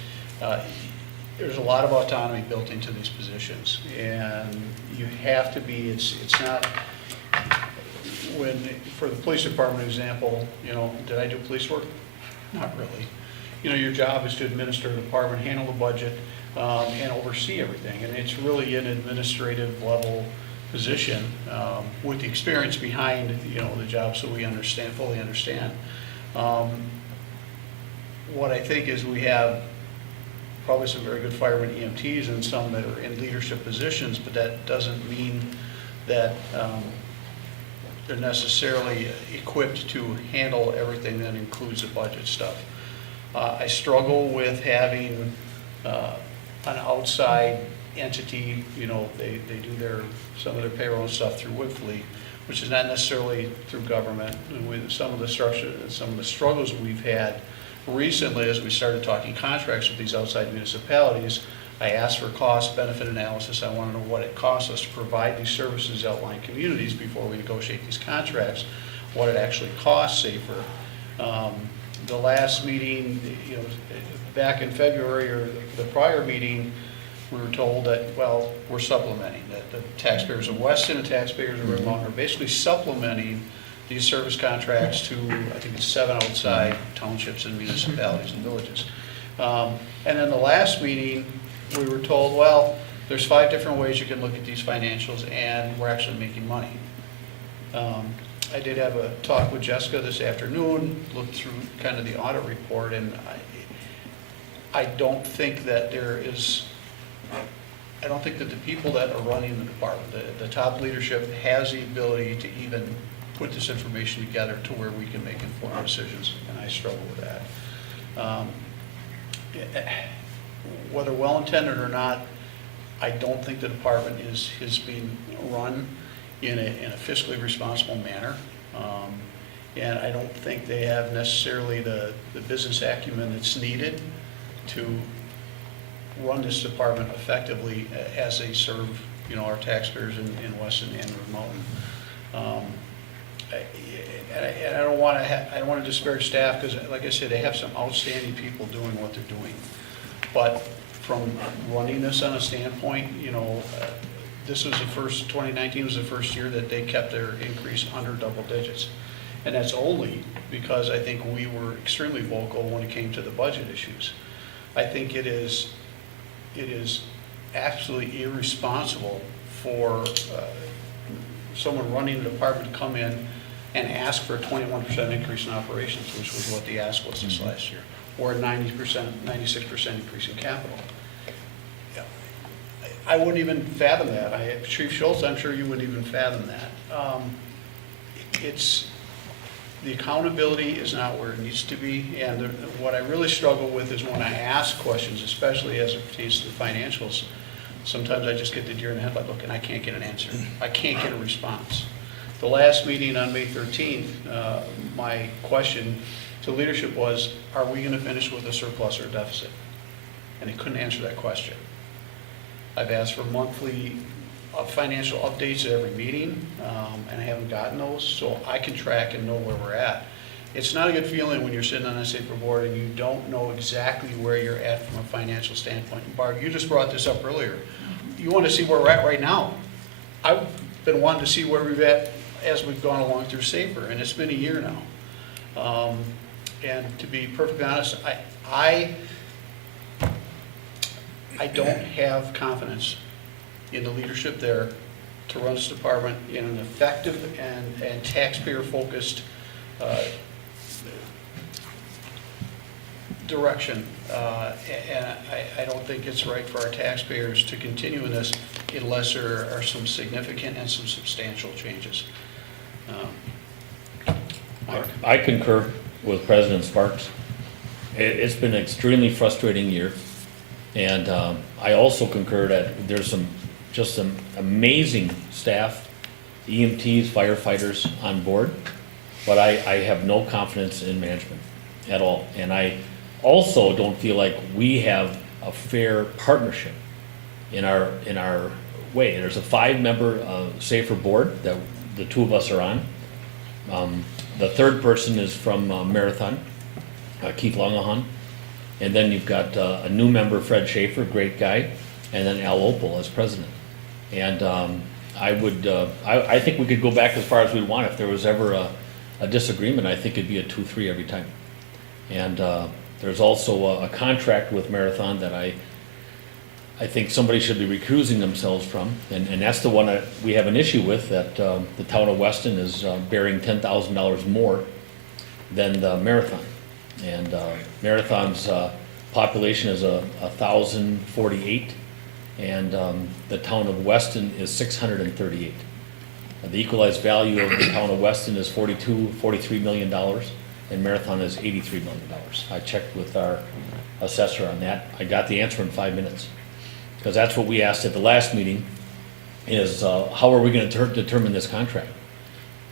There's a lot of autonomy built into these positions, and you have to be, it's not, for the police department example, did I do police work? Not really. Your job is to administer the department, handle the budget, and oversee everything, and it's really an administrative level position with the experience behind, the job, so we fully understand. What I think is we have probably some very good firemen EMTs and some that are in leadership positions, but that doesn't mean that they're necessarily equipped to handle everything that includes the budget stuff. I struggle with having an outside entity, they do some of their payroll and stuff through Whipfleet, which is not necessarily through government. And with some of the struggles we've had recently as we started talking contracts with these outside municipalities, I asked for cost-benefit analysis. I want to know what it costs us to provide these services to outlying communities before we negotiate these contracts, what it actually costs Safer. The last meeting, back in February, or the prior meeting, we were told that, well, we're supplementing, that the taxpayers of Weston and taxpayers of Rivermont are basically supplementing these service contracts to, I think it's 7 outside townships and municipalities and villages. And then the last meeting, we were told, well, there's 5 different ways you can look at these financials, and we're actually making money. I did have a talk with Jessica this afternoon, looked through kind of the audit report, and I don't think that I don't think that the people that are running the department, the top leadership, has the ability to even put this information together to where we can make informed decisions, and I struggle with that. Whether well-intended or not, I don't think the department is being run in a fiscally responsible manner. And I don't think they have necessarily the business acumen that's needed to run this department effectively as they serve, our taxpayers in Weston and North Mountain. And I don't want to disparage staff, because like I said, they have some outstanding people doing what they're doing. But from running this on a standpoint, this was 2019 was the first year that they kept their increase under double digits. And that's only because I think we were extremely vocal when it came to the budget issues. I think it is absolutely irresponsible for someone running the department to come in and ask for a 21% increase in operations, which was what the ask was this last year, or a 96% increase in capital. I wouldn't even fathom that. Chief Schultz, I'm sure you wouldn't even fathom that. The accountability is not where it needs to be, and what I really struggle with is when I ask questions, especially as it pertains to the financials, sometimes I just get the deer in the headlight look and I can't get an answer. I can't get a response. The last meeting on May 13th, my question to leadership was, are we going to finish with a surplus or a deficit? And they couldn't answer that question. I've asked for monthly financial updates at every meeting, and I haven't gotten those, so I can track and know where we're at. It's not a good feeling when you're sitting on a SAFER board and you don't know exactly where you're at from a financial standpoint. And Barb, you just brought this up earlier. You want to see where we're at right now. I've been wanting to see where we've at as we've gone along through SAFER, and it's been a year now. And to be perfectly honest, I don't have confidence in the leadership there to run this department in an effective and taxpayer-focused direction. And I don't think it's right for our taxpayers to continue in this unless there are some significant and some substantial changes. I concur with President Sparks. It's been an extremely frustrating year. And I also concur that there's some amazing staff, EMTs, firefighters on board, but I have no confidence in management at all. And I also don't feel like we have a fair partnership in our way. There's a 5-member SAFER board that the 2 of us are on. The third person is from Marathon, Keith Longahan. And then you've got a new member, Fred Schaefer, great guy, and then Al Opel as president. And I think we could go back as far as we want. If there was ever a disagreement, I think it'd be a 2-3 every time. And there's also a contract with Marathon that I think somebody should be recusing themselves from, and that's the one that we have an issue with, that the town of Weston is bearing $10,000 more than the Marathon. And Marathon's population is 1,048, and the town of Weston is 638. The equalized value of the town of Weston is $43 million, and Marathon is $83 million. I checked with our assessor on that. I got the answer in 5 minutes, because that's what we asked at the last meeting, is how are we going to determine this contract?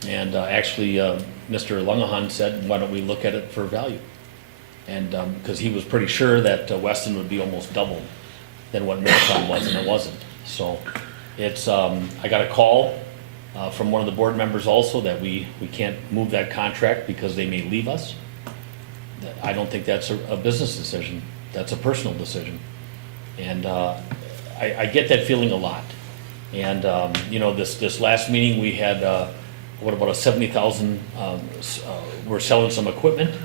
And actually, Mr. Lungahan said, why don't we look at it for value? And because he was pretty sure that Weston would be almost double than what Marathon was, and it wasn't. So it's, I got a call from one of the board members also that we can't move that contract because they may leave us. I don't think that's a business decision. That's a personal decision. And I get that feeling a lot. And this last meeting we had, what about a 70,000, we're selling some equipment,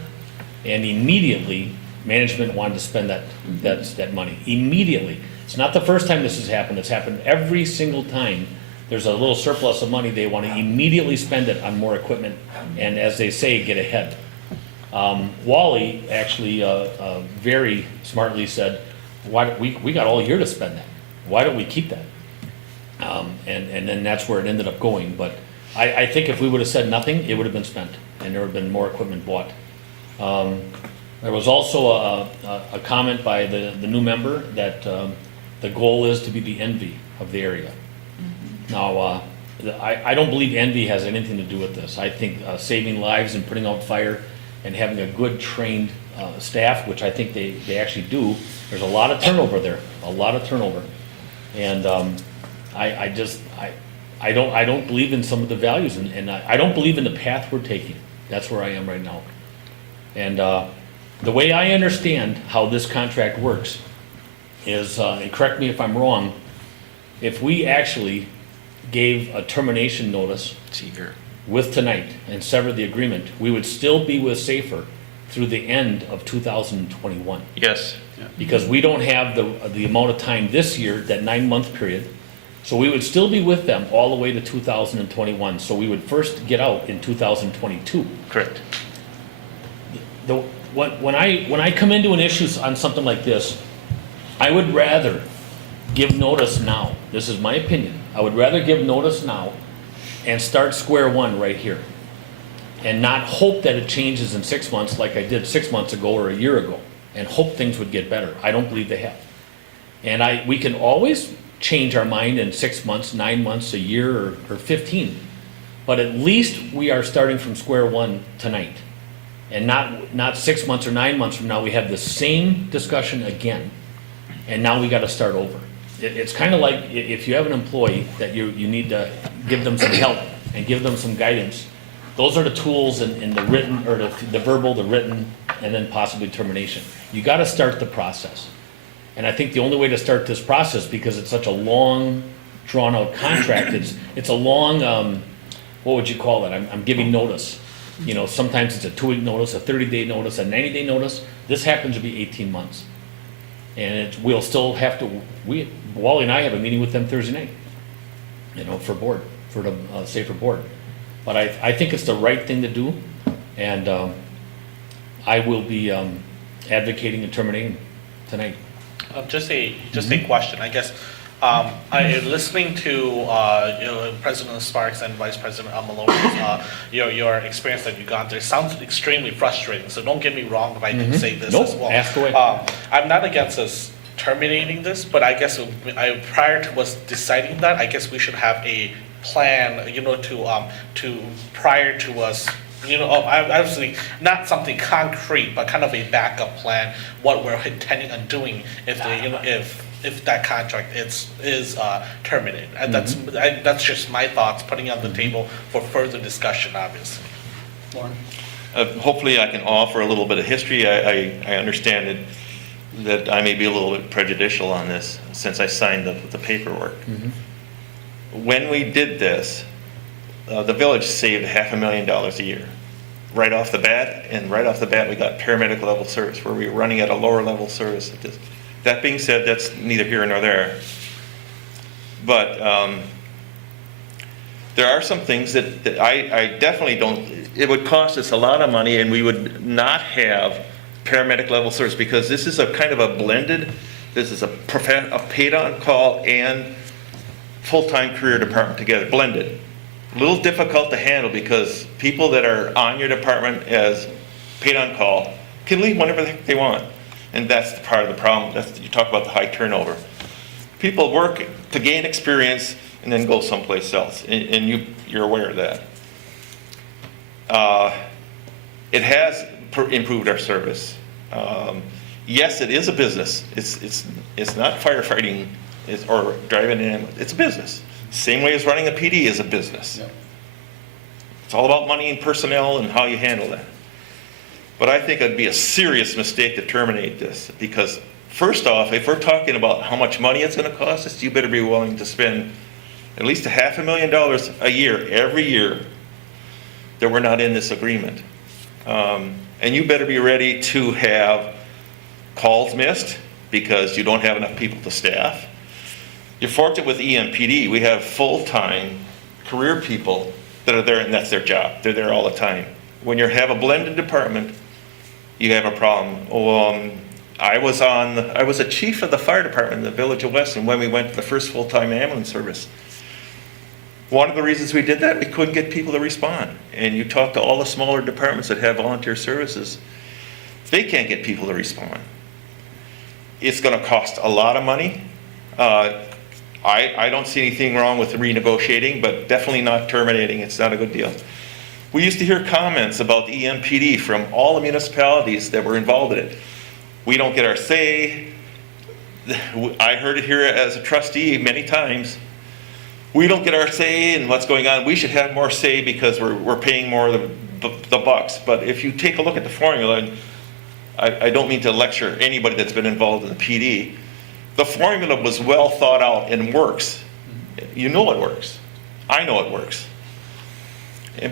and immediately management wanted to spend that money. Immediately. It's not the first time this has happened. It's happened every single time. There's a little surplus of money, they want to immediately spend it on more equipment, and as they say, get ahead. Wally actually very smartly said, "Why we got all year to spend that. Why don't we keep that?" And then that's where it ended up going. But I think if we would have said nothing, it would have been spent, and there would have been more equipment bought. There was also a comment by the new member that the goal is to be the envy of the area. Now, I don't believe envy has anything to do with this. I think saving lives and putting out fire and having a good trained staff, which I think they actually do, there's a lot of turnover there, a lot of turnover. And I don't believe in some of the values, and I don't believe in the path we're taking. That's where I am right now. And the way I understand how this contract works is, and correct me if I'm wrong, if we actually gave a termination notice with tonight and severed the agreement, we would still be with Safer through the end of 2021. Yes. Because we don't have the amount of time this year, that 9-month period. So we would still be with them all the way to 2021. So we would first get out in 2022. Correct. When I come into an issue on something like this, I would rather give notice now. This is my opinion. I would rather give notice now and start square one right here, and not hope that it changes in 6 months like I did 6 months ago or a year ago, and hope things would get better. I don't believe they have. And we can always change our mind in 6 months, 9 months, a year, or 15. But at least we are starting from square one tonight. And not 6 months or 9 months from now, we have the same discussion again. And now we gotta start over. It's kind of like if you have an employee that you need to give them some help and give them some guidance. Those are the tools in the written, or the verbal, the written, and then possibly termination. You gotta start the process. And I think the only way to start this process, because it's such a long, drawn-out contract, it's a long, what would you call it? I'm giving notice. You know, sometimes it's a 2-week notice, a 30-day notice, a 90-day notice. This happens to be 18 months. And we'll still have to, Wally and I have a meeting with them Thursday night, you know, for the Safer board. But I think it's the right thing to do, and I will be advocating and terminating tonight. Just a question, I guess. Listening to President Sparks and Vice President Maloney's your experience that you've gone through, it sounds extremely frustrating. So don't get me wrong if I do say this as well. Ask away. I'm not against us terminating this, but I guess prior to us deciding that, I guess we should have a plan, to prior to us. Obviously not something concrete, but kind of a backup plan. What we're intending on doing if that contract is terminated. And that's just my thoughts, putting it on the table for further discussion, obviously. Lauren? Hopefully I can offer a little bit of history. I understand that I may be a little bit prejudicial on this since I signed the paperwork. When we did this, the village saved $500,000 a year. Right off the bat, we got paramedic level service, where we were running at a lower level service at this. That being said, that's neither here nor there. But there are some things that I definitely don't, it would cost us a lot of money, and we would not have paramedic level service, because this is a kind of a blended, this is a paid on call and full-time career department together, blended. A little difficult to handle, because people that are on your department as paid on call can leave whenever they want. And that's part of the problem. You talk about the high turnover. People work to gain experience and then go someplace else, and you're aware of that. It has improved our service. Yes, it is a business. It's not firefighting or driving an ambulance. It's a business. Same way as running a PD is a business. Yep. It's all about money and personnel and how you handle that. But I think it'd be a serious mistake to terminate this, because first off, if we're talking about how much money it's going to cost us, you better be willing to spend at least $500,000 a year, every year, that we're not in this agreement. And you better be ready to have calls missed because you don't have enough people to staff. You're fortunate with EMPD, we have full-time career people that are there, and that's their job. They're there all the time. When you have a blended department, you have a problem. I was a chief of the fire department in the village of Weston when we went to the first full-time ambulance service. One of the reasons we did that, we couldn't get people to respond. And you talk to all the smaller departments that have volunteer services, they can't get people to respond. It's gonna cost a lot of money. I don't see anything wrong with renegotiating, but definitely not terminating. It's not a good deal. We used to hear comments about the EMPD from all the municipalities that were involved in it. We don't get our say. I heard it here as a trustee many times. We don't get our say in what's going on. We should have more say because we're paying more of the bucks. But if you take a look at the formula, and I don't mean to lecture anybody that's been involved in the PD, the formula was well thought out and works. You know it works. I know it works.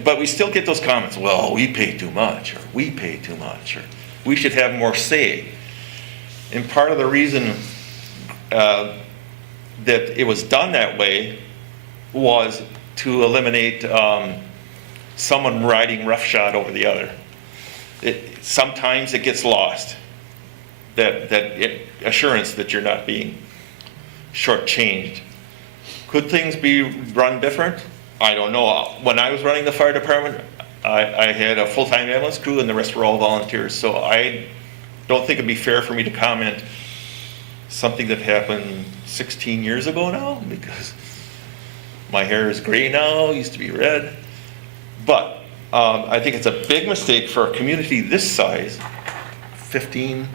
But we still get those comments, well, we pay too much, or we pay too much, or we should have more say. And part of the reason that it was done that way was to eliminate someone riding roughshod over the other. Sometimes it gets lost, that assurance that you're not being shortchanged. Could things be run different? I don't know. When I was running the fire department, I had a full-time ambulance crew and the rest were all volunteers. So I don't think it'd be fair for me to comment something that happened 16 years ago now, because my hair is gray now, used to be red. But I think it's a big mistake for a community this size, 15,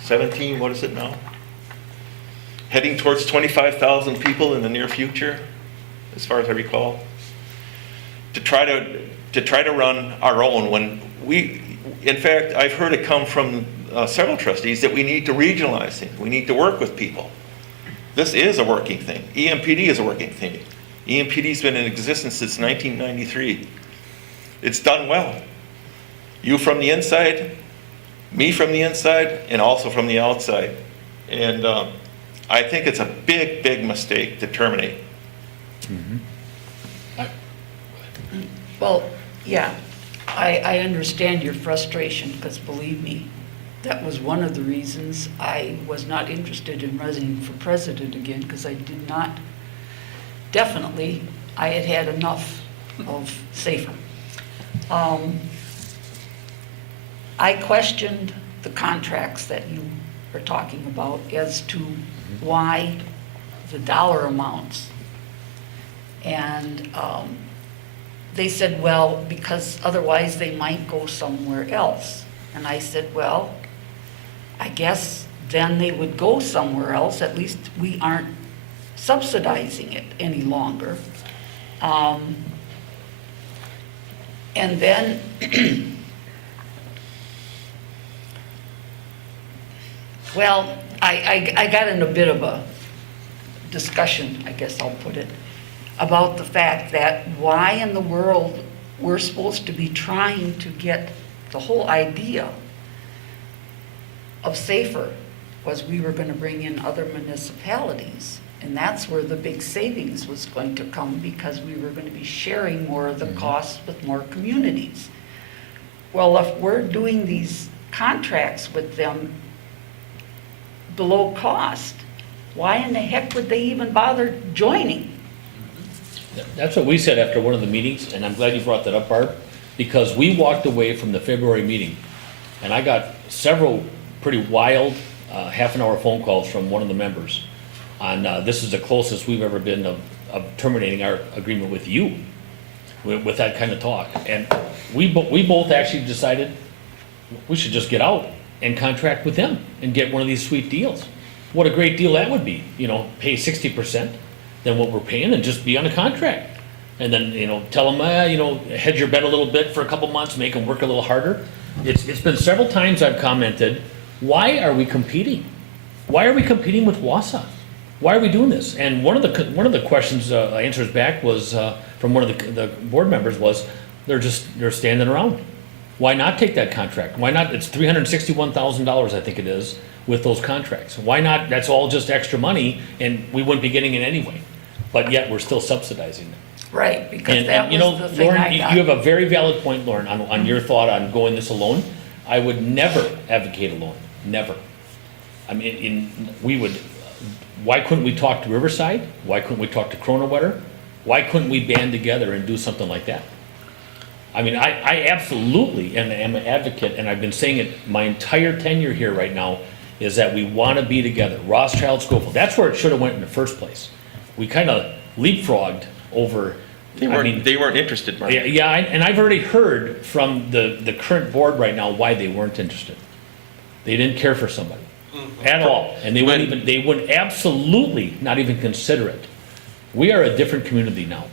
17, what is it now? Heading towards 25,000 people in the near future, as far as I recall, to try to run our own when in fact, I've heard it come from several trustees that we need to regionalize things. We need to work with people. This is a working thing. EMPD is a working thing. EMPD's been in existence since 1993. It's done well. You from the inside, me from the inside, and also from the outside. And I think it's a big, big mistake to terminate. Well, yeah, I understand your frustration, because believe me, that was one of the reasons I was not interested in running for president again, because I did not, definitely, I had had enough of SAFER. I questioned the contracts that you are talking about as to why the dollar amounts. And they said, well, because otherwise they might go somewhere else. And I said, well, I guess then they would go somewhere else. At least we aren't subsidizing it any longer. And then well, I got in a bit of a discussion, I guess I'll put it, about the fact that why in the world we're supposed to be trying to get the whole idea of SAFER was we were going to bring in other municipalities. And that's where the big savings was going to come, because we were going to be sharing more of the costs with more communities. Well, if we're doing these contracts with them below cost, why in the heck would they even bother joining? That's what we said after one of the meetings, and I'm glad you brought that up, Barb, because we walked away from the February meeting, and I got several pretty wild half-an-hour phone calls from one of the members on this is the closest we've ever been of terminating our agreement with you, with that kind of talk. And we both actually decided we should just get out and contract with them and get one of these sweet deals. What a great deal that would be, pay 60% than what we're paying and just be on a contract. And then, tell them, hedge your bet a little bit for a couple months, make them work a little harder. It's been several times I've commented, why are we competing? Why are we competing with Wausau? Why are we doing this? And one of the questions answers back was from one of the board members was they're standing around. Why not take that contract? Why not? It's $361,000, I think it is, with those contracts. Why not? That's all just extra money, and we wouldn't be getting it anyway. But yet we're still subsidizing it. Right, because that was the thing Lauren, I got. you have a very valid point, Lauren, on your thought on going this alone. I would never advocate alone, never. I mean, why couldn't we talk to Riverside? Why couldn't we talk to Kronewetter? Why couldn't we band together and do something like that? I mean, I absolutely am an advocate, and I've been saying it my entire tenure here right now, is that we want to be together. Rothschild, Schofield, that's where it should have went in the first place. We kind of leapfrogged over. They weren't interested, Mark. Yeah, and I've already heard from the current board right now why they weren't interested. They didn't care for somebody at all, and they wouldn't absolutely not even consider it. We are a different community now.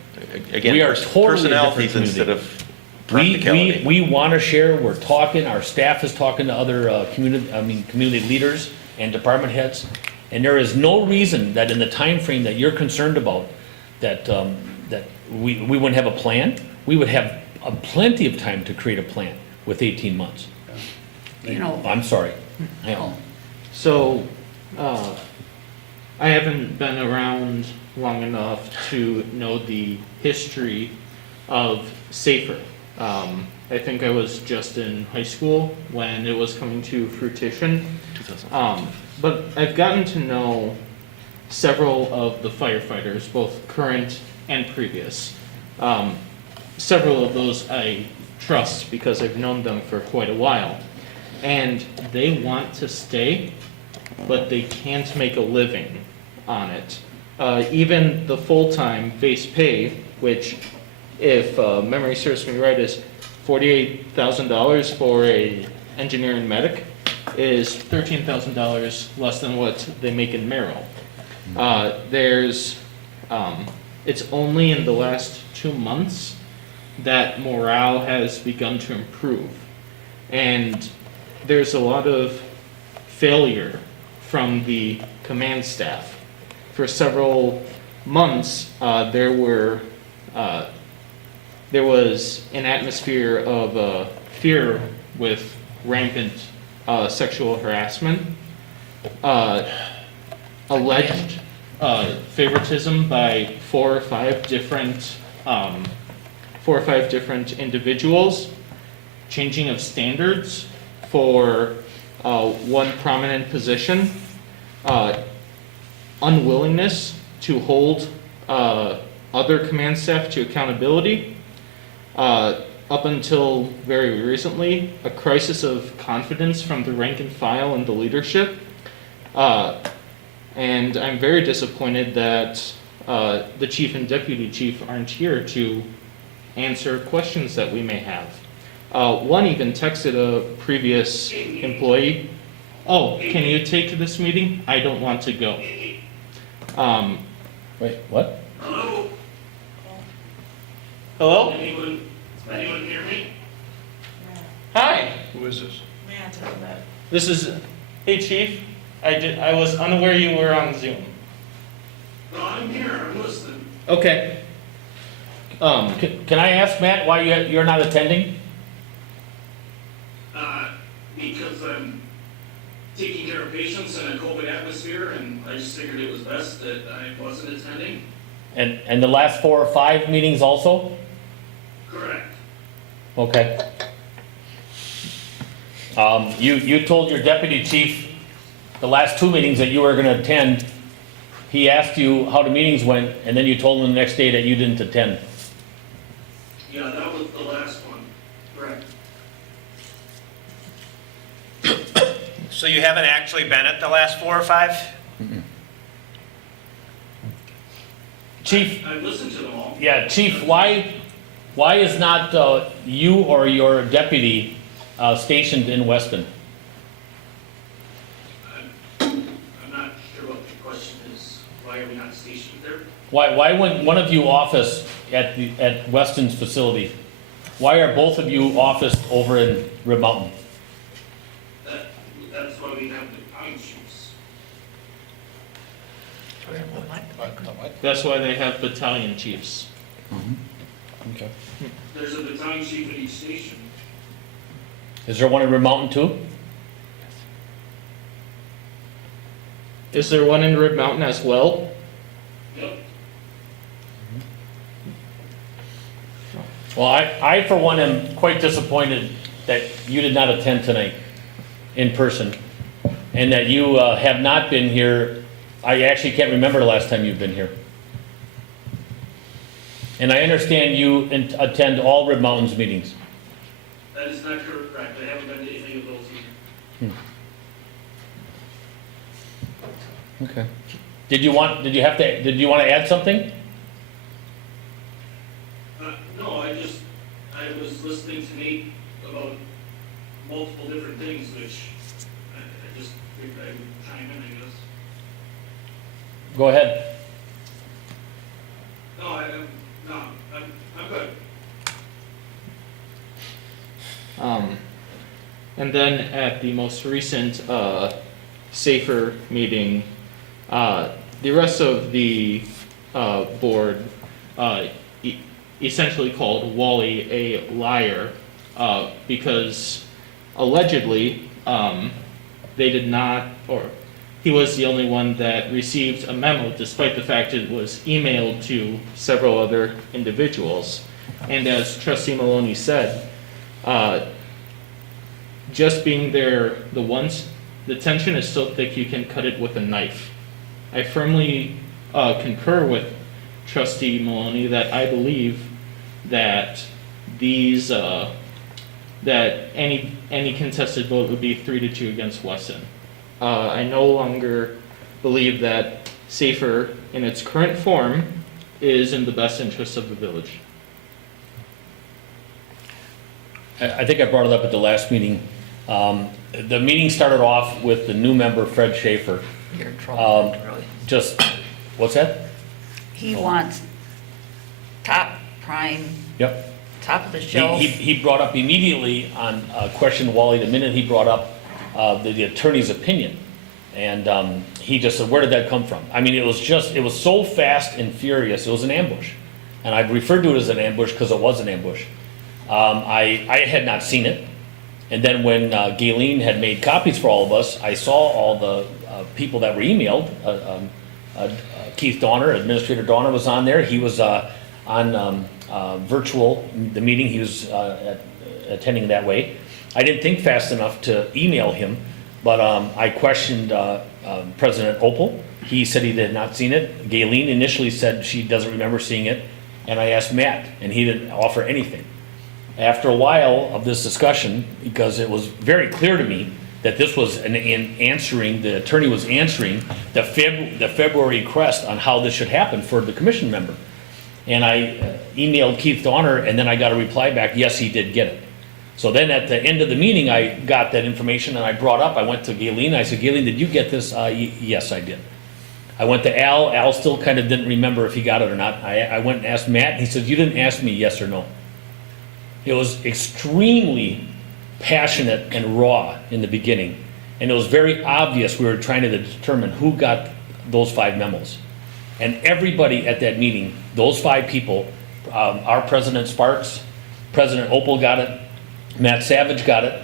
Again, We are totally a different personalities community. instead of practicality. We want to share, we're talking, our staff is talking to other community leaders and department heads, and there is no reason that in the time frame that you're concerned about, that we wouldn't have a plan. We would have plenty of time to create a plan with 18 months. You know, I'm sorry. I know. So, I haven't been around long enough to know the history of SAFER. I think I was just in high school when it was coming to fruition. But I've gotten to know several of the firefighters, both current and previous. Several of those I trust because I've known them for quite a while. And they want to stay, but they can't make a living on it. Even the full-time base pay, which, if memory serves me right, is $48,000 for a engineer and medic, is $13,000 less than what they make in Merrill. It's only in the last 2 months that morale has begun to improve. And there's a lot of failure from the command staff. For several months, there was an atmosphere of fear with rampant sexual harassment, alleged favoritism by four or five different individuals, changing of standards for one prominent position, unwillingness to hold other command staff to accountability, up until very recently, a crisis of confidence from the rank and file and the leadership. And I'm very disappointed that the chief and deputy chief aren't here to answer questions that we may have. One even texted a previous employee, "Oh, can you take this meeting? I don't want to go." Wait, what? Hello? Hello? Anyone hear me? Hi, Who is this? Matt, I don't know. this is, hey chief, I was unaware you were on Zoom. No, I'm here, I'm listening. Okay. Can I ask, Matt, why you're not attending? Because I'm taking care of patients in a COVID atmosphere, and I just figured it was best that I wasn't attending. And the last 4 or 5 meetings also? Correct. Okay. You told your deputy chief the last 2 meetings that you were gonna attend. He asked you how the meetings went, and then you told him the next day that you didn't attend. Yeah, that was the last one. Correct. So you haven't actually been at the last 4 or 5? Chief, I listened to them all. yeah, Chief, why is not you or your deputy stationed in Weston? I'm not sure what the question is. Why are we not stationed there? Why wouldn't one of you office at Weston's facility? Why are both of you officed over in Rib Mountain? That's why we have the time sheets. That's why they have battalion chiefs. Okay. There's a battalion chief at each station. Is there one in Rib Mountain too? Is there one in Rib Mountain as well? Yep. Well, I for one am quite disappointed that you did not attend tonight in person, and that you have not been here. I actually can't remember the last time you've been here. And I understand you attend all Red Mountains meetings. That is not correct. I haven't been to any of those either. Okay. Did you want to add something? No, I was listening to Nate about multiple different things, which I just figured I would chime in, I guess. Go ahead. No, I'm good. And then at the most recent SAFER meeting, the rest of the board essentially called Wally a liar because allegedly they did not, or he was the only one that received a memo despite the fact it was emailed to several other individuals. And as Trustee Maloney said, just being there, the tension is so thick you can cut it with a knife. I firmly concur with Trustee Maloney that I believe that these that any contested vote would be 3-2 against Weston. I no longer believe that SAFER in its current form is in the best interest of the village. I think I brought it up at the last meeting. The meeting started off with the new member, Fred Schaefer. You're in trouble, really. Just, what's that? He wants top prime, Yep. top of the shelf. He brought up immediately on question Wally, the minute he brought up the attorney's opinion. And he just said, where did that come from? I mean, it was so fast and furious, it was an ambush. And I referred to it as an ambush because it was an ambush. I had not seen it. And then when Galen had made copies for all of us, I saw all the people that were emailed. Keith Donner, Administrator Donner was on there. He was on virtual, the meeting, he was attending that way. I didn't think fast enough to email him, but I questioned President Opel. He said he had not seen it. Galen initially said she doesn't remember seeing it. And I asked Matt, and he didn't offer anything. After a while of this discussion, because it was very clear to me that this was the attorney was answering the February request on how this should happen for the commission member. And I emailed Keith Donner, and then I got a reply back, yes, he did get it. So then at the end of the meeting, I got that information, and I went to Galen, I said, Galen, did you get this? Yes, I did. I went to Al. Al still kind of didn't remember if he got it or not. I went and asked Matt, and he said, you didn't ask me yes or no. It was extremely passionate and raw in the beginning, and it was very obvious we were trying to determine who got those 5 memos. And everybody at that meeting, those 5 people, our President Sparks, President Opel got it, Matt Savage got it,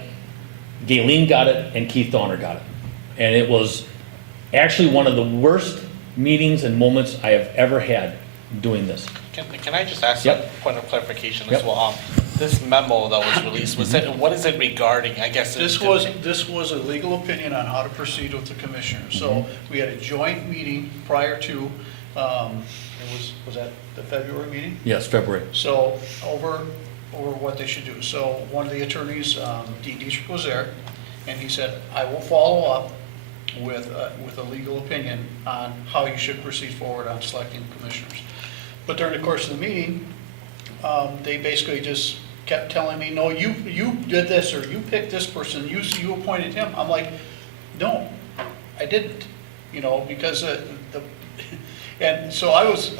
Galen got it, and Keith Donner got it. And it was actually one of the worst meetings and moments I have ever had doing this. Can I just ask Yep. a point of clarification Yep. as well? This memo that was released, what is it regarding? I guess This was a legal opinion on how to proceed with the commissioners. So we had a joint meeting prior to, was that the February meeting? Yes, February. So over what they should do. So one of the attorneys, Dean Dietrich, was there, and he said, I will follow up with a legal opinion on how you should proceed forward on selecting commissioners. But during the course of the meeting, they basically just kept telling me, no, you did this, or you picked this person, you appointed him. I'm like, no, I didn't, because and so I was,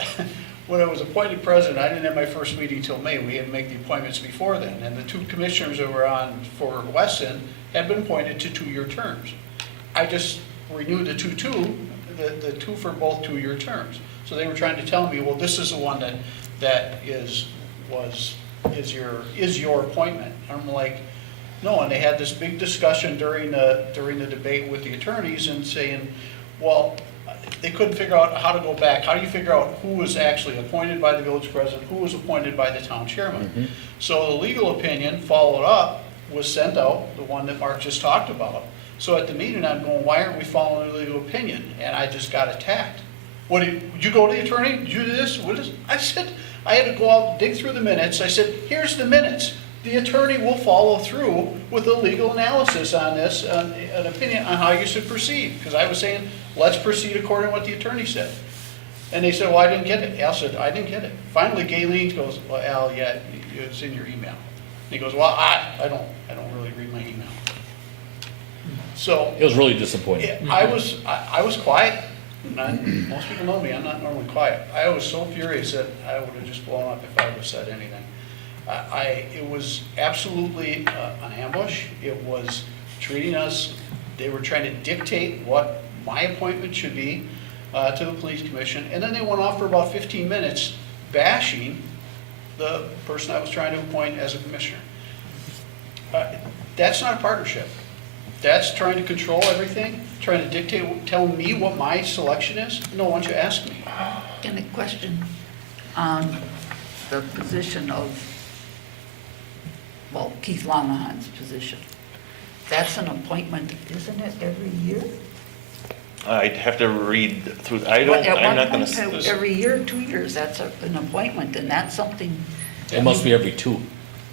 when I was appointed president, I didn't have my first meeting till May. We had to make the appointments before then. And the 2 commissioners that were on for Weston had been appointed to 2-year terms. I just renewed the 2-2, the 2 for both 2-year terms. So they were trying to tell me, well, this is the one that is your appointment. I'm like, no, and they had this big discussion during the debate with the attorneys and saying, well, they couldn't figure out how to go back. How do you figure out who was actually appointed by the village president, who was appointed by the town chairman? So the legal opinion followed up, was sent out, the one that Mark just talked about. So at the meeting, I'm going, why aren't we following the legal opinion? And I just got attacked. Would you go to the attorney? Did you do this? What is, I said, I had to go out and dig through the minutes. I said, here's the minutes. The attorney will follow through with a legal analysis on this, an opinion on how you should proceed. Because I was saying, let's proceed according to what the attorney said. And they said, well, I didn't get it. Al said, I didn't get it. Finally, Galen goes, well, Al, yeah, it's in your email. And he goes, well, I don't really read my email. So It was really disappointing. yeah, I was quiet. Most people know me, I'm not normally quiet. I was so furious that I would have just blown up if I would have said anything. It was absolutely an ambush. It was treating us, they were trying to dictate what my appointment should be to the police commission. And then they went off for about 15 minutes bashing the person I was trying to appoint as a commissioner. That's not a partnership. That's trying to control everything, trying to dictate, tell me what my selection is? No, why don't you ask me? And a question on the position of, well, Keith Lonahan's position. That's an appointment, isn't it, every year? I'd have to read through, At one I'm not gonna. point, every year, 2 years, that's an appointment, and that's something. It must be every 2,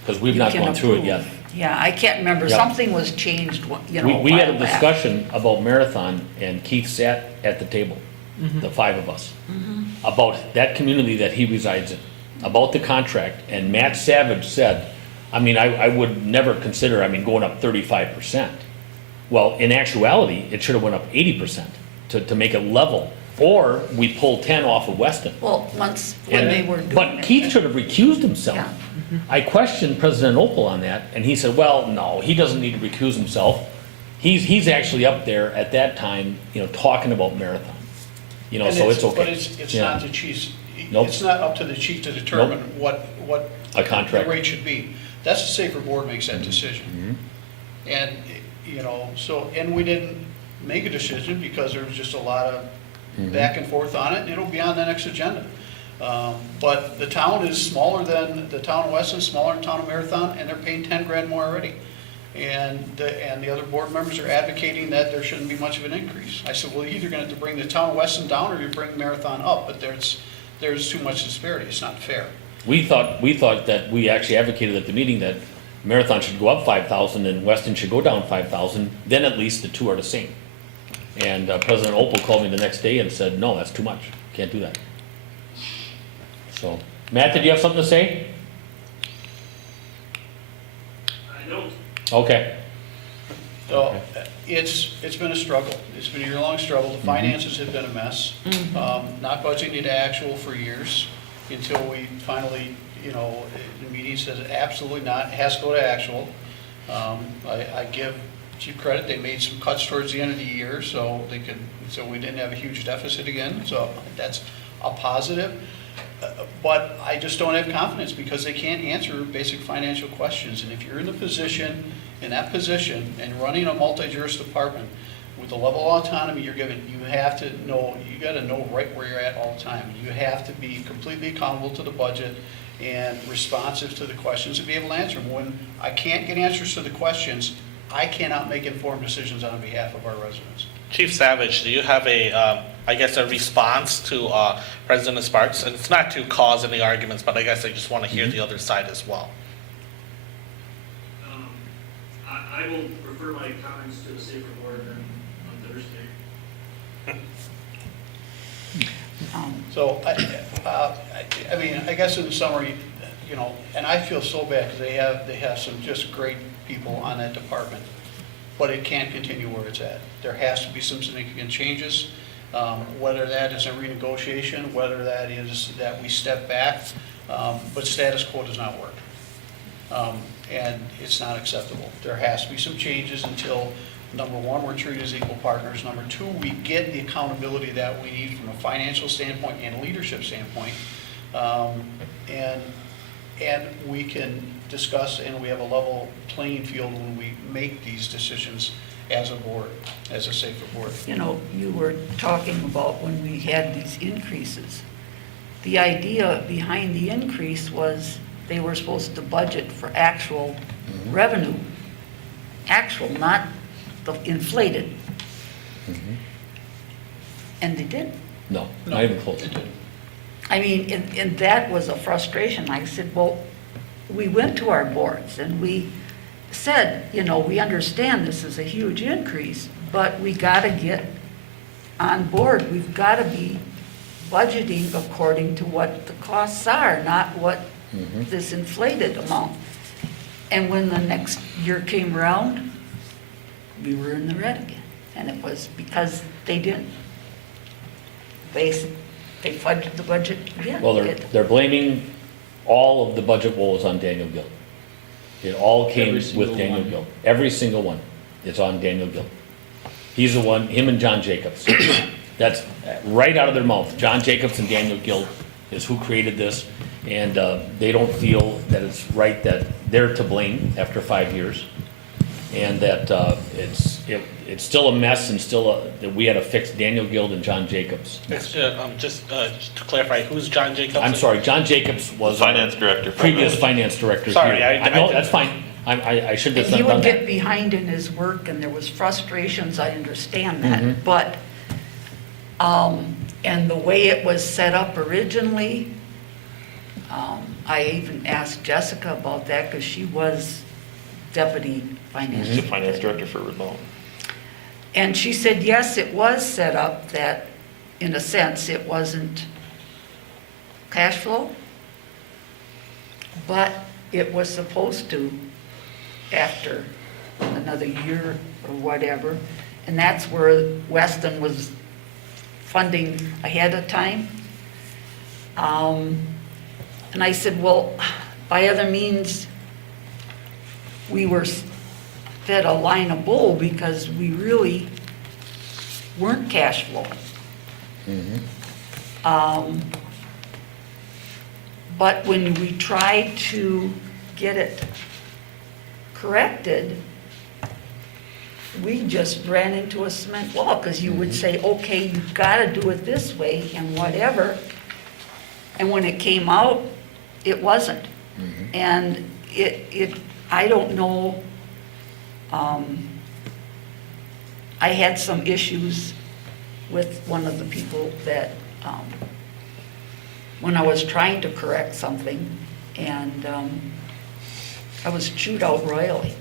because we've you not can gone through it yet. approve. Yeah, I can't remember, Yep. something was changed, you know, We had a while back. discussion about Marathon, and Keith sat at the table, the 5 of us, about that community that he resides in, about the contract, and Matt Savage said, I mean, I would never consider, going up 35%. Well, in actuality, it should have went up 80% to make it level, or we pulled 10 off of Weston. Well, once, when they were doing it. But Keith should have recused himself. Yeah. I questioned President Opel on that, and he said, well, no, he doesn't need to recuse himself. He's actually up there at that time, talking about Marathon. And So it's okay. But it's Yeah. not the chief's, Nope. it's not up to the chief to determine what A contract. the rate should be. That's the safer board makes that decision. And, and we didn't make a decision because there was just a lot of back and forth on it, and it'll be on the next agenda. But the town is smaller than, the town of Weston, smaller than the town of Marathon, and they're paying 10 grand more already. And the other board members are advocating that there shouldn't be much of an increase. I said, well, you're either gonna have to bring the town of Weston down or you bring Marathon up, but there's too much disparity, it's not fair. We thought that, we actually advocated at the meeting that Marathon should go up 5,000 and Weston should go down 5,000, then at least the two are the same. And President Opel called me the next day and said, no, that's too much, can't do that. So, Matt, did you have something to say? I don't. Okay. So it's been a struggle. It's been a year-long struggle. The finances have been a mess. Not budgeting to actual for years until we finally, the meeting says absolutely not, it has to go to actual. I give Chief credit, they made some cuts towards the end of the year so we didn't have a huge deficit again. So that's a positive. But I just don't have confidence because they can't answer basic financial questions. And if you're in that position, and running a multi-juris department with the level of autonomy you're given, you got to know right where you're at all the time. You have to be completely accountable to the budget and responsive to the questions and be able to answer them. When I can't get answers to the questions, I cannot make informed decisions on behalf of our residents. Chief Savage, do you have a response to President Sparks? And it's not to cause any arguments, but I guess I just want to hear the other side as well. I will refer my comments to the safer board on Thursday. So, I guess in summary, and I feel so bad because they have some just great people on that department, but it can't continue where it's at. There has to be some significant changes, whether that is a renegotiation, whether that is that we step back, but status quo does not work. And it's not acceptable. There has to be some changes until, number one, we're treated as equal partners. Number two, we get the accountability that we need from a financial standpoint and a leadership standpoint. And we can discuss and we have a level playing field when we make these decisions as a board, as a safer board. You were talking about when we had these increases. The idea behind the increase was they were supposed to budget for actual revenue. Actual, not the inflated. And they did. No, not even close. I mean, and that was a frustration. I said, well, we went to our boards and we said, you know, we understand this is a huge increase, but we got to get on board. We've got to be budgeting according to what the costs are, not what this inflated amount. And when the next year came around, we were in the red again. And it was because they didn't. They fudged the budget again. Well, they're blaming all of the budget woes on Daniel Gill. It all came Every single with Daniel one. Gill. Every single one. It's on Daniel Gill. He's the one, him and John Jacobs. That's right out of their mouth. John Jacobs and Daniel Gill is who created this. And they don't feel that it's right that they're to blame after 5 years. And that it's still a mess and that we had to fix Daniel Gill and John Jacobs. Just to clarify, who's John Jacobs? I'm sorry, John Jacobs was Finance director. previous finance director Sorry, here. No, that's fine. I should have And he done would that. get behind in his work, and there was frustrations, I understand Mm-hmm. that, but, and the way it was set up originally, I even asked Jessica about that, because she was deputy finance. He's the finance director for remote. And she said, yes, it was set up that, in a sense, it wasn't cash flow, but it was supposed to after another year or whatever. And that's where Weston was funding ahead of time. And I said, well, by other means, we were fed a line of bull because we really weren't cash flowing. But when we tried to get it corrected, we just ran into a cement wall, because you would say, okay, you've got to do it this way and whatever. And when it came out, it wasn't. And I don't know, I had some issues with one of the people that, when I was trying to correct something, and I was chewed out royally.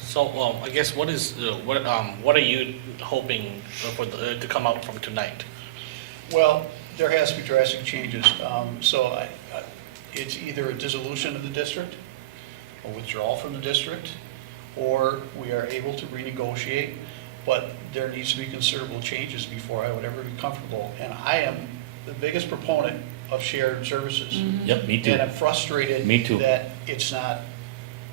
So, I guess what are you hoping to come out from tonight? Well, there has to be drastic changes. So it's either a dissolution of the district, a withdrawal from the district, or we are able to renegotiate, but there needs to be considerable changes before I would ever be comfortable. And I am the biggest proponent of shared services. Yep, me too. And I'm frustrated Me too. that it's not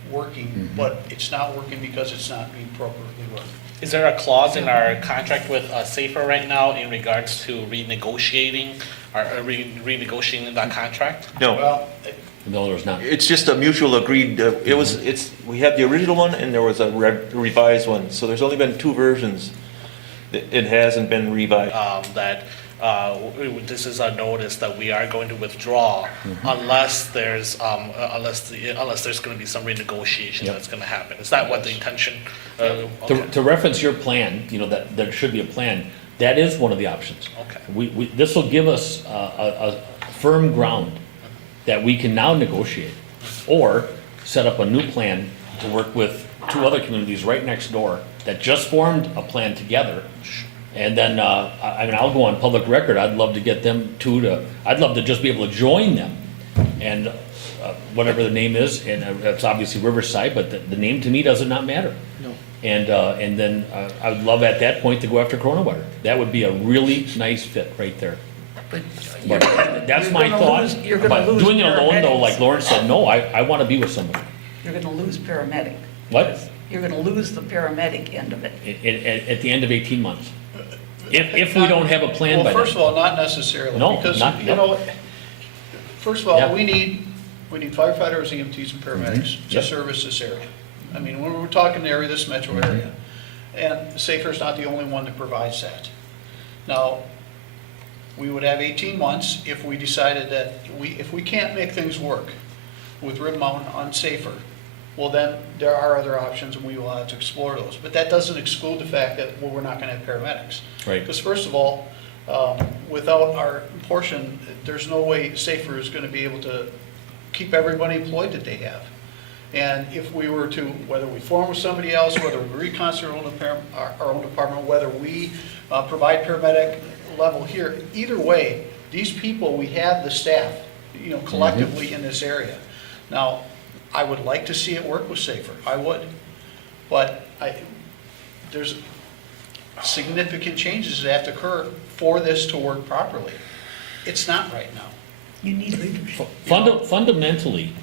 working, but it's not working because it's not being appropriately run. Is there a clause in our contract with Safer right now in regards to renegotiating renegotiating that contract? No, Well, No, there's not. it's just a mutual agreed, we had the original one and there was a revised one, so there's only been 2 versions. It hasn't been revised. This is a notice that we are going to withdraw unless there's unless there's going to be some renegotiation that's going to happen. Is that what the intention? Okay. To reference your plan, you know, that there should be a plan, that is one of the options. Okay. This will give us a firm ground that we can now negotiate, or set up a new plan to work with 2 other communities right next door that just formed a plan together. And then, I mean, I'll go on public record, I'd love to get them I'd love to just be able to join them. And whatever the name is, and it's obviously Riverside, but the name to me does not matter. No. And then I would love at that point to go after Corona Water. That would be a really nice fit right there. But But that's you're my gonna thought. lose- you're gonna But lose doing it alone though, paramedics. like Lauren said, no, I want to be with somebody. you're gonna lose paramedic. What? You're gonna lose the paramedic end of it. At the end of 18 months. If we don't have a plan by Well, first then. of all, not necessarily. No, Because, not- you know, first of all, Yeah. we need firefighters, EMTs, and paramedics to Yep. service this area. I mean, when we're talking the area, this metro area, and Safer's not the only one that provides that. Now, we would have 18 months if we decided that if we can't make things work with Rib Mountain on Safer, well, then there are other options and we will have to explore those. But that doesn't exclude the fact that, well, we're not gonna have paramedics. Right. Because first of all, without our portion, there's no way Safer is going to be able to keep everybody employed that they have. And if we were to, whether we form with somebody else, whether we reconstitute our own department, whether we provide paramedic level here, either way, these people, we have the staff, collectively in this area. Now, I would like to see it work with Safer, I would. But there's significant changes that have to occur for this to work properly. It's not right now. You need leadership. Fundamentally,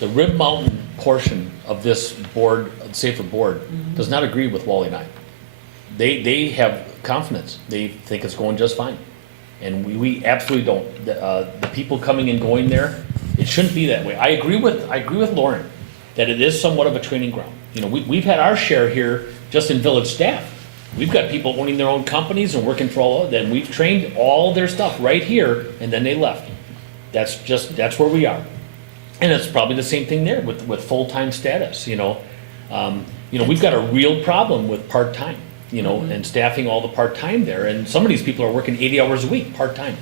the Rib Mountain portion of this board, Safer board, does not agree with Wally and I. They have confidence. They think it's going just fine. And we absolutely don't. The people coming and going there, it shouldn't be that way. I agree with Lauren that it is somewhat of a training ground. We've had our share here just in village staff. We've got people owning their own companies and working for all of them. We've trained all their stuff right here, and then they left. That's where we are. And it's probably the same thing there with full-time status, we've got a real problem with part-time, and staffing all the part-time there. And some of these people are working 80 hours a week, part-time.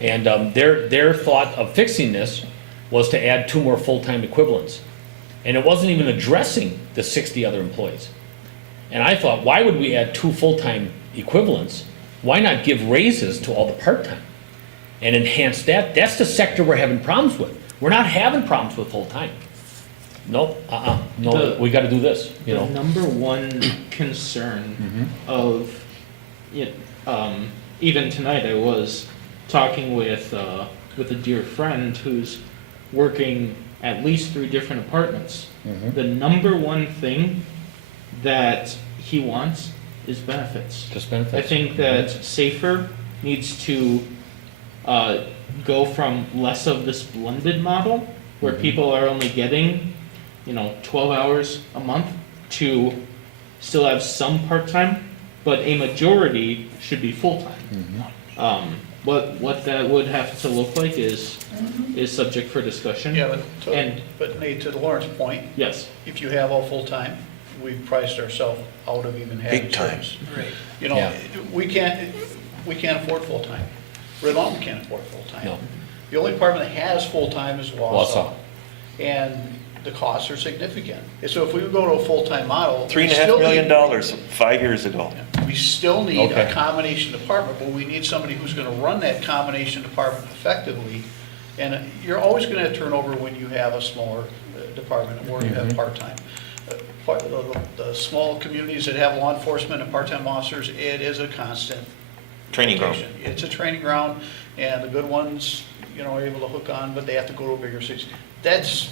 And their thought of fixing this was to add 2 more full-time equivalents. And it wasn't even addressing the 60 other employees. And I thought, why would we add 2 full-time equivalents? Why not give raises to all the part-time and enhance that? That's the sector we're having problems with. We're not having problems with full-time. No, we gotta do this, The number one concern of it, even tonight I was talking with a dear friend who's working at least 3 different apartments. The number one thing that he wants is benefits. Just benefits. I think that Safer needs to go from less of this blended model where people are only getting 12 hours a month to still have some part-time, but a majority should be full-time. What that would have to look like is subject for discussion. Yeah, but Nate, to Lauren's point, Yes. if you have all full-time, we've priced ourselves out of even having Big time. service. Right. We can't afford full-time. Red Mountain can't afford full-time. No. The only department that has full-time is Wausau. Wausau. And the costs are significant. And so if we would go to a full-time model. $3.5 million 5 years ago. We still need Okay. a combination department, but we need somebody who's gonna run that combination department effectively. And you're always gonna have turnover when you have a smaller department or you have part-time. The small communities that have law enforcement and part-time officers, it is a constant Training ground. rotation. It's a training ground, and the good ones, are able to hook on, but they have to go to a bigger city. That's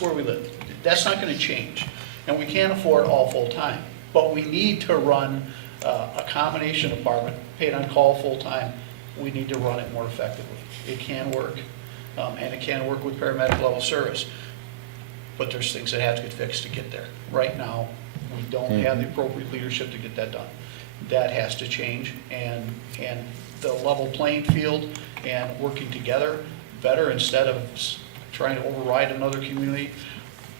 where we live. That's not gonna change. And we can't afford all full-time, but we need to run a combination department, paid on call full-time. We need to run it more effectively. It can work, and it can work with paramedic level service. But there's things that have to get fixed to get there. Right now, we don't have the appropriate leadership to get that done. That has to change, and the level playing field and working together better instead of trying to override another community.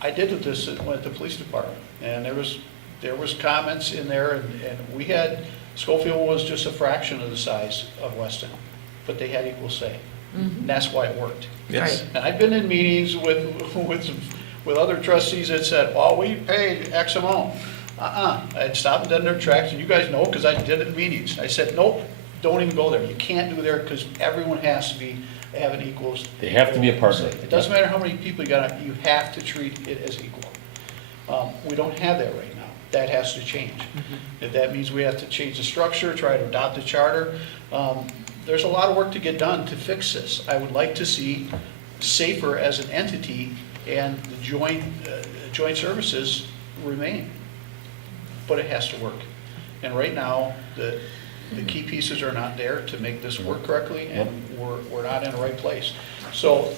I did with this at the police department, and there was comments in there, and we had, Schofield was just a fraction of the size of Weston, but they had equal say. And that's why it worked. Yes. And I've been in meetings with other trustees that said, well, we pay X amount. I'd stop and dead in their tracks, and you guys know, because I did it in meetings. I said, nope, don't even go there. You can't do there, because everyone has to have an equal. They have to be a partner. It doesn't matter how many people you have to treat it as equal. We don't have that right now. That has to change. If that means we have to change the structure, try to adopt a charter, there's a lot of work to get done to fix this. I would like to see Safer as an entity and the joint services remain. But it has to work. And right now, the key pieces are not there to make this work correctly, and we're not in the right place. So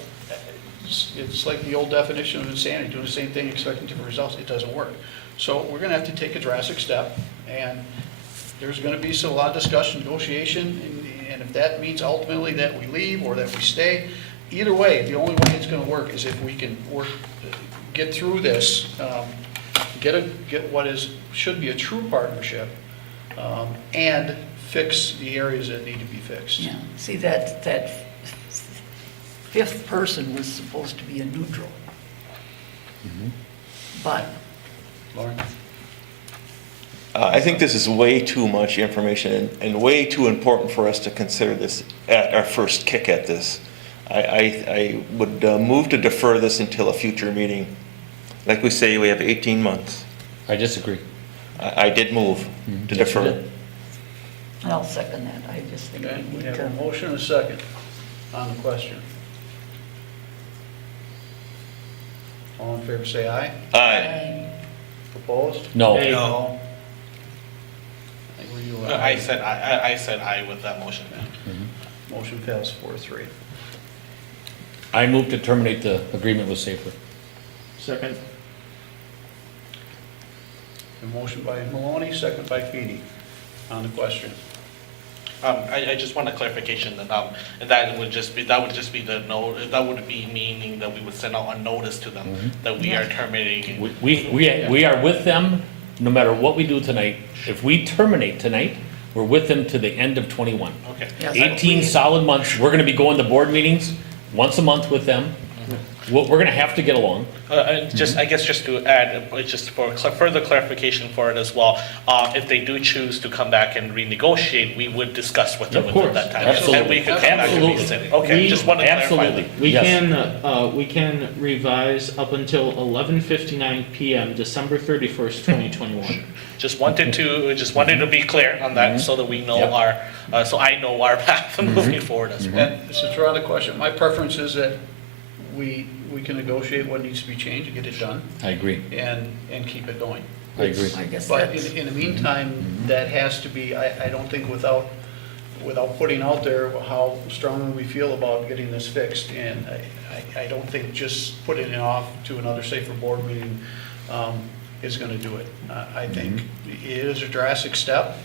it's like the old definition of insanity, doing the same thing, expecting different results. It doesn't work. So we're going to have to take a drastic step, and there's going to be a lot of discussion, negotiation, and if that means ultimately that we leave or that we stay, either way, the only way it's going to work is if we can get through this, get what should be a true partnership, and fix the areas that need to be fixed. Yeah, see, that fifth person was supposed to be a neutral. But Lauren? I think this is way too much information and way too important for us to consider this at our first kick at this. I would move to defer this until a future meeting. Like we say, we have 18 months. I disagree. I did move to Yes, you defer. did. I'll second that. I just think Okay, we we need have a to. motion and a second on the question. All in favor, say aye. Aye. Opposed? No. No. I think we do, I said aye with that motion. Motion fails 4-3. I move to terminate the agreement with Safer. Second. A motion by Maloney, second by Feeny on the question. I just want a clarification that would just be the note, that would be meaning that we would send out a notice to them that we are terminating. We are with them no matter what we do tonight. If we terminate tonight, we're with them to the end of 21. Okay. Yes. 18 solid months. We're gonna be going to board meetings once a month with them. We're gonna have to get along. And I guess just to add, just for further clarification for it as well, if they do choose to come back and renegotiate, we would discuss with them Of within course, that time. absolutely. And we could come back and Absolutely. revisit it. Okay, just wanted to clarify Absolutely. that. We Yes. we can revise up until 11:59 PM, December 31st, 2021. Just wanted to be clear on that so that we know Yep. so I know our path moving forward as well. And since we're on the question, my preference is that we can negotiate what needs to be changed and get it done I agree. and keep it going. I agree. I guess But that's, in the meantime, that has to be, I don't think without putting out there how strongly we feel about getting this fixed. And I don't think just putting it off to another Safer board meeting is going to do it. I think it is a drastic step.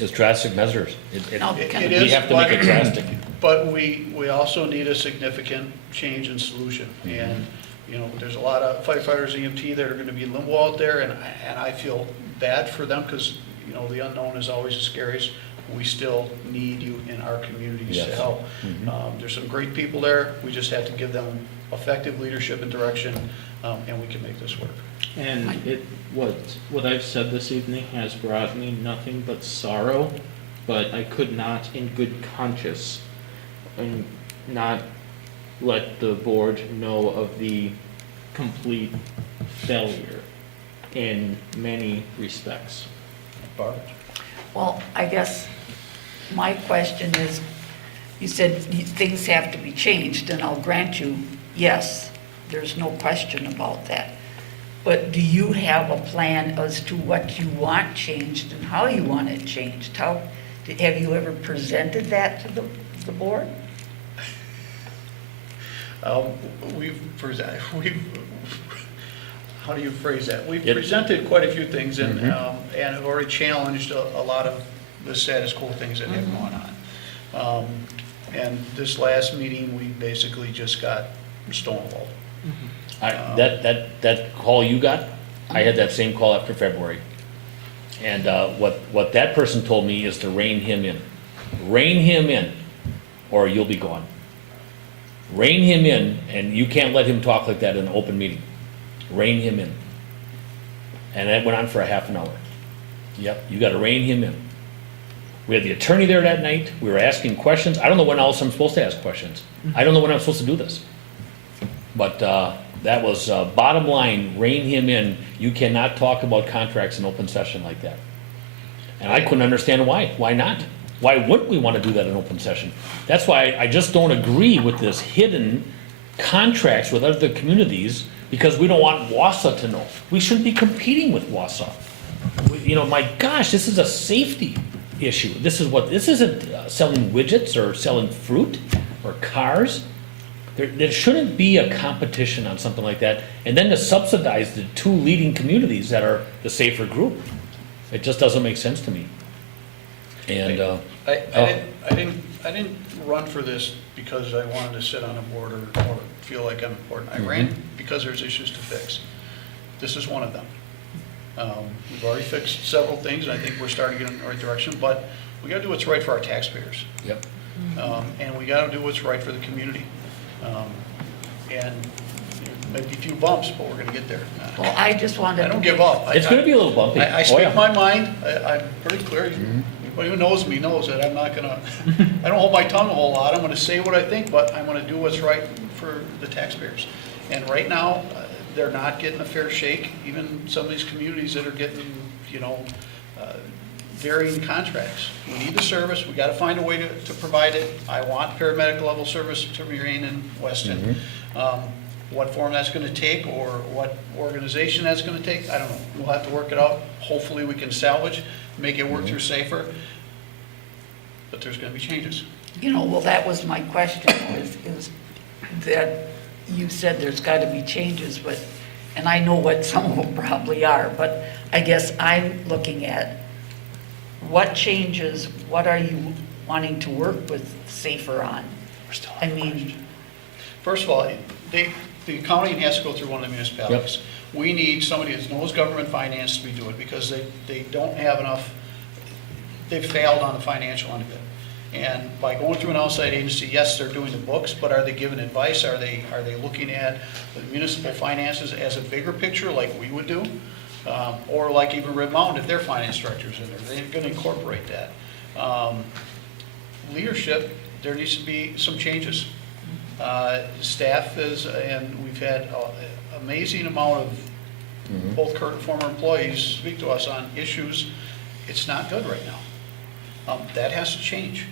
It's drastic measures. Now, It can- We is, have to make it drastic. But we also need a significant change and solution. And, you know, there's a lot of firefighters, EMT that are going to be in limbo out there, and I feel bad for them because, you know, the unknown is always the scariest. We still need you in our communities to Yes. help. There's some great people there. We just have to give them effective leadership and direction, and we can make this work. And what I've said this evening has brought me nothing but sorrow, but I could not in good conscience and not let the board know of the complete failure in many respects. Barb? well, I guess my question is, you said things have to be changed, and I'll grant you, yes, there's no question about that. But do you have a plan as to what you want changed and how you want it changed? Have you ever presented that to the board? How do you phrase that? We've Yep. presented quite a few things and have already challenged a lot of the status quo things that have gone on. And this last meeting, we basically just got stonewalled. That call you got, I had that same call after February. And what that person told me is to rein him in. Rein him in, or you'll be gone. Rein him in, and you can't let him talk like that in an open meeting. Rein him in. And that went on for a half an hour. Yep, you gotta rein him in. We had the attorney there that night, we were asking questions, I don't know when else I'm supposed to ask questions. I don't know when I'm supposed to do this. But that was bottom line, rein him in. You cannot talk about contracts in open session like that. And I couldn't understand why. Why not? Why wouldn't we want to do that in open session? That's why I just don't agree with this hidden contracts with other communities, because we don't want Wausau to know. We shouldn't be competing with Wausau. You know, my gosh, this is a safety issue. This isn't selling widgets or selling fruit or cars. There shouldn't be a competition on something like that, and then to subsidize the two leading communities that are the Safer group. It just doesn't make sense to me. And, I didn't run for this because I wanted to sit on a board or feel like I'm important. I ran because there's issues to fix. This is one of them. We've already fixed several things, and I think we're starting to get in the right direction, but we gotta do what's right for our taxpayers. Yep. And we gotta do what's right for the community. And there might be a few bumps, but we're gonna get there. Well, I just wanted. I don't give up. It's gonna be a little bumpy. I Oh, yeah. speak my mind. I'm pretty clear. Anybody who knows me knows that I'm not gonna, I don't hold my tongue a whole lot. I'm gonna say what I think, but I'm gonna do what's right for the taxpayers. And right now, they're not getting a fair shake. Even some of these communities that are getting, varying contracts. We need the service. We gotta find a way to provide it. I want paramedic level service to remain in Weston. What form that's gonna take or what organization that's gonna take, I don't know. We'll have to work it out. Hopefully we can salvage, make it work through safer, but there's gonna be changes. Well, that was my question, is that you said there's got to be changes, but, and I know what some of them probably are, but I guess I'm looking at what changes, what are you wanting to work with Safer on? I mean, First of all, the accounting has to go through one of the municipalities. We need somebody that knows government finance to be doing it because they don't have enough, they've failed on the financial end of it. And by going through an outside agency, yes, they're doing the books, but are they giving advice? Are they looking at the municipal finances as a bigger picture like we would do? Or like even Red Mountain, if their finance director's in there, they're going to incorporate that. Leadership, there needs to be some changes. Staff is, and we've had an amazing amount of both current and former employees speak to us on issues. It's not good right now. That has to change.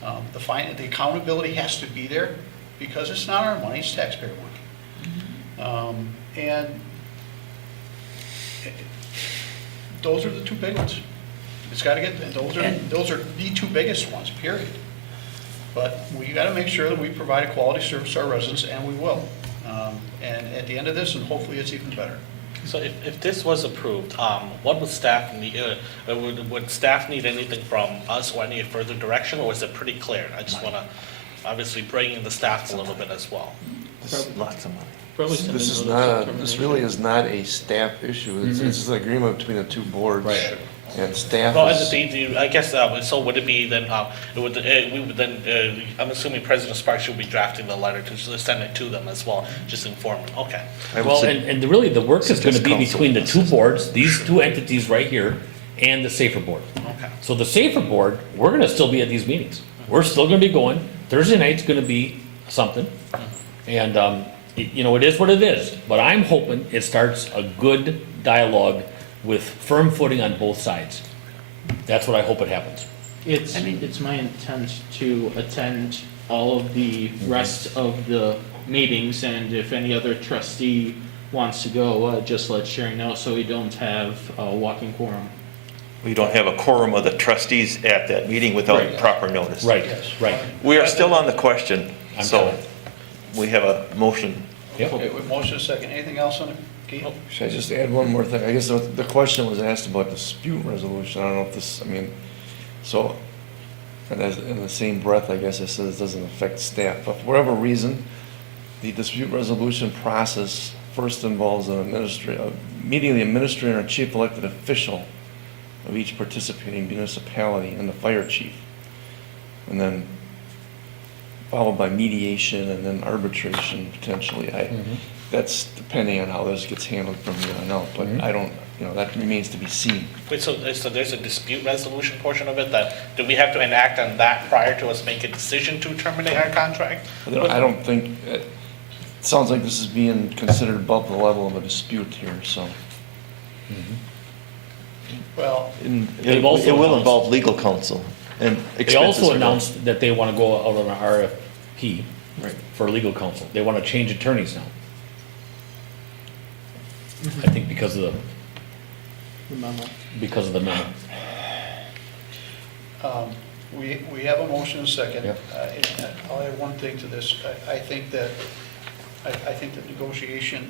The accountability has to be there because it's not our money, it's taxpayer money. And those are the two big ones. It's got to get, those are the two biggest ones, period. But we got to make sure that we provide a quality service to our residents, and we will. And at the end of this, and hopefully it's even better. So if this was approved, what would staff need, would staff need anything from us or any further direction, or is it pretty clear? I just want to obviously bring in the staff a little bit as well. Lots of money. Probably send a This is notice of not, this termination. really is not a staff issue. It's just an agreement between the two boards. Right. And staff No, is. I guess, so would it be then, we would then, I'm assuming President Sparks should be drafting the letter to send it to them as well, just inform them, okay. Well, and really, the work is gonna be between the two boards, these two entities right here, and the Safer Board. Okay. So the Safer Board, we're gonna still be at these meetings. We're still gonna be going. Thursday night's gonna be something. And, it is what it is. But I'm hoping it starts a good dialogue with firm footing on both sides. That's what I hope it happens. It's my intent to attend all of the rest of the meetings, and if any other trustee wants to go, just let Sherry know so we don't have a walking quorum. We don't have a quorum of the trustees at that meeting without Right. proper notice. Right, right. We are still on the question, I'm so telling. we have a motion. Yep. Okay, with motion second, anything else on it? Keith? Should I just add one more thing? I guess the question was asked about dispute resolution. I don't know if this, so, and as, in the same breath, I guess I said it doesn't affect staff, but for whatever reason, the dispute resolution process first involves an administrator, meeting the administrator and chief elected official of each participating municipality and the fire chief. And then followed by mediation and then arbitration potentially. That's depending on how this gets handled from here on out, but I don't, that remains to be seen. Wait, so there's a dispute resolution portion of it do we have to enact on that prior to us make a decision to terminate our contract? I don't think, it sounds like this is being considered above the level of a dispute here, so. Well, They've also It will announced- involve legal counsel and They expenses. also announced that they wanna go out on an RFP for legal counsel. They wanna change attorneys now. I think because of The memo. the memo. we have a motion and a second. Yep. And I'll add one thing to this. I think that negotiation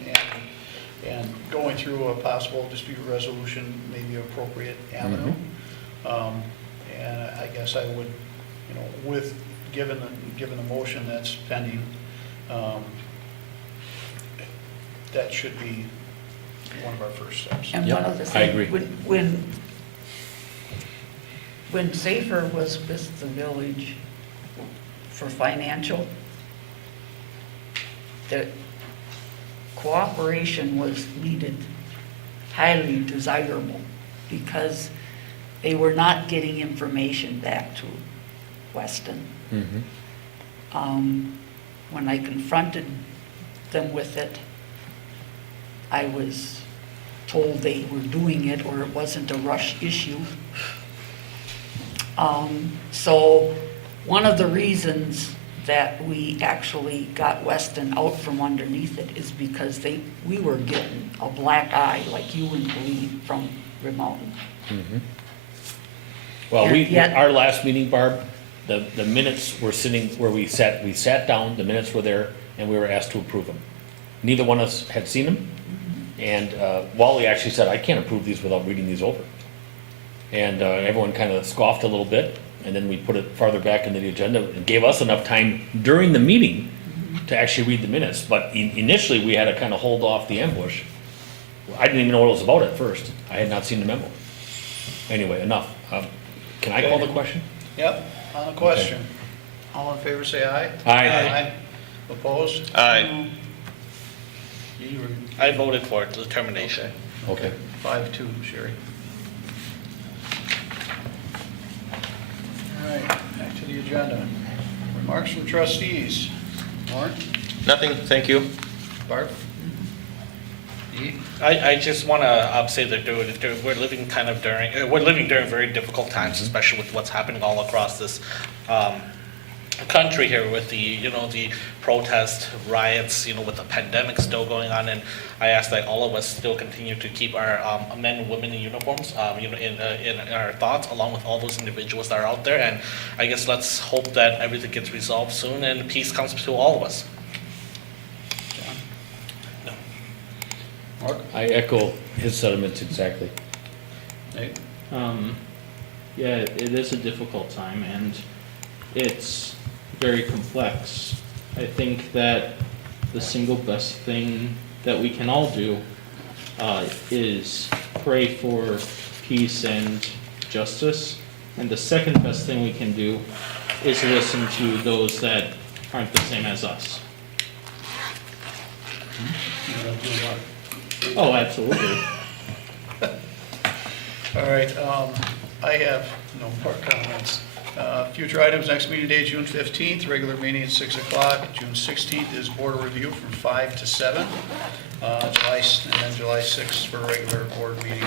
and going through a possible dispute resolution may be an appropriate avenue. And I guess I would, with, given the motion that's pending, that should be one of our first steps. And Yep, one other I thing. agree. When Safer was with the village for financial, the cooperation was needed, highly desirable, because they were not getting information back to Weston. When I confronted them with it, I was told they were doing it or it wasn't a rush issue. So one of the reasons that we actually got Weston out from underneath it is because we were getting a black eye, like you wouldn't believe, from Rib Mountain. Well, And yet- our last meeting, Barb, the minutes were sitting where we sat down, the minutes were there, and we were asked to approve them. Neither one of us had seen them, and Wally actually said, I can't approve these without reading these over. And everyone kind of scoffed a little bit, and then we put it farther back into the agenda and gave us enough time during the meeting to actually read the minutes. But initially, we had to kind of hold off the ambush. I didn't even know what it was about at first. I had not seen the memo. Anyway, enough. Can I call the question? Yep, on the question. All in favor, say aye. Aye. Opposed? Aye. You were, I voted for the termination. Okay. 5-2, Sherry. All right, back to the agenda. Remarks from trustees. Warren? Nothing, thank you. Barb? Dee? I just want to say that we're living during very difficult times, especially with what's happening all across this country here with the protest riots, with the pandemic still going on. And I ask that all of us still continue to keep our men and women in uniforms, in our thoughts, along with all those individuals that are out there. And I guess let's hope that everything gets resolved soon and peace comes to all of us. Mark? I echo his sentiments exactly. Nate? Yeah, it is a difficult time and it's very complex. I think that the single best thing that we can all do is pray for peace and justice. And the second best thing we can do is listen to those that aren't the same as us. Oh, absolutely. All right, I have no more comments. Future items, next meeting day, June 15th, regular meeting at 6 o'clock. June 16th is board review from 5 to 7. And then July 6th for a regular board meeting.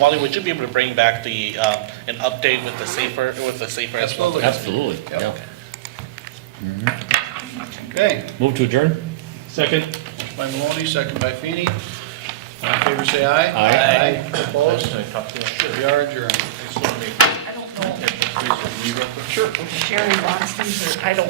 Wally, would you be able to bring back an update with the safer as well? Absolutely. Absolutely, Yep. yeah. Okay, Move to adjourn? Second? motion by Maloney, second by Feeney. All in favor, say aye. Aye. Opposed? We are adjourned. I don't know. Sherry wants these, or I don't